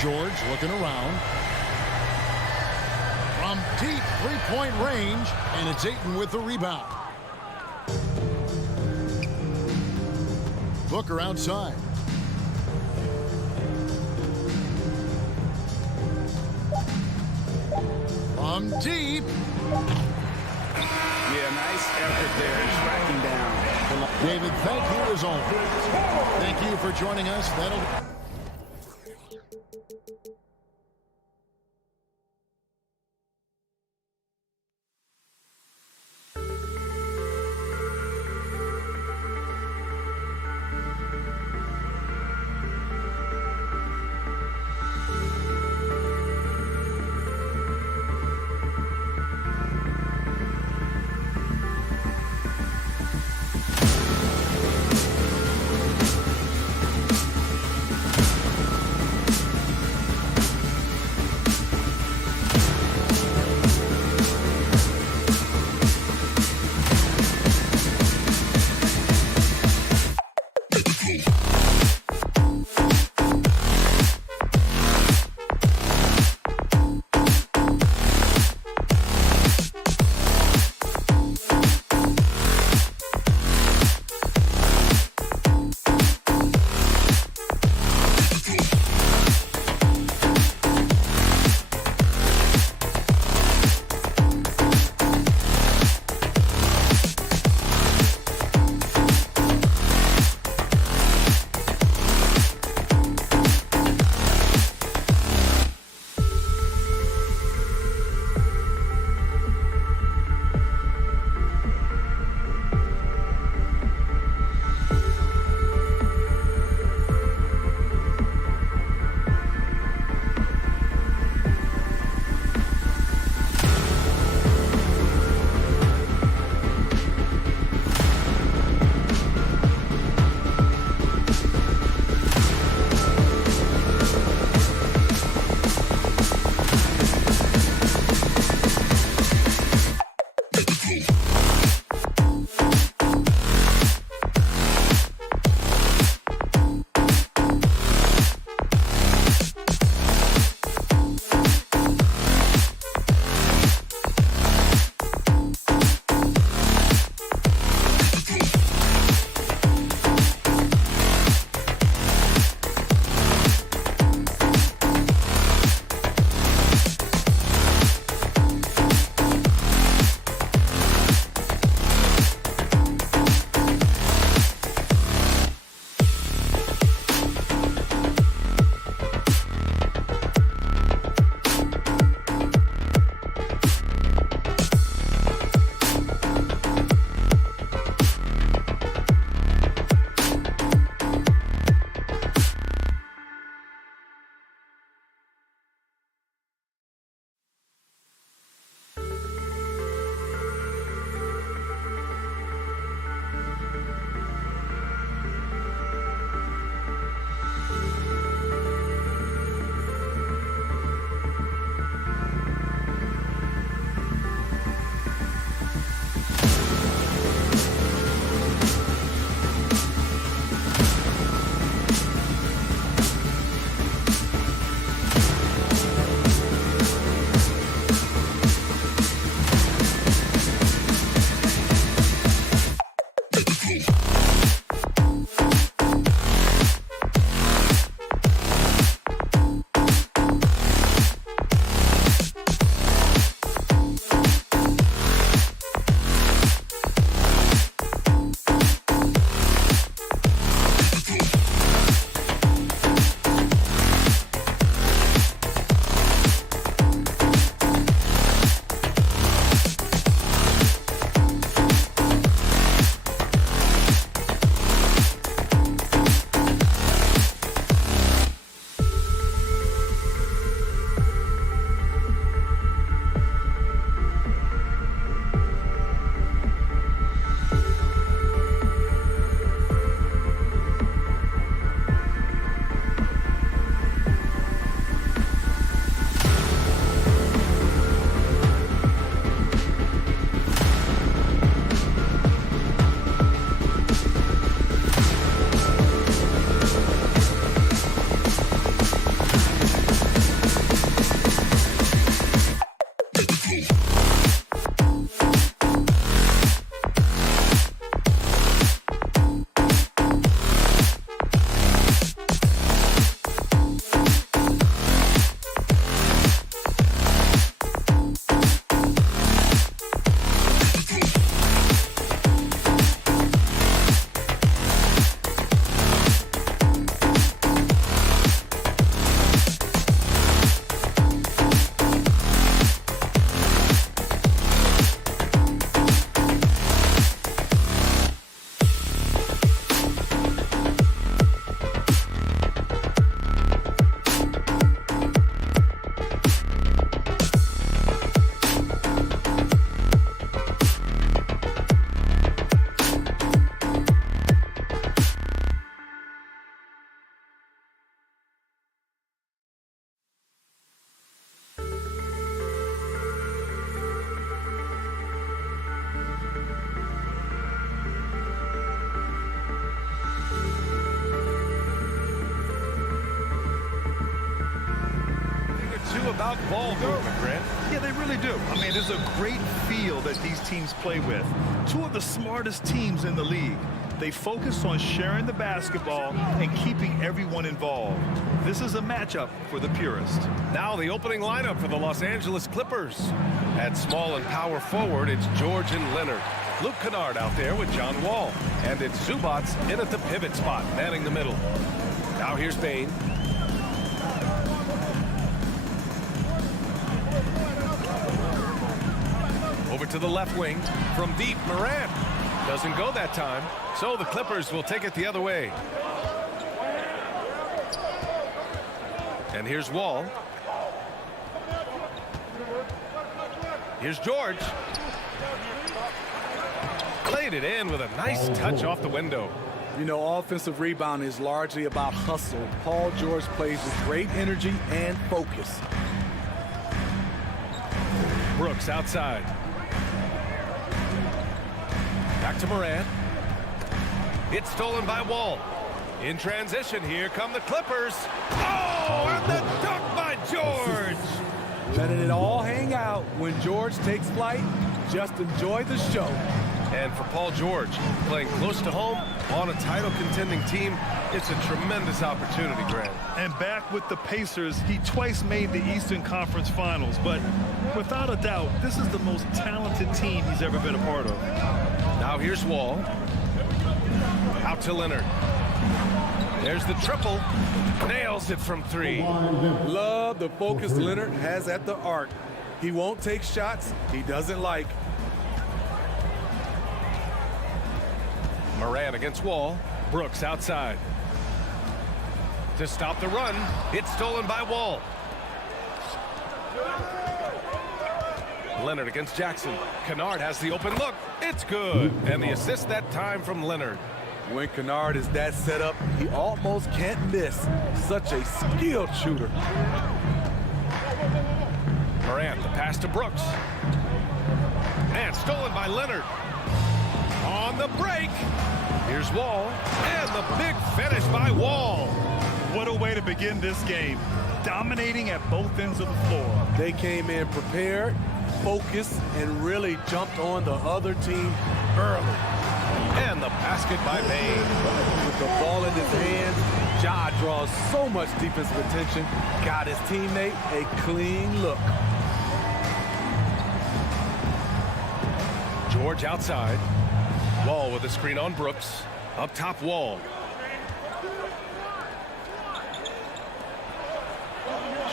George looking around. From deep 3-point range, and it's Ayton with the rebound. Booker outside. From deep. Yeah, nice effort there, tracking down. David, thank you as always. Thank you for joining us. about ball movement, Grant. Yeah, they really do. I mean, there's a great feel that these teams play with. Two of the smartest teams in the league. They focus on sharing the basketball and keeping everyone involved. This is a matchup for the purist. Now the opening lineup for the Los Angeles Clippers. At small and power forward, it's George and Leonard. Luke Kennard out there with John Wall. And it's Zubac in at the pivot spot, manning the middle. Now here's Bane. Over to the left wing. From deep, Morant. Doesn't go that time. So the Clippers will take it the other way. And here's Wall. Here's George. Played it in with a nice touch off the window. You know, offensive rebound is largely about hustle. Paul George plays with great energy and focus. Brooks outside. Back to Morant. It's stolen by Wall. In transition, here come the Clippers. Oh, and the dunk by George. Letting it all hang out when George takes flight. Just enjoy the show. And for Paul George, playing close to home on a title contending team, it's a tremendous opportunity, Grant. And back with the Pacers, he twice made the Eastern Conference Finals. But without a doubt, this is the most talented team he's ever been a part of. Now here's Wall. Out to Leonard. There's the triple. Nails it from three. Love the focus Leonard has at the arc. He won't take shots he doesn't like. Morant against Wall. Brooks outside. To stop the run, it's stolen by Wall. Leonard against Jackson. Kennard has the open look. It's good. And the assist that time from Leonard. When Kennard is that set up, he almost can't miss. Such a skilled shooter. Morant, the pass to Brooks. And stolen by Leonard. On the break. Here's Wall. And the big finish by Wall. What a way to begin this game. Dominating at both ends of the floor. They came in prepared, focused, and really jumped on the other team early. And the basket by Bane. With the ball in his hands, Ja draws so much defensive attention. Got his teammate a clean look. George outside. Wall with a screen on Brooks. Up top, Wall.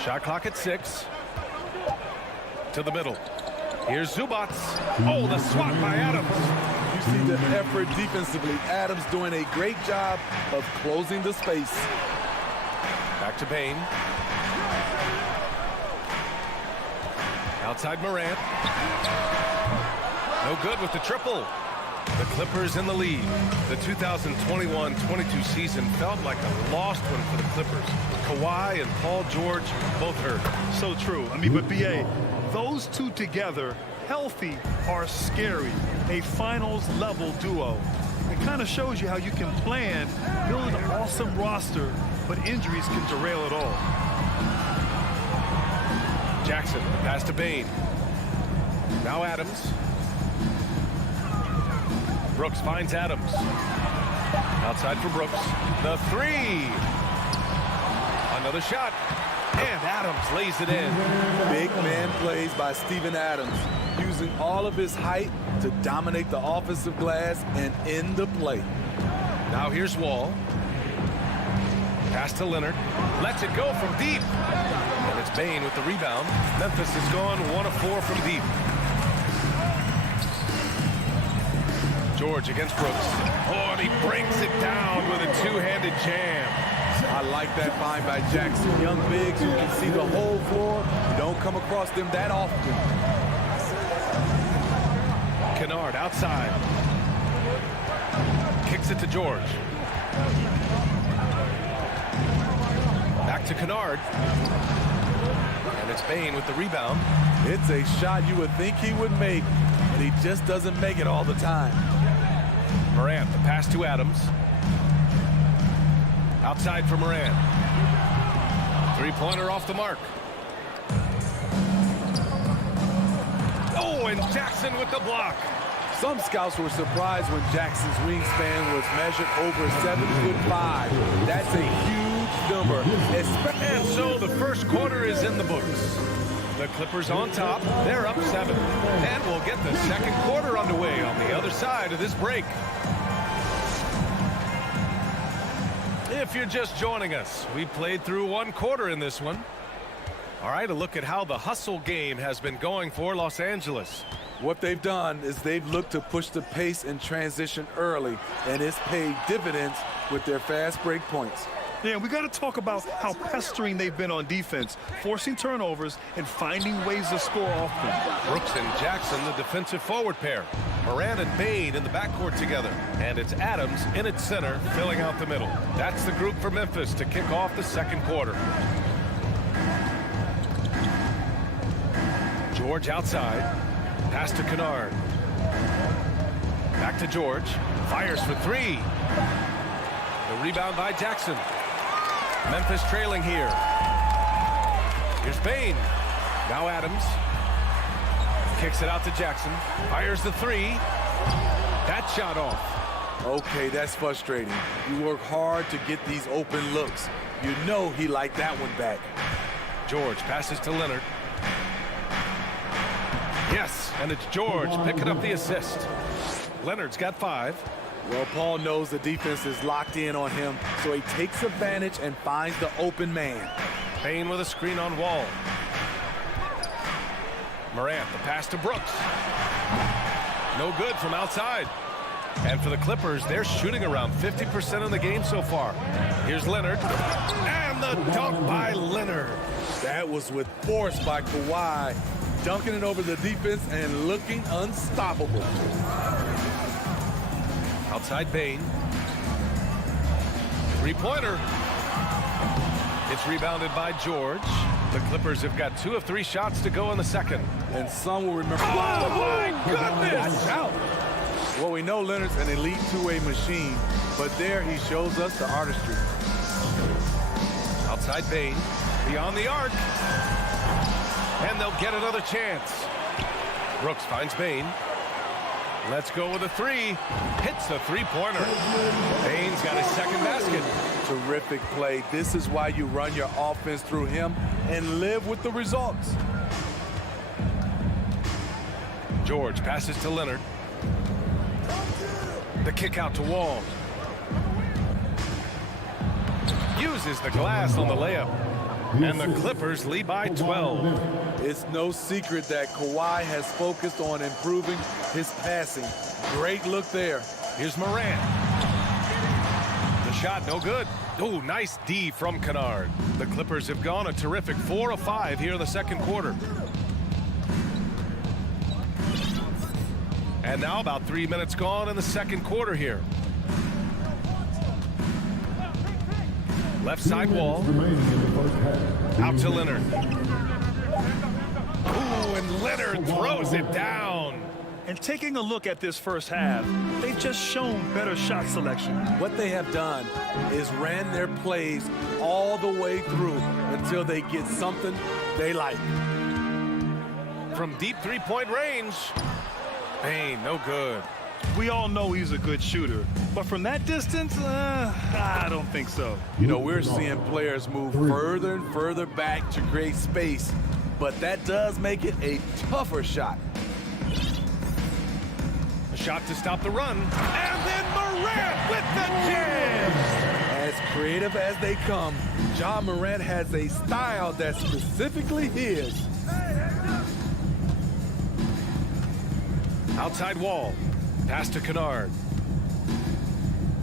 Shot clock at 6. To the middle. Here's Zubac. Oh, the swat by Adams. You see the effort defensively. Adams doing a great job of closing the space. Back to Bane. Outside Morant. No good with the triple. The Clippers in the lead. The 2021-22 season felt like a lost one for the Clippers. Kawhi and Paul George both hurt. So true. I mean, but B.A., those two together, healthy, are scary. A finals-level duo. It kind of shows you how you can plan, build an awesome roster, but injuries can derail it all. Jackson, pass to Bane. Now Adams. Brooks finds Adams. Outside for Brooks. The three. Another shot. And Adams lays it in. Big man plays by Steven Adams, using all of his height to dominate the offensive glass and end the play. Now here's Wall. Pass to Leonard. Lets it go from deep. And it's Bane with the rebound. Memphis has gone 1 of 4 from deep. George against Brooks. Oh, and he breaks it down with a two-handed jam. I like that find by Jackson. Young bigs who can see the whole floor. You don't come across them that often. Kennard outside. Kicks it to George. Back to Kennard. And it's Bane with the rebound. It's a shot you would think he would make, and he just doesn't make it all the time. Morant, the pass to Adams. Outside for Morant. Three-pointer off the mark. Jackson with the block. Some scouts were surprised when Jackson's wingspan was measured over 7'5". That's a huge number. And so the first quarter is in the books. The Clippers on top. They're up 7. And we'll get the second quarter underway on the other side of this break. If you're just joining us, we played through one quarter in this one. All right, a look at how the hustle game has been going for Los Angeles. What they've done is they've looked to push the pace and transition early, and it's paid dividends with their fast break points. Yeah, we got to talk about how pestering they've been on defense, forcing turnovers and finding ways to score off them. Brooks and Jackson, the defensive forward pair. Moran and Bane in the backcourt together. And it's Adams in its center, filling out the middle. That's the group for Memphis to kick off the second quarter. George outside. Pass to Kennard. Back to George. Fires for 3. The rebound by Jackson. Memphis trailing here. Here's Bane. Now Adams. Kicks it out to Jackson. Fires the 3. That shot off. Okay, that's frustrating. You work hard to get these open looks. You know he liked that one back. George passes to Leonard. Yes, and it's George picking up the assist. Leonard's got 5. Well, Paul knows the defense is locked in on him, so he takes advantage and finds the open man. Bane with a screen on Wall. Morant, the pass to Brooks. No good from outside. And for the Clippers, they're shooting around 50% in the game so far. Here's Leonard. And the dunk by Leonard. That was with force by Kawhi, dunking it over the defense and looking unstoppable. Outside Bane. Three-pointer. It's rebounded by George. The Clippers have got 2 of 3 shots to go in the second. And some will remember. Oh, my goodness! Out. Well, we know Leonard's an elite two-way machine, but there he shows us the artistry. Outside Bane. Beyond the arc. And they'll get another chance. Brooks finds Bane. Let's go with a 3. Hits a three-pointer. Bane's got his second basket. Terrific play. This is why you run your offense through him and live with the results. George passes to Leonard. The kick out to Wall. Uses the glass on the layup. And the Clippers lead by 12. It's no secret that Kawhi has focused on improving his passing. Great look there. Here's Moran. The shot no good. Oh, nice D from Kennard. The Clippers have gone a terrific 4 of 5 here in the second quarter. And now about 3 minutes gone in the second quarter here. Left side Wall. Out to Leonard. Ooh, and Leonard throws it down. And taking a look at this first half, they've just shown better shot selection. What they have done is ran their plays all the way through until they get something they like. From deep three-point range, Bane, no good. We all know he's a good shooter, but from that distance, I don't think so. You know, we're seeing players move further and further back to create space, but that does make it a tougher shot. A shot to stop the run, and then Morant with the jam! As creative as they come, Ja Morant has a style that's specifically his. Outside Wall. Pass to Kennard.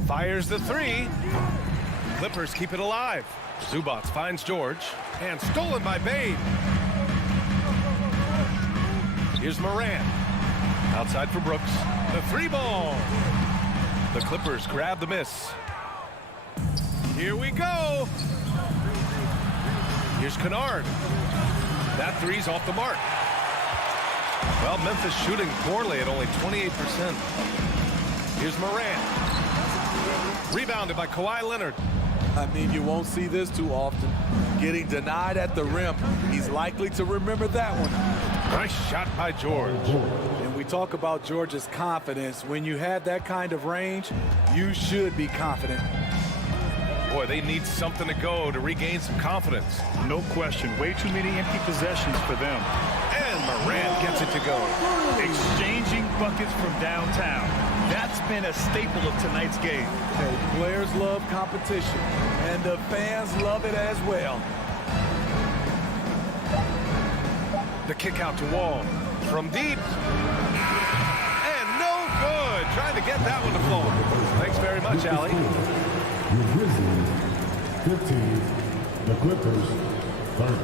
Fires the 3. Clippers keep it alive. Zubac finds George. And stolen by Bane. Here's Moran. Outside for Brooks. The 3-ball. The Clippers grab the miss. Here we go. Here's Kennard. That 3's off the mark. Well, Memphis shooting poorly at only 28%. Here's Morant. Rebounded by Kawhi Leonard. I mean, you won't see this too often. Getting denied at the rim. He's likely to remember that one. Nice shot by George. And we talk about George's confidence. When you have that kind of range, you should be confident. Boy, they need something to go to regain some confidence. No question. Way too many empty possessions for them. And Morant gets it to go. Exchanging buckets from downtown. That's been a staple of tonight's game. Hey, players love competition, and the fans love it as well. The kick out to Wall. From deep. And no good. Trying to get that one to fall. Thanks very much, Allie. The Grizzlies, 15. The Clippers, 30.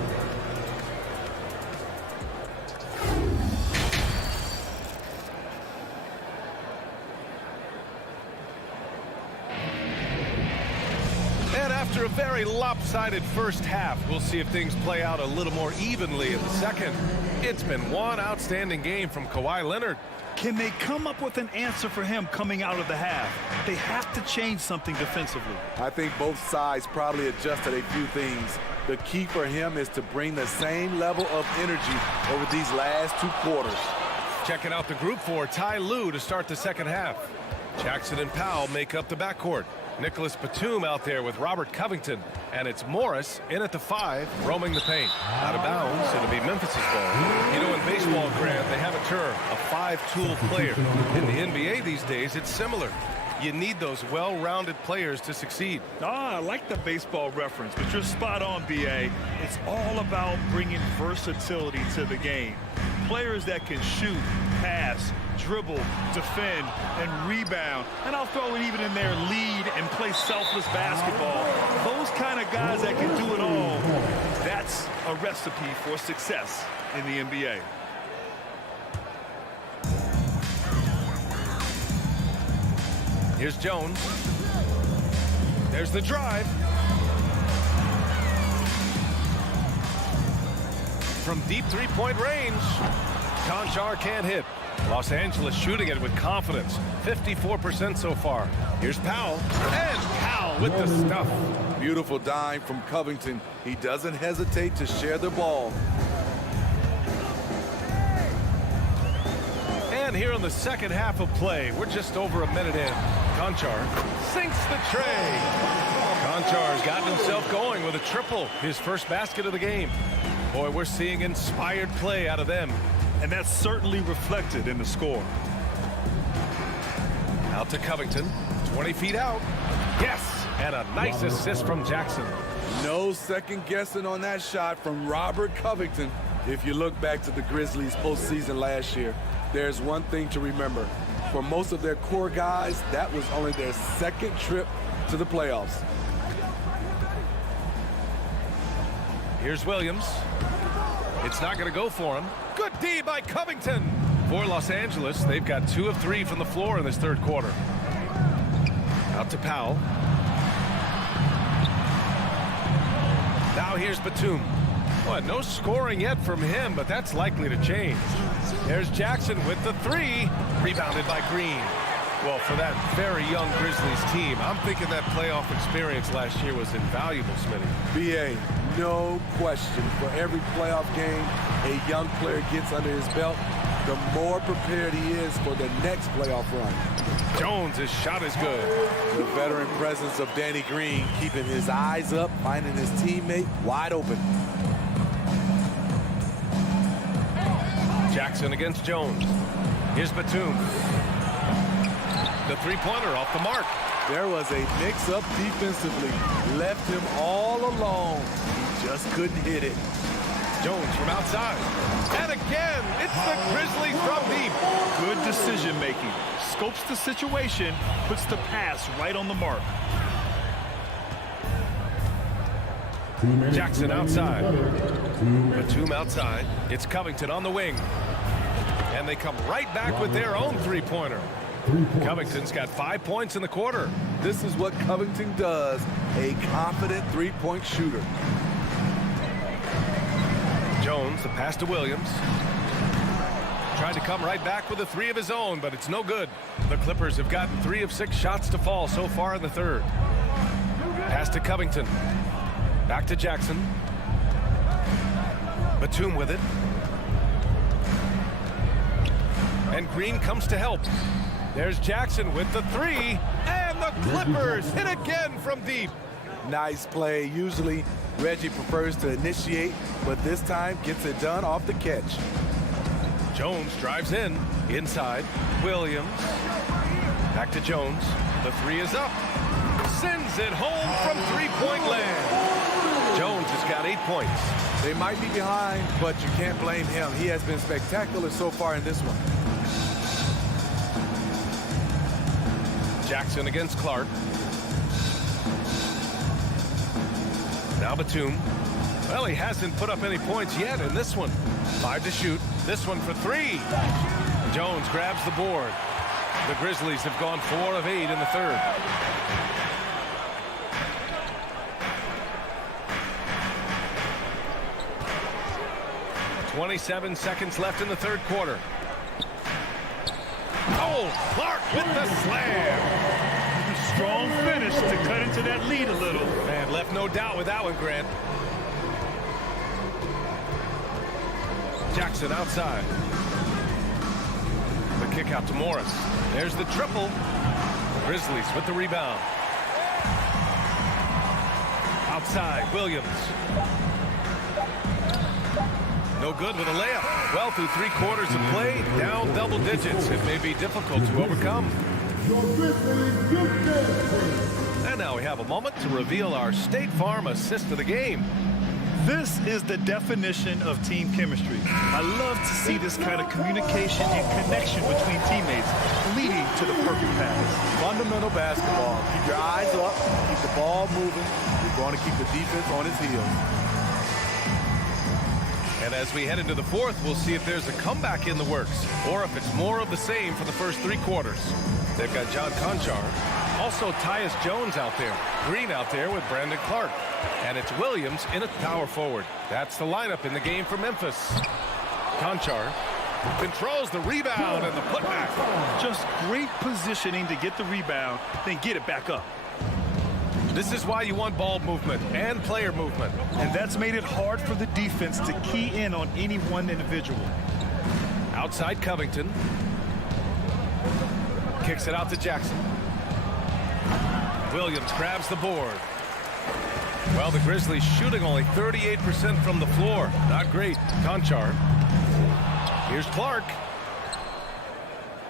And after a very lopsided first half, we'll see if things play out a little more evenly in the second. It's been one outstanding game from Kawhi Leonard. Can they come up with an answer for him coming out of the half? They have to change something defensively. I think both sides probably adjusted a few things. The key for him is to bring the same level of energy over these last 2 quarters. Checking out the group for Ty Lue to start the second half. Jackson and Powell make up the backcourt. Nicholas Batum out there with Robert Covington. And it's Morris in at the 5, roaming the paint. Out of bounds, it'll be Memphis' ball. You know, in baseball, Grant, they have a term, a 5-tool player. In the NBA these days, it's similar. You need those well-rounded players to succeed. I like the baseball reference, but you're spot on, B.A. It's all about bringing versatility to the game. Players that can shoot, pass, dribble, defend, and rebound. And I'll throw it even in there, lead and play selfless basketball. Those kind of guys that can do it all, that's a recipe for success in the NBA. Here's Jones. There's the drive. From deep three-point range. Conchar can't hit. Los Angeles shooting it with confidence. 54% so far. Here's Powell. And Powell with the stuff. Beautiful dime from Covington. He doesn't hesitate to share the ball. And here in the second half of play, we're just over a minute in. Conchar sinks the tray. Conchar's gotten himself going with a triple, his first basket of the game. Boy, we're seeing inspired play out of them. And that's certainly reflected in the score. Out to Covington, 20 feet out. Yes, and a nice assist from Jackson. No second guessing on that shot from Robert Covington. If you look back to the Grizzlies postseason last year, there's one thing to remember. For most of their core guys, that was only their second trip to the playoffs. Here's Williams. It's not going to go for him. Good D by Covington. For Los Angeles, they've got 2 of 3 from the floor in this third quarter. Out to Powell. Now here's Batum. Well, no scoring yet from him, but that's likely to change. There's Jackson with the 3. Rebounded by Green. Well, for that very young Grizzlies team, I'm thinking that playoff experience last year was invaluable, Smitty. B.A., no question. For every playoff game a young player gets under his belt, the more prepared he is for the next playoff run. Jones, his shot is good. The veteran presence of Danny Green keeping his eyes up, finding his teammate wide open. Jackson against Jones. Here's Batum. The three-pointer off the mark. There was a mix-up defensively. Left him all alone. He just couldn't hit it. Jones from outside. And again, it's the Grizzlies from deep. Good decision-making. Scopes the situation, puts the pass right on the mark. Jackson outside. Batum outside. It's Covington on the wing. And they come right back with their own three-pointer. Covington's got 5 points in the quarter. This is what Covington does, a confident three-point shooter. Jones, the pass to Williams. Trying to come right back with a 3 of his own, but it's no good. The Clippers have gotten 3 of 6 shots to fall so far in the third. Pass to Covington. Back to Jackson. Batum with it. And Green comes to help. There's Jackson with the three. And the Clippers hit again from deep. Nice play. Usually Reggie prefers to initiate, but this time gets it done off the catch. Jones drives in. Inside. Williams. Back to Jones. The three is up. Sends it home from three-point land. Jones has got 8 points. They might be behind, but you can't blame him. He has been spectacular so far in this one. Jackson against Clark. Now Batum. Well, he hasn't put up any points yet in this one. 5 to shoot. This one for 3. Jones grabs the board. The Grizzlies have gone 4 of 8 in the third. 27 seconds left in the third quarter. Oh, Clark with the slam. Strong finish to cut into that lead a little. And left no doubt with that one, Grant. Jackson outside. The kick out to Morris. There's the triple. Grizzlies with the rebound. Outside, Williams. No good with a layup. Well, through 3 quarters of play, down double digits. It may be difficult to overcome. And now we have a moment to reveal our State Farm assist of the game. This is the definition of team chemistry. I love to see this kind of communication and connection between teammates leading to the perfect pass. Fundamental basketball. Keep your eyes up, keep the ball moving. You're going to keep the defense on its heels. And as we head into the fourth, we'll see if there's a comeback in the works or if it's more of the same for the first 3 quarters. They've got John Conchar. Also, Tyus Jones out there. Green out there with Brandon Clark. And it's Williams in at power forward. That's the lineup in the game for Memphis. Conchar controls the rebound and the putback. Just great positioning to get the rebound, then get it back up. This is why you want ball movement and player movement. And that's made it hard for the defense to key in on any one individual. Outside Covington. Kicks it out to Jackson. Williams grabs the board. Well, the Grizzlies shooting only 38% from the floor. Not great. Conchar. Here's Clark.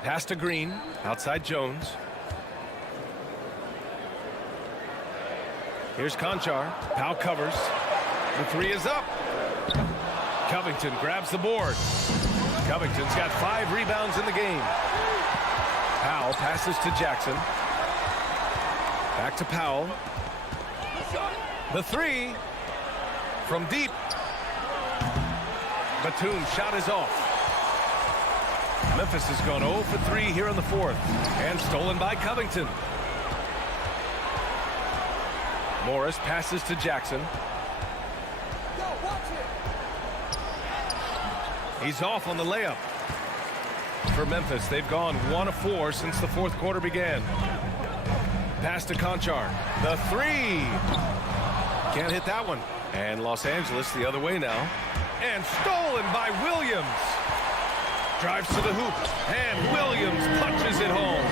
Pass to Green. Outside Jones. Here's Conchar. Powell covers. The 3 is up. Covington grabs the board. Covington's got 5 rebounds in the game. Powell passes to Jackson. Back to Powell. The 3 from deep. Batum's shot is off. Memphis has gone 0 for 3 here in the fourth. And stolen by Covington. Morris passes to Jackson. He's off on the layup. For Memphis, they've gone 1 of 4 since the fourth quarter began. Pass to Conchar. The 3. Can't hit that one. And Los Angeles the other way now. And stolen by Williams. Drives to the hoop. And Williams punches it home.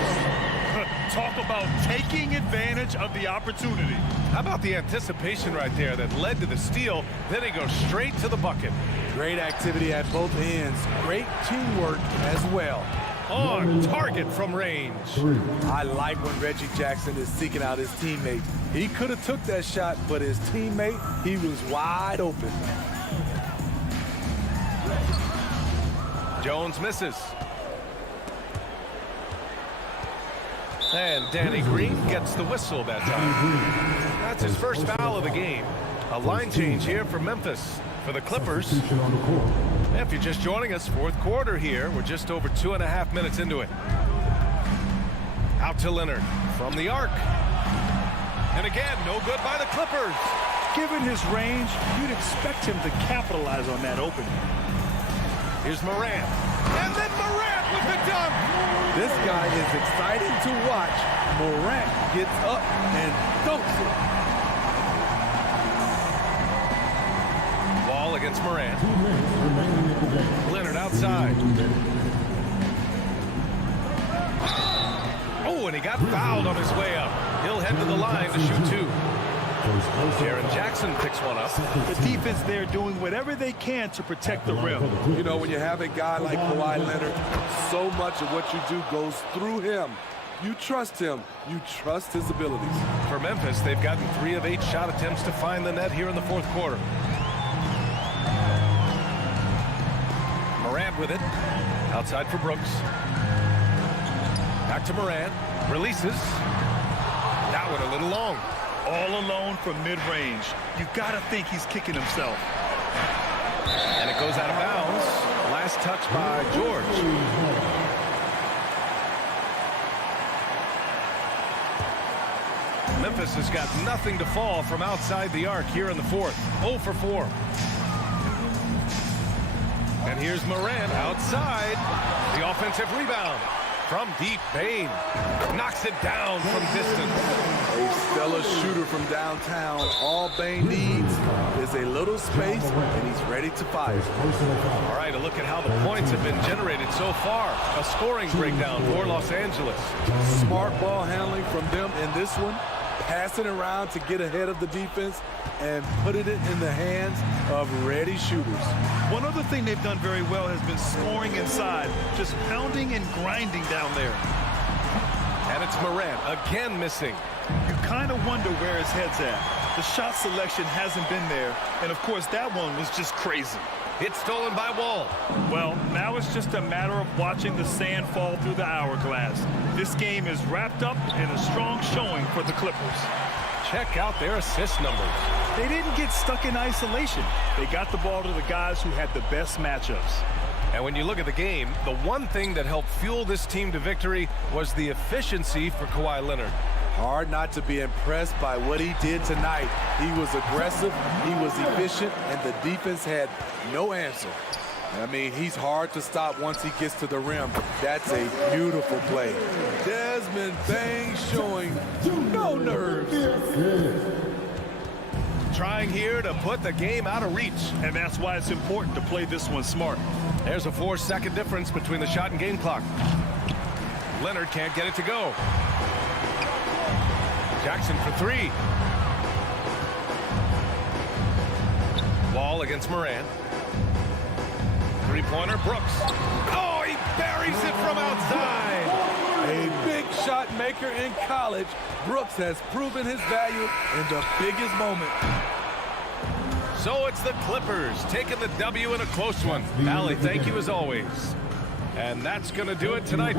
Talk about taking advantage of the opportunity. How about the anticipation right there that led to the steal? Then he goes straight to the bucket. Great activity at both ends. Great teamwork as well. On target from range. I like when Reggie Jackson is seeking out his teammate. He could have took that shot, but his teammate, he was wide open. Jones misses. And Danny Green gets the whistle that time. That's his first foul of the game. A line change here for Memphis. For the Clippers, if you're just joining us, fourth quarter here. We're just over 2.5 minutes into it. Out to Leonard from the arc. And again, no good by the Clippers. Given his range, you'd expect him to capitalize on that opening. Here's Morant. And then Morant with the dunk. This guy is exciting to watch. Morant gets up and dunks it. Ball against Morant. Leonard outside. and he got fouled on his way up. He'll head to the line to shoot 2. Reggie Jackson picks one up. The defense there doing whatever they can to protect the rim. You know, when you have a guy like Kawhi Leonard, so much of what you do goes through him. You trust him. You trust his abilities. For Memphis, they've gotten 3 of 8 shot attempts to find the net here in the fourth quarter. Morant with it. Outside for Brooks. Back to Morant. Releases. That one a little long. All alone from mid-range. You got to think he's kicking himself. And it goes out of bounds. Last touch by George. Memphis has got nothing to fall from outside the arc here in the fourth. 0 for 4. And here's Morant outside. The offensive rebound from deep. Bane knocks it down from distance. A stellar shooter from downtown. All Bane needs is a little space, and he's ready to fire. All right, a look at how the points have been generated so far. A scoring breakdown for Los Angeles. Smart ball handling from them in this one. Passing around to get ahead of the defense and putting it in the hands of ready shooters. One other thing they've done very well has been scoring inside, just pounding and grinding down there. And it's Morant again missing. You kind of wonder where his head's at. The shot selection hasn't been there, and of course that one was just crazy. It's stolen by Wall. Well, now it's just a matter of watching the sand fall through the hourglass. This game is wrapped up in a strong showing for the Clippers. Check out their assist numbers. They didn't get stuck in isolation. They got the ball to the guys who had the best matchups. And when you look at the game, the one thing that helped fuel this team to victory was the efficiency for Kawhi Leonard. Hard not to be impressed by what he did tonight. He was aggressive, he was efficient, and the defense had no answer. I mean, he's hard to stop once he gets to the rim. That's a beautiful play. Desmond Bane showing no nerves. Trying here to put the game out of reach. And that's why it's important to play this one smart. There's a 4-second difference between the shot and game clock. Leonard can't get it to go. Jackson for 3. Wall against Morant. Three-pointer, Brooks. Oh, he buries it from outside. A big shot maker in college. Brooks has proven his value in the biggest moment. So it's the Clippers taking the W in a close one. Allie, thank you as always. And that's going to do it tonight.